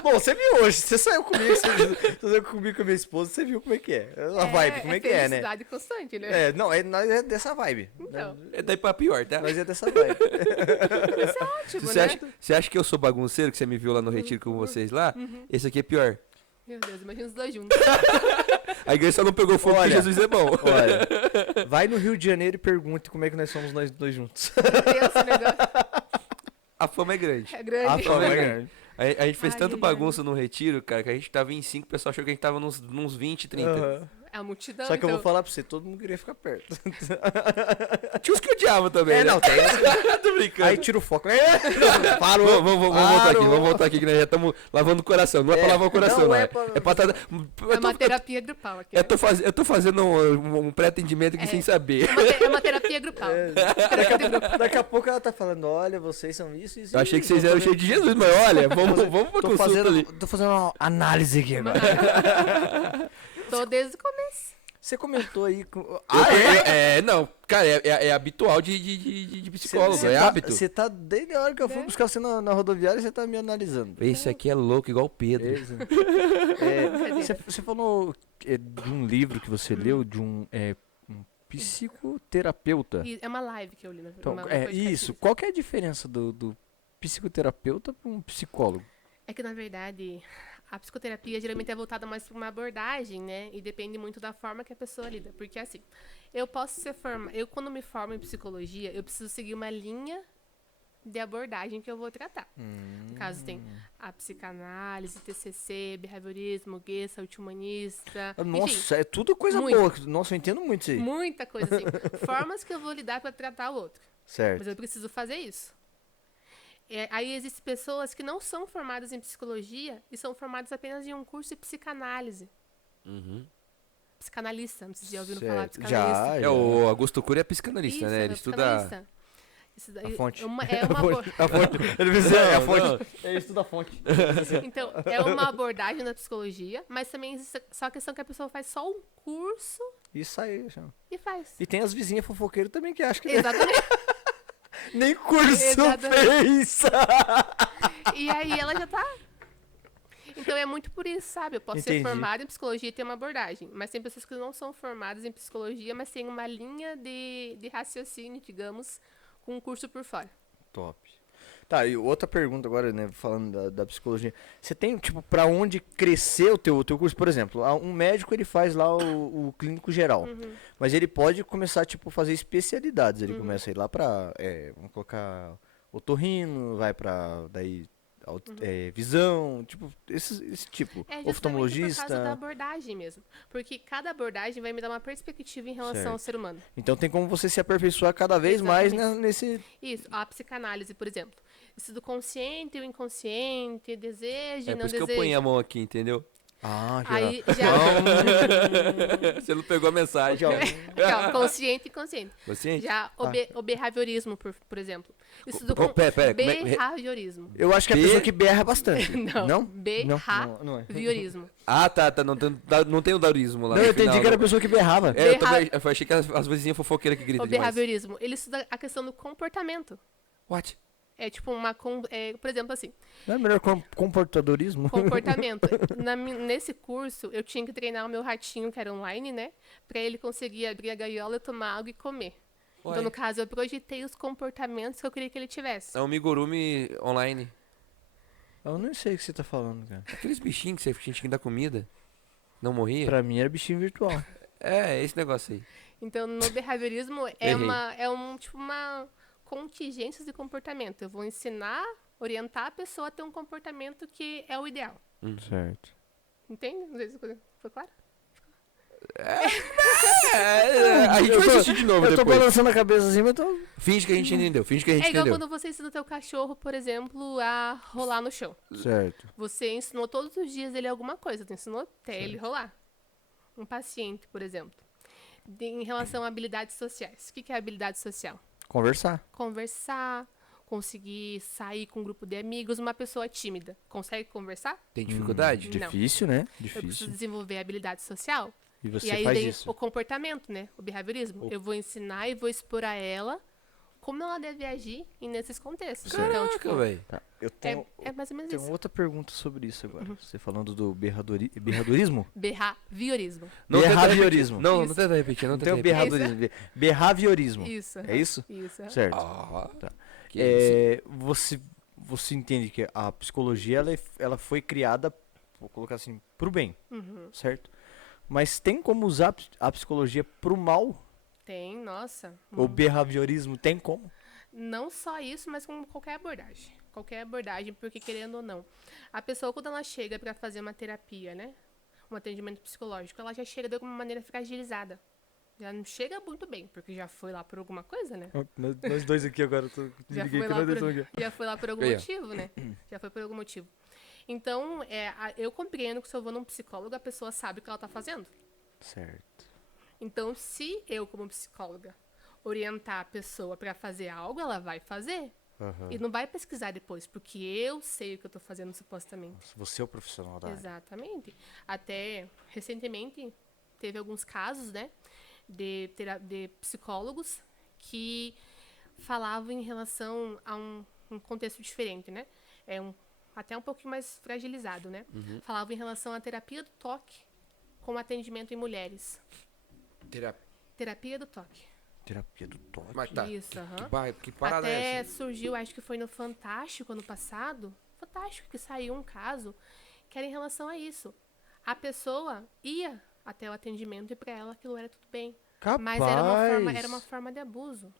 Bom, você viu hoje, você saiu comigo, você saiu comigo com a minha esposa, você viu como é que é. A vibe, como é que é, né? Felicidade constante, né? Nós é dessa vibe. Então, É daí pra pior, tá? Nós é dessa vibe. isso é ótimo, Você né? acha que eu sou bagunceiro, que você me viu lá no retiro com vocês lá? Esse aqui é pior. Meu Deus, imagina os dois juntos. A igreja só não pegou fogo porque Olha. Jesus é bom. Olha, vai no Rio de Janeiro e pergunte como é que nós somos nós dois juntos. Esse negócio A fama é grande. é grande. A fama é grande. A gente fez Ai, tanto ai, bagunça no retiro, cara, que a gente tava em 5, o pessoal achou que a gente tava nos 20, 30. Aham. É a multidão, Só que eu então. vou falar pra você, todo mundo queria ficar perto. Tinha uns que odiavam também, né? Não, tem. Tô brincando. Aí tira o foco. Parou. Vamos voltar aqui, que nós já estamos lavando o coração. Não é pra lavar o coração, não não. é É pra- pra tá... É uma terapia grupal aqui. Eu tô fazendo um pré-atendimento aqui É. sem saber. É uma terapia grupal. Terapia de grupo. Daqui a pouco ela tá falando, olha, vocês são isso, isso. Eu achei que isso. vocês eram cheios de Jesus, mas olha, vamos pra Tô consulta ali. fazendo uma análise aqui agora. Tô desde o começo. Você comentou aí com. Não, cara, é habitual de psicólogo, Você é tá- hábito. Você tá, desde a hora que eu fui buscar você na rodoviária, você tá me analisando. Esse aqui é louco, igual o Pedro. Você falou de um livro que você leu, de um psicoterapeuta. E é uma live que eu li. Então, uma podcast. isso. Qual que é a diferença do psicoterapeuta para um psicólogo? É que, na verdade, a psicoterapia geralmente é voltada mais para uma abordagem, né? E depende muito da forma que a pessoa lida. Porque, assim, eu posso ser formada... Eu, quando me formo em psicologia, eu preciso seguir uma linha de abordagem que eu vou tratar. No caso, tem a psicanálise, TCC, behaviorismo, Gestalt, humanista... enfim, Nossa, é tudo coisa muito. boa. Nossa, eu entendo muito isso aí. muita coisa, assim. Formas que eu vou lidar para tratar o outro. Certo. Mas eu preciso fazer isso. Aí existem pessoas que não são formadas em psicologia e são formadas apenas em um curso de psicanálise. Psicanalista, não sei se já ouviram falar de Certo. psicanalista. Já. O Augusto Cury é psicanalista, Isso, né? Ele é estuda... psicanalista. Isso daí A fonte. É uma abordagem. A fonte. Ele vai dizer, é a Não, fonte. Ele estuda a fonte. Então, é uma abordagem na psicologia, mas também existe só a questão que a pessoa faz só um curso Isso aí, chama. e faz. E tem as vizinhas fofoqueiras também que acham que Exatamente. nem curso Exatamente. fez. E aí ela já tá. Então é muito por isso, sabe? Eu posso Entendi. ser formada em psicologia e ter uma abordagem. Mas tem pessoas que não são formadas em psicologia, mas têm uma linha de raciocínio, digamos, com um curso por fora. Top. Tá, e outra pergunta agora, né, falando da psicologia. Você tem, tipo, pra onde crescer o teu curso? Por exemplo, um médico, ele faz lá o clínico geral. Mas ele pode começar, tipo, fazer especialidades. Ele começa a ir lá pra, vamos colocar, otorrino, vai pra, daí, visão, tipo, esse tipo. É justamente por causa da Oftalmologista. abordagem mesmo. Porque cada abordagem vai me dar uma perspectiva em relação Certo. ao ser humano. Então tem como você se aperfeiçoar cada vez mais, né, Exatamente. nesse... Isso, a psicanálise, por exemplo. Estudo consciente, o inconsciente, desejo, É não por isso que eu desejo. ponho a mão aqui, entendeu? Ah, já. Aí já. Você não pegou a mensagem. Já. Aqui, ó, consciente e inconsciente. Você? Já o behaviorismo, por exemplo. Estudo Pera, pera, como é que- behaviorismo. Eu acho que é a pessoa que berra bastante. Não, Não? behaviorismo. Ah, tá. Não tem o daurismo lá Não, no eu entendi final, que era a né? pessoa que berrava. É, eu também eu achei que as vizinhas fofoqueiras que gritam O demais. behaviorismo, ele estuda a questão do comportamento. What? É tipo por exemplo, assim, Não é melhor comportadorismo? comportamento. Nesse curso, eu tinha que treinar o meu ratinho, que era online, né? Pra ele conseguir abrir a gaiola, tomar água e comer. Uai. Então, no caso, eu projetei os comportamentos que eu queria que ele tivesse. É um amigurumi online. Eu não sei o que você tá falando, cara. Aqueles bichinhos que você tinha que dar comida. Não morria? Pra mim era bichinho virtual. É, esse negócio aí. Então, no behaviorismo, Errei. uma contingência de comportamento. Eu vou ensinar, orientar a pessoa a ter um comportamento que é o ideal. Certo. Entende? Não sei se foi claro. A gente vai assistir de novo Eu tô depois. balançando a cabeça assim, mas tô... Finge que a gente entendeu. Finge que a gente É igual entendeu. quando você ensina o teu cachorro, por exemplo, a rolar no chão. Certo. Você ensinou todos os dias ele alguma coisa, tu ensinou até ele rolar. Um paciente, por exemplo. Em relação a habilidades sociais. O que é habilidade social? Conversar. Conversar, conseguir sair com um grupo de amigos. Uma pessoa tímida, consegue conversar? Tem dificuldade? Não. Difícil, né? Eu preciso Difícil. desenvolver a habilidade social. E você e aí faz vem isso. o comportamento, né? O behaviorismo. Eu vou ensinar e vou expor a ela como ela deve agir nesses contextos. Então, Caraca, tipo, velho. Tá. Eu tenho, é mais ou menos tenho isso. outra pergunta sobre isso agora. Você falando do berradorismo? Behaviorismo. Não tenta Behaviorismo. repetir. Não Isso. tenta repetir. Não Não tem o tenta repetir. berradorismo. Behaviorismo. Isso. É isso? Isso. Certo. Ah, Tá. que isso. Você entende que a psicologia ela foi criada, vou colocar assim, pro bem, certo? Mas tem como usar a psicologia pro mal? Tem, nossa. O behaviorismo tem como? Não só isso, mas com qualquer abordagem. Qualquer abordagem, porque querendo ou não. A pessoa, quando ela chega para fazer uma terapia, né? Um atendimento psicológico, ela já chega de alguma maneira fragilizada. Já não chega muito bem, porque já foi lá por alguma coisa, né? Nós dois aqui agora, Já foi lá por algum Aí, ó. motivo, né? Já foi por algum motivo. Então, eu compreendo que se eu vou num psicólogo, a pessoa sabe o que ela tá fazendo. Certo. Então, se eu, como psicóloga, orientar a pessoa para fazer algo, ela vai fazer. E não vai pesquisar depois, porque eu sei o que eu tô fazendo supostamente. Você é o profissional da área. Exatamente. Até recentemente teve alguns casos, né, de psicólogos que falavam em relação a um contexto diferente, né? Até um pouquinho mais fragilizado, né? Falavam em relação à terapia do toque com atendimento em mulheres. Terapia do toque. Terapia do toque. Mas tá. Isso, aham. Que parada Até é essa? surgiu, acho que foi no Fantástico ano passado. Fantástico que saiu um caso que era em relação a isso. A pessoa ia até o atendimento e pra ela aquilo era tudo bem. Capaz. Mas era uma forma de abuso.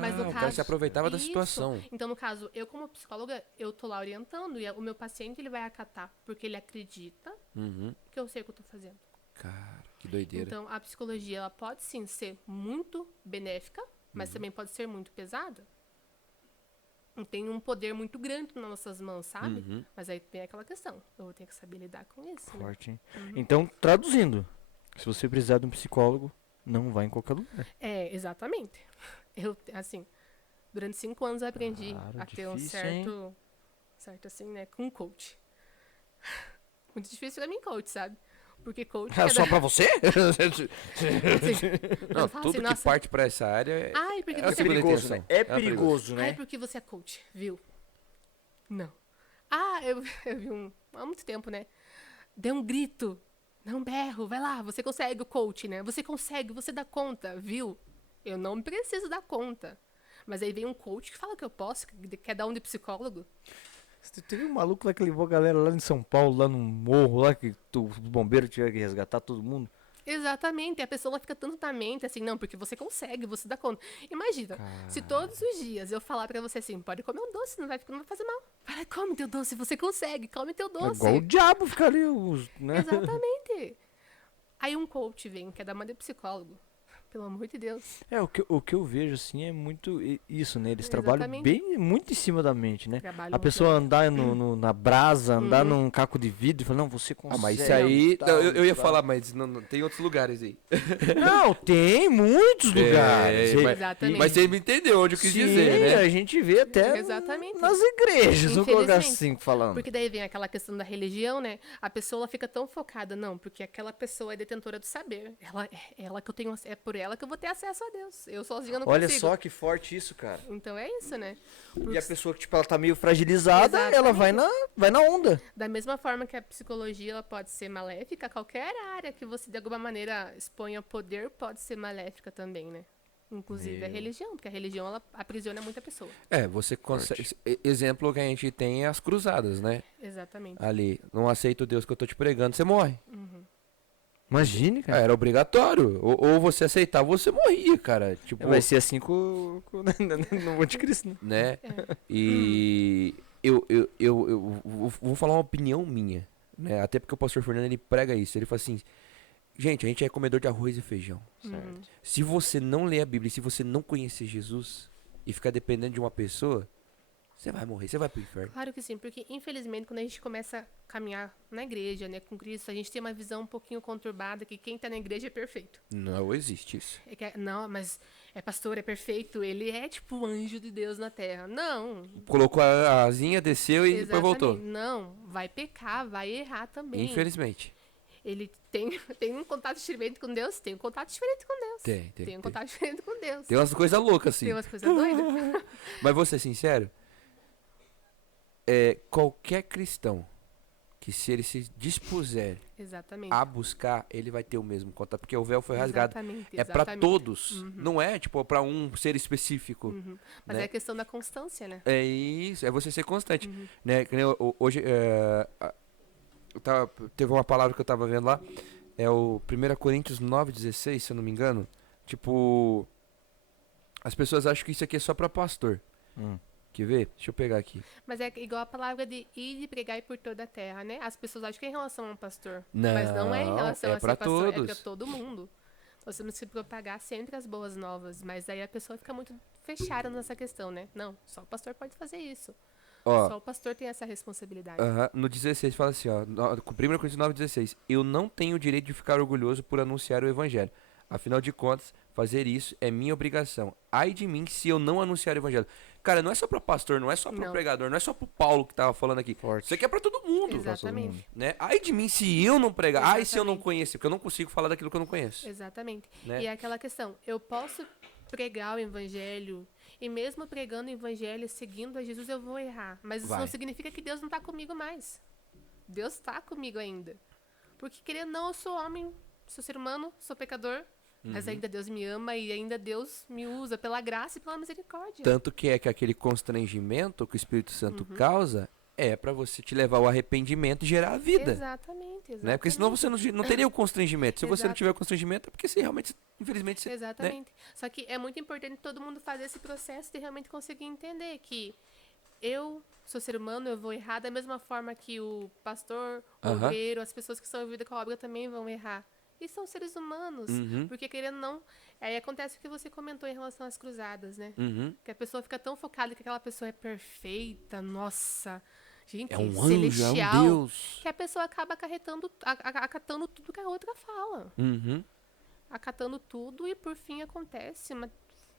Mas no o cara caso- se aproveitava da Isso. situação. Então, no caso, eu como psicóloga, eu tô lá orientando e o meu paciente ele vai acatar porque ele acredita Uhum. que eu sei o que eu tô fazendo. Cara, que doideira. Então, a psicologia ela pode sim ser muito benéfica, mas também pode ser muito pesada. Tem um poder muito grande nas nossas mãos, sabe? Uhum. Mas aí tem aquela questão. Eu vou ter que saber lidar com isso, né? Forte, hein? Então, traduzindo. Se você precisar de um psicólogo, não vá em qualquer lugar. É, exatamente. Eu, assim, durante 5 anos eu aprendi Claro, a ter um difícil, certo assim, né, com coach. Muito difícil pra mim coach, sabe? Porque coach... É só pra você? assim, Não, eu falo tudo assim, que nossa, parte pra essa área é... ai, porque É você... perigoso, né? né? É É perigoso. perigoso, Ai, né? porque você é coach, viu? Não. Eu vi há muito tempo, né? Dê um grito, não berro, vai lá, você consegue o coach, né? Você consegue, você dá conta, viu? Eu não preciso dar conta. Mas aí vem um coach que fala que eu posso, que quer dar um de psicólogo. Teve um maluco lá que levou a galera lá em São Paulo, lá no morro, lá que os bombeiros tiveram que resgatar todo mundo. Exatamente, a pessoa fica tanto na mente assim, não, porque você consegue, você dá conta. Imagina, se todos os dias eu falar pra você assim, pode comer um doce, não vai fazer mal. Vai lá, come teu doce, você consegue, come teu É doce. igual o diabo ficar ali, né? Exatamente. Aí um coach vem, quer dar uma de psicólogo. Pelo amor de Deus. O que eu vejo assim é muito isso, né? Eles trabalham Exatamente. bem, muito em cima da mente, né? Trabalham A pessoa muito andar na brasa, andar Uhum. num caco de vidro e falar, não, você consegue. Ah, mas isso aí. tal, Não, eu ia tal. falar, mas não, tem outros lugares aí. Não, tem muitos lugares. mas, Exatamente. mas você me entendeu onde eu quis Sim, dizer, né? a gente vê até Exatamente. nas igrejas, vou colocar Infelizmente. assim falando. Porque daí vem aquela questão da religião, né? A pessoa ela fica tão focada, não, porque aquela pessoa é detentora do saber. Ela que eu tenho, é por ela que eu vou ter acesso a Deus. Eu sozinha não Olha consigo. só que forte isso, cara. Então é isso, né? E a pessoa que, tipo, ela tá meio fragilizada, ela vai na onda. Da mesma forma que a psicologia ela pode ser maléfica, qualquer área que você de alguma maneira exponha poder pode ser maléfica também, né? Inclusive a religião, porque a religião ela aprisiona muita pessoa. Você consegue. Exemplo que a gente tem é as cruzadas, né? Exatamente. Ali, não aceita o Deus que eu tô te pregando, você morre. Imagine, cara. Era obrigatório. Ou você aceitava ou você morria, cara. Tipo, Vai ser assim com no anticristo, né? né? É. E eu vou falar uma opinião minha, né? Até porque o pastor Fernando ele prega isso. Ele fala assim: gente, a gente é comedor de arroz e feijão. Uhum. Se você não ler a Bíblia, se você não conhecer Jesus e ficar dependendo de uma pessoa, você vai morrer, você vai pro inferno. Claro que sim, porque infelizmente quando a gente começa a caminhar na igreja, né, com Cristo, a gente tem uma visão um pouquinho conturbada que quem tá na igreja é perfeito. Não existe isso. Não, mas é pastor, é perfeito, ele é tipo o anjo de Deus na terra. Não. Colocou a asinha, desceu e depois voltou. Não, vai pecar, vai errar também. Infelizmente. Ele tem um contato diferente com Deus? Tem um contato diferente com Deus. Tem um contato diferente com Deus. Tem umas coisas loucas assim. Tem umas coisas doidas. Mas vou ser sincero, qualquer cristão que se ele se dispuser Exatamente. a buscar, ele vai ter o mesmo contato, porque o véu foi rasgado. Exatamente, É pra exatamente. todos, não é tipo pra um ser específico. Mas né? é a questão da constância, né? É isso, é você ser constante, né? Que nem hoje teve uma palavra que eu tava vendo lá, é o 1 Coríntios 9:16, se eu não me engano. Tipo, as pessoas acham que isso aqui é só pra pastor. Quer ver? Deixa eu pegar aqui. Mas é igual a palavra de ir e pregar por toda a terra, né? As pessoas acham que é em relação a um pastor. Mas não é em relação é a ser pra pastor, é todos. pra todo mundo. Nós temos que propagar sempre as boas novas. Mas aí a pessoa fica muito fechada nessa questão, né? Não, só o pastor pode fazer isso. Ó, Só o pastor tem essa responsabilidade. no 16 fala assim, ó, 1 Coríntios 9:16, eu não tenho o direito de ficar orgulhoso por anunciar o evangelho. Afinal de contas, fazer isso é minha obrigação. Ai de mim se eu não anunciar o evangelho. Cara, não é só pra pastor, não é só pro Não. pregador, não é só pro Paulo que tava falando aqui. Forte. Isso aqui é pra todo mundo. Exatamente. Né? Ai de mim se eu não pregar. Ai se eu não Exatamente. conhecer, porque eu não consigo falar daquilo que eu não conheço. Exatamente. Né? E é aquela questão, eu posso pregar o evangelho, e mesmo pregando o evangelho, seguindo a Jesus, eu vou errar. Mas isso Vai. não significa que Deus não está comigo mais. Deus está comigo ainda. Porque querendo ou não, eu sou homem, sou ser humano, sou pecador, mas ainda Deus me ama e ainda Deus me usa pela graça e pela misericórdia. Tanto que é que aquele constrangimento que o Espírito Santo causa é pra você te levar ao arrependimento e gerar a vida. Exatamente. Né? Porque senão você não teria o constrangimento. Se você não Exato. tiver o constrangimento, é porque você realmente, infelizmente, você, né? Exatamente. Só que é muito importante todo mundo fazer esse processo de realmente conseguir entender que eu sou ser humano, eu vou errar da mesma forma que o pastor, o Aham. obreiro, as pessoas que estão envolvidas com a obra também vão errar. E são seres humanos. Porque querendo ou não, aí acontece o que você comentou em relação às cruzadas, né? Uhum. Que a pessoa fica tão focada que aquela pessoa é perfeita, nossa, gente, É um anjo, celestial, é um Deus. que a pessoa acaba acatando tudo que a outra fala. Uhum. Acatando tudo e por fim acontece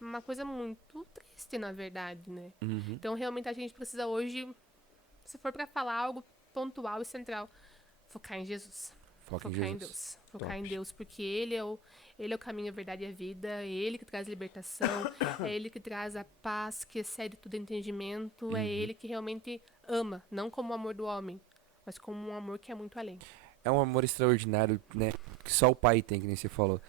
uma coisa muito triste, na verdade, né? Uhum. Então, realmente, a gente precisa hoje, se for para falar algo pontual e central, focar em Jesus. Foca em Focar em Jesus. Deus. Focar Top. em Deus, porque Ele é Ele é o caminho, a verdade e a vida. É Ele que traz libertação. É Ele que traz a paz que excede todo entendimento. É Ele que realmente ama. Não como o amor do homem, mas como um amor que é muito além. É um amor extraordinário, né? Que só o pai tem, que nem você falou.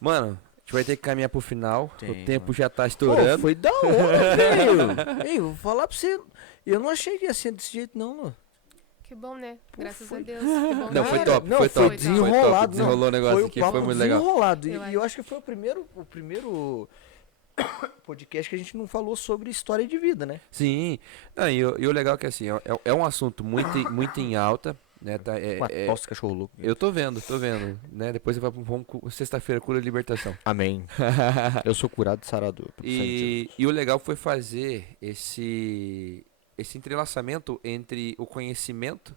Mano, a gente vai ter que caminhar pro final. Tem, O tempo mano. já tá Pô, estourando. foi da hora, velho. Ei, vou falar pra você. Eu não achei que ia ser desse jeito, não, mano. Que bom, né? Graças foi- a Deus. Que bom, Não, né? foi top, Não, foi top. desenrolado. Foi top, desenrolou o negócio aqui, papo foi muito legal. desenrolado. Eu E eu acho que foi o primeiro podcast que a gente não falou sobre história de vida, né? Sim. Não, e o legal é que assim, é um assunto muito em alta, né? Tá, Nossa, cachorro louco. eu tô vendo, né? Depois vamos sexta-feira, cura e libertação. Amém. Eu sou curado e sarado. E o legal foi fazer esse entrelaçamento entre o conhecimento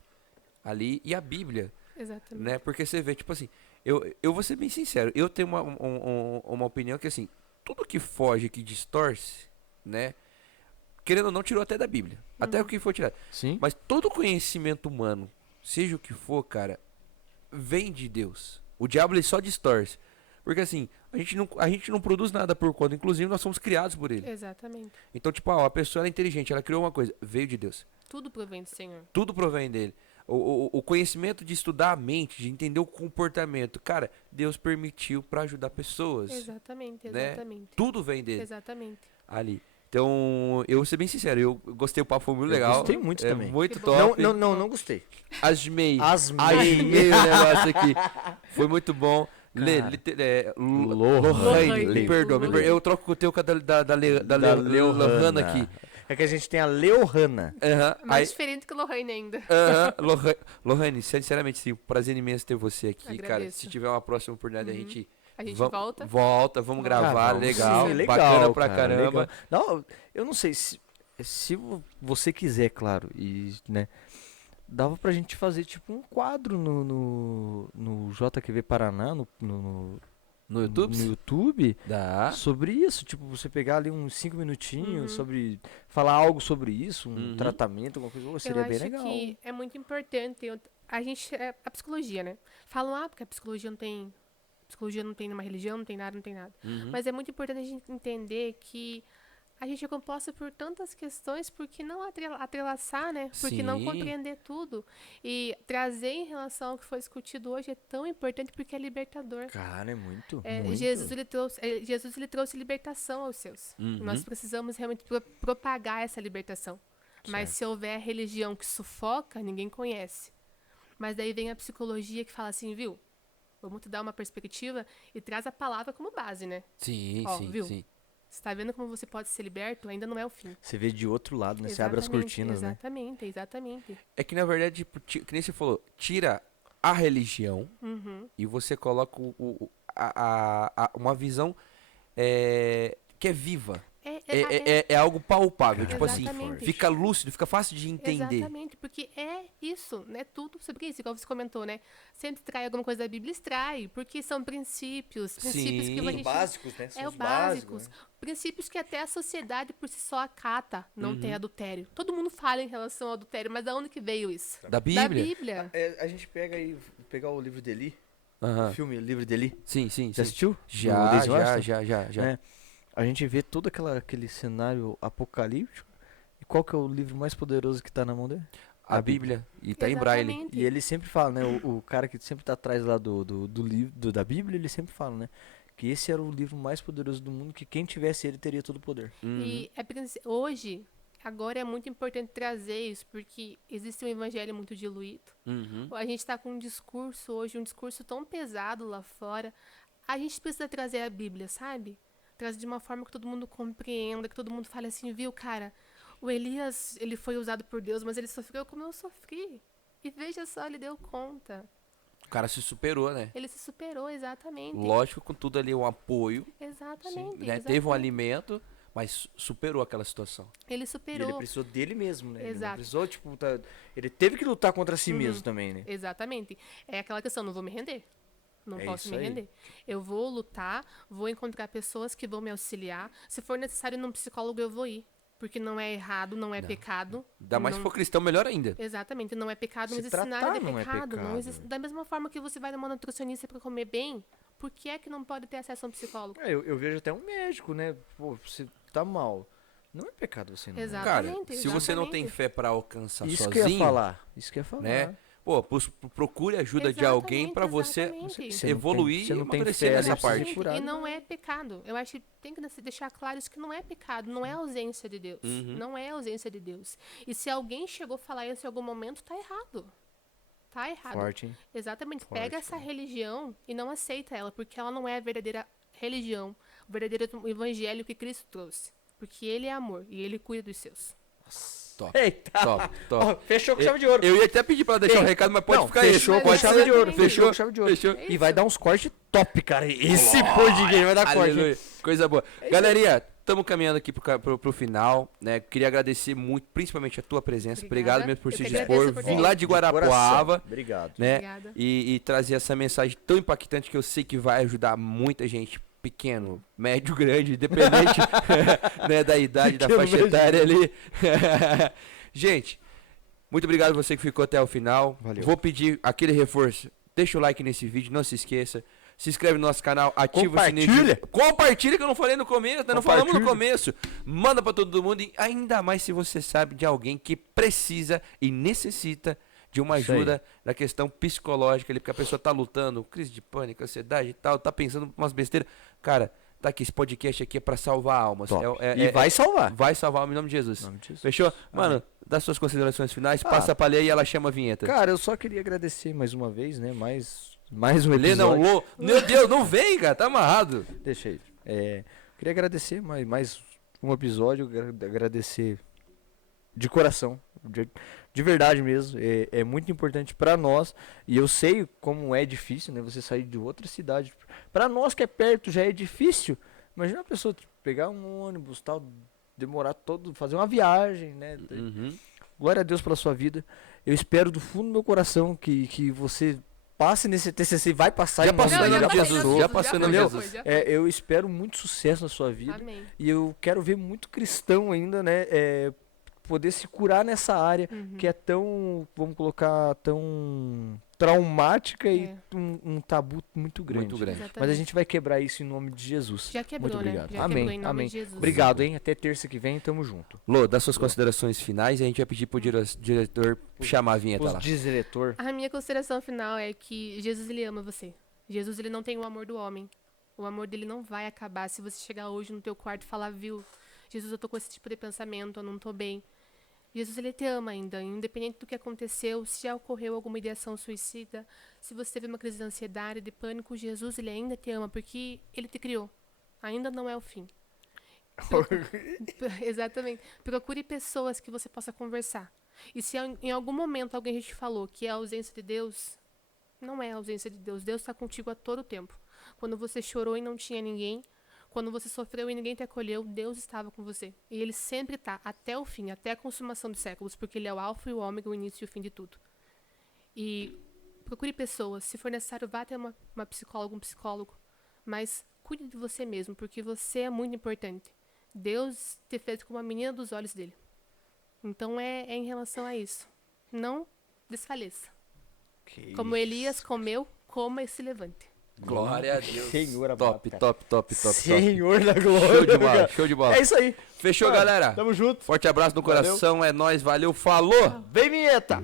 ali e a Bíblia, Exatamente. né? Porque você vê, tipo assim, eu vou ser bem sincero, eu tenho uma opinião que assim, tudo que foge, que distorce, né? Querendo ou não, tirou até da Bíblia. Até o que for tirado. Sim. Mas todo conhecimento humano, seja o que for, cara, vem de Deus. O diabo ele só distorce. Porque assim, a gente não produz nada por conta, inclusive nós somos criados por ele. Exatamente. Então, tipo, a pessoa é inteligente, ela criou uma coisa, veio de Deus. Tudo provém do Senhor. Tudo provém dele. O conhecimento de estudar a mente, de entender o comportamento, cara, Deus permitiu pra ajudar pessoas. Exatamente, né? exatamente. Tudo vem dele Exatamente. ali. Então, eu vou ser bem sincero, eu gostei, o papo foi muito Eu legal. gostei muito é também. Muito Que bom. top. Não gostei. Asmei. Asmei. o negócio aqui. Foi muito bom. Cara. Lohane, Le- me perdoa. Eu troco o teu com a da Lohana aqui. É que a gente tem a Leohana. Aham. Mais Aí- diferente que o Lorraine ainda. Aham, Lohane, sinceramente, sim, um prazer imenso ter você aqui, cara. Agradeço. Se tiver uma próxima oportunidade, A gente vamos- volta. vamos gravar, Ah, vamos legal, sim, bacana pra cara, caramba. legal. Não, eu não sei se você quiser, claro, e né, dava pra gente fazer tipo um quadro no JQV Paraná, No YouTube? no YouTube, Dá. sobre isso, tipo, você pegar ali uns 5 minutinhos sobre falar algo sobre isso, um Uhum. tratamento, alguma coisa, seria Eu bem acho legal. que é muito importante. A gente, a psicologia, né? Falam, porque a psicologia não tem. Psicologia não tem nenhuma religião, não tem nada, não tem nada. Uhum. Mas é muito importante a gente entender que a gente é composta por tantas questões, por que não atrelaçar, né? Por que não Sim. compreender tudo? E trazer em relação ao que foi discutido hoje é tão importante porque é libertador. Cara, é muito, É, muito. Jesus ele trouxe libertação aos seus. Uhum. Nós precisamos realmente propagar essa libertação. Mas se houver religião que sufoca, ninguém conhece. Mas daí vem a psicologia que fala assim, viu? Vamos te dar uma perspectiva e traz a palavra como base, né? Sim, Ó, sim, viu? sim. Você tá vendo como você pode ser liberto? Ainda não é o fim. Você vê de outro lado, né? Você abre as Exatamente, cortinas, né? exatamente, exatamente. É que na verdade, tipo, que nem você falou, tira a religião Uhum. e você coloca uma visão que é viva. É algo palpável. Tipo assim, Exatamente. fica lúcido, fica fácil de entender. Exatamente, porque é isso, né? Tudo sobre isso, igual você comentou, né? Sempre traz alguma coisa da Bíblia, extrai, porque são princípios que a Sim. gente... Básicos, né? São É os o básicos. né? Princípios que até a sociedade por si só acata, não tem adultério. Todo mundo fala em relação ao adultério, mas da onde que veio isso? Da Bíblia? Da Bíblia. É, a gente pegar o livro de Eli, Aham. o filme o livro de Eli. Sim, sim, Já sim. assistiu? Já, Do Denzel Washington? já. É. A gente vê todo aquele cenário apocalíptico. E qual que é o livro mais poderoso que tá na mão dele? A Bíblia. E tá em braille. Exatamente. E ele sempre fala, né? O cara que sempre tá atrás lá do livro da Bíblia, ele sempre fala, né? Que esse era o livro mais poderoso do mundo, que quem tivesse ele teria todo o poder. E hoje, agora é muito importante trazer isso, porque existe um evangelho muito diluído. Uhum. A gente está com um discurso hoje, um discurso tão pesado lá fora. A gente precisa trazer a Bíblia, sabe? Trazer de uma forma que todo mundo compreenda, que todo mundo fale assim, viu, cara, o Elias, ele foi usado por Deus, mas ele sofreu como eu sofri. E veja só, ele deu conta. O cara se superou, né? Ele se superou, exatamente. Lógico, com tudo ali um apoio, Exatamente. né? Teve um alimento, mas superou aquela situação. Ele E superou. ele precisou dele mesmo, né? Ele não Exato. precisou, tipo, ele teve que lutar contra si mesmo também, né? Exatamente. É aquela questão, não vou me render. Não É posso isso me aí. render. Eu vou lutar, vou encontrar pessoas que vão me auxiliar. Se for necessário ir num psicólogo, eu vou ir. Porque não é errado, não é pecado. Ainda mais se não... for cristão, melhor ainda. Exatamente, não é pecado, não Se existe tratar nada de não é pecado. Não pecado. existe... Da mesma forma que você vai numa nutricionista para comer bem, Por que é que não pode ter acesso a um psicólogo? Eu vejo até um médico, né? Pô, você tá mal. Não é pecado você não. Exato. Cara, Exatamente, se você não tem exatamente. fé pra alcançar Isso sozinho, que eu ia falar. Isso que eu ia falar. né? Pô, procure ajuda de alguém pra você Exatamente. Você não evoluir tem- você e não tem amadurecer fé, nessa né? parte. Precisa curar. E não é pecado. Eu acho que tem que deixar claro isso, que não é pecado, não é ausência de Deus. Uhum. Não é ausência de Deus. E se alguém chegou a falar isso em algum momento, tá errado. Tá errado. Forte, hein? Exatamente. Forte, Pega essa religião e não aceita ela, porque ela não é a verdadeira religião, o verdadeiro evangelho que Cristo trouxe. Porque ele é amor e ele cuida dos seus. Top, Eita! top, top. Ó, fechou com chave de ouro. Eu ia até pedir pra deixar um Ei, recado, mas pode não, ficar fechou esse. com Pode chave de ouro. Exatamente. Fechou com chave de ouro. Fechou. E vai dar uns cortes top, cara. Esse podcast vai dar corte. Aleluia. hein? Coisa boa. Galerinha, estamos caminhando aqui pro final, né? Queria agradecer muito, principalmente a tua presença. Obrigada. Obrigado mesmo por Eu se que dispor. agradeço por Vim ter lá de Coração. Guarapuava, Obrigado. né? Obrigada. E trazer essa mensagem tão impactante que eu sei que vai ajudar muita gente, pequeno, médio, grande, independente né, da idade, da Pequeno, faixa médio. etária ali. Gente, muito obrigado você que ficou até o final. Valeu. Vou pedir aquele reforço. Deixa o like nesse vídeo, não se esqueça. Se inscreve no nosso canal, ativa o sininho. Compartilha. Compartilha, que eu não falei no começo, né? Não falamos no Compartilha. começo. Manda pra todo mundo, e ainda mais se você sabe de alguém que precisa e necessita de uma Isso aí. ajuda na questão psicológica ali, porque a pessoa tá lutando, crise de pânico, ansiedade e tal, tá pensando umas besteiras. Cara, tá aqui, esse podcast aqui é pra salvar almas. Top. É- E é- vai salvar. vai salvar em nome de Jesus. Em nome de Jesus. Fechou? Mano, dá suas considerações finais, passa pra Lê e ela chama a vinheta. Cara, eu só queria agradecer mais uma vez, né? Mais um Lê não, episódio. Lô. Meu Deus, não vem, cara, tá amarrado. Deixa aí. Queria agradecer mais um episódio, agradecer de coração, de verdade mesmo. É muito importante pra nós, e eu sei como é difícil, né? Você sair de outra cidade. Pra nós que é perto já é difícil. Imagina uma pessoa pegar um ônibus, tal, demorar fazer uma viagem, né? Uhum. Glória a Deus pela sua vida. Eu espero do fundo do meu coração que você passe nesse TCC, vai passar Já em nome passou em de nome de Jesus. Jesus, já passou em nome de foi, Jesus. já foi. Eu espero muito sucesso na sua vida. Amém. E eu quero ver muito cristão ainda, né? Poder se curar nessa área Uhum. que é tão, vamos colocar, tão traumática e É. um tabu muito grande. Muito grande. Mas a Exatamente. gente vai quebrar isso em nome de Jesus. Já quebrou, muito né? obrigado. Já Amém. quebrou em nome Amém. de Jesus. Obrigado, hein? Até terça que vem, tamo junto. Lô, dá suas considerações finais e a gente vai pedir pro diretor chamar a vinheta Os lá. diretor. A minha consideração final é que Jesus, ele ama você. Jesus, ele não tem o amor do homem. O amor dele não vai acabar se você chegar hoje no teu quarto e falar, viu, Jesus, eu tô com esse tipo de pensamento, eu não tô bem. Jesus, ele te ama ainda, independente do que aconteceu, se já ocorreu alguma ideação suicida, se você teve uma crise de ansiedade, de pânico, Jesus, ele ainda te ama, porque ele te criou. Ainda não é o fim. Exatamente. Procure pessoas que você possa conversar. E se em algum momento alguém já te falou que é a ausência de Deus, não é a ausência de Deus. Deus está contigo a todo tempo. Quando você chorou e não tinha ninguém, quando você sofreu e ninguém te acolheu, Deus estava com você. E Ele sempre está, até o fim, até a consumação dos séculos, porque Ele é o alfa e o ômega, o início e o fim de tudo. E procure pessoas. Se for necessário, vá até uma psicóloga, um psicólogo. Mas cuide de você mesmo, porque você é muito importante. Deus te fez como a menina dos olhos dele. Então é em relação a isso. Não desfaleça. Como Elias comeu, coma e se levante. Glória a Deus. Senhor Top, amado, top, top, top, top. Senhor da glória. Show de bola, cara. show de bola. É isso aí. Fechou, Mano, galera? Tamo junto. Forte abraço no Valeu. coração, é nóis, valeu, falou! Vem, vinheta.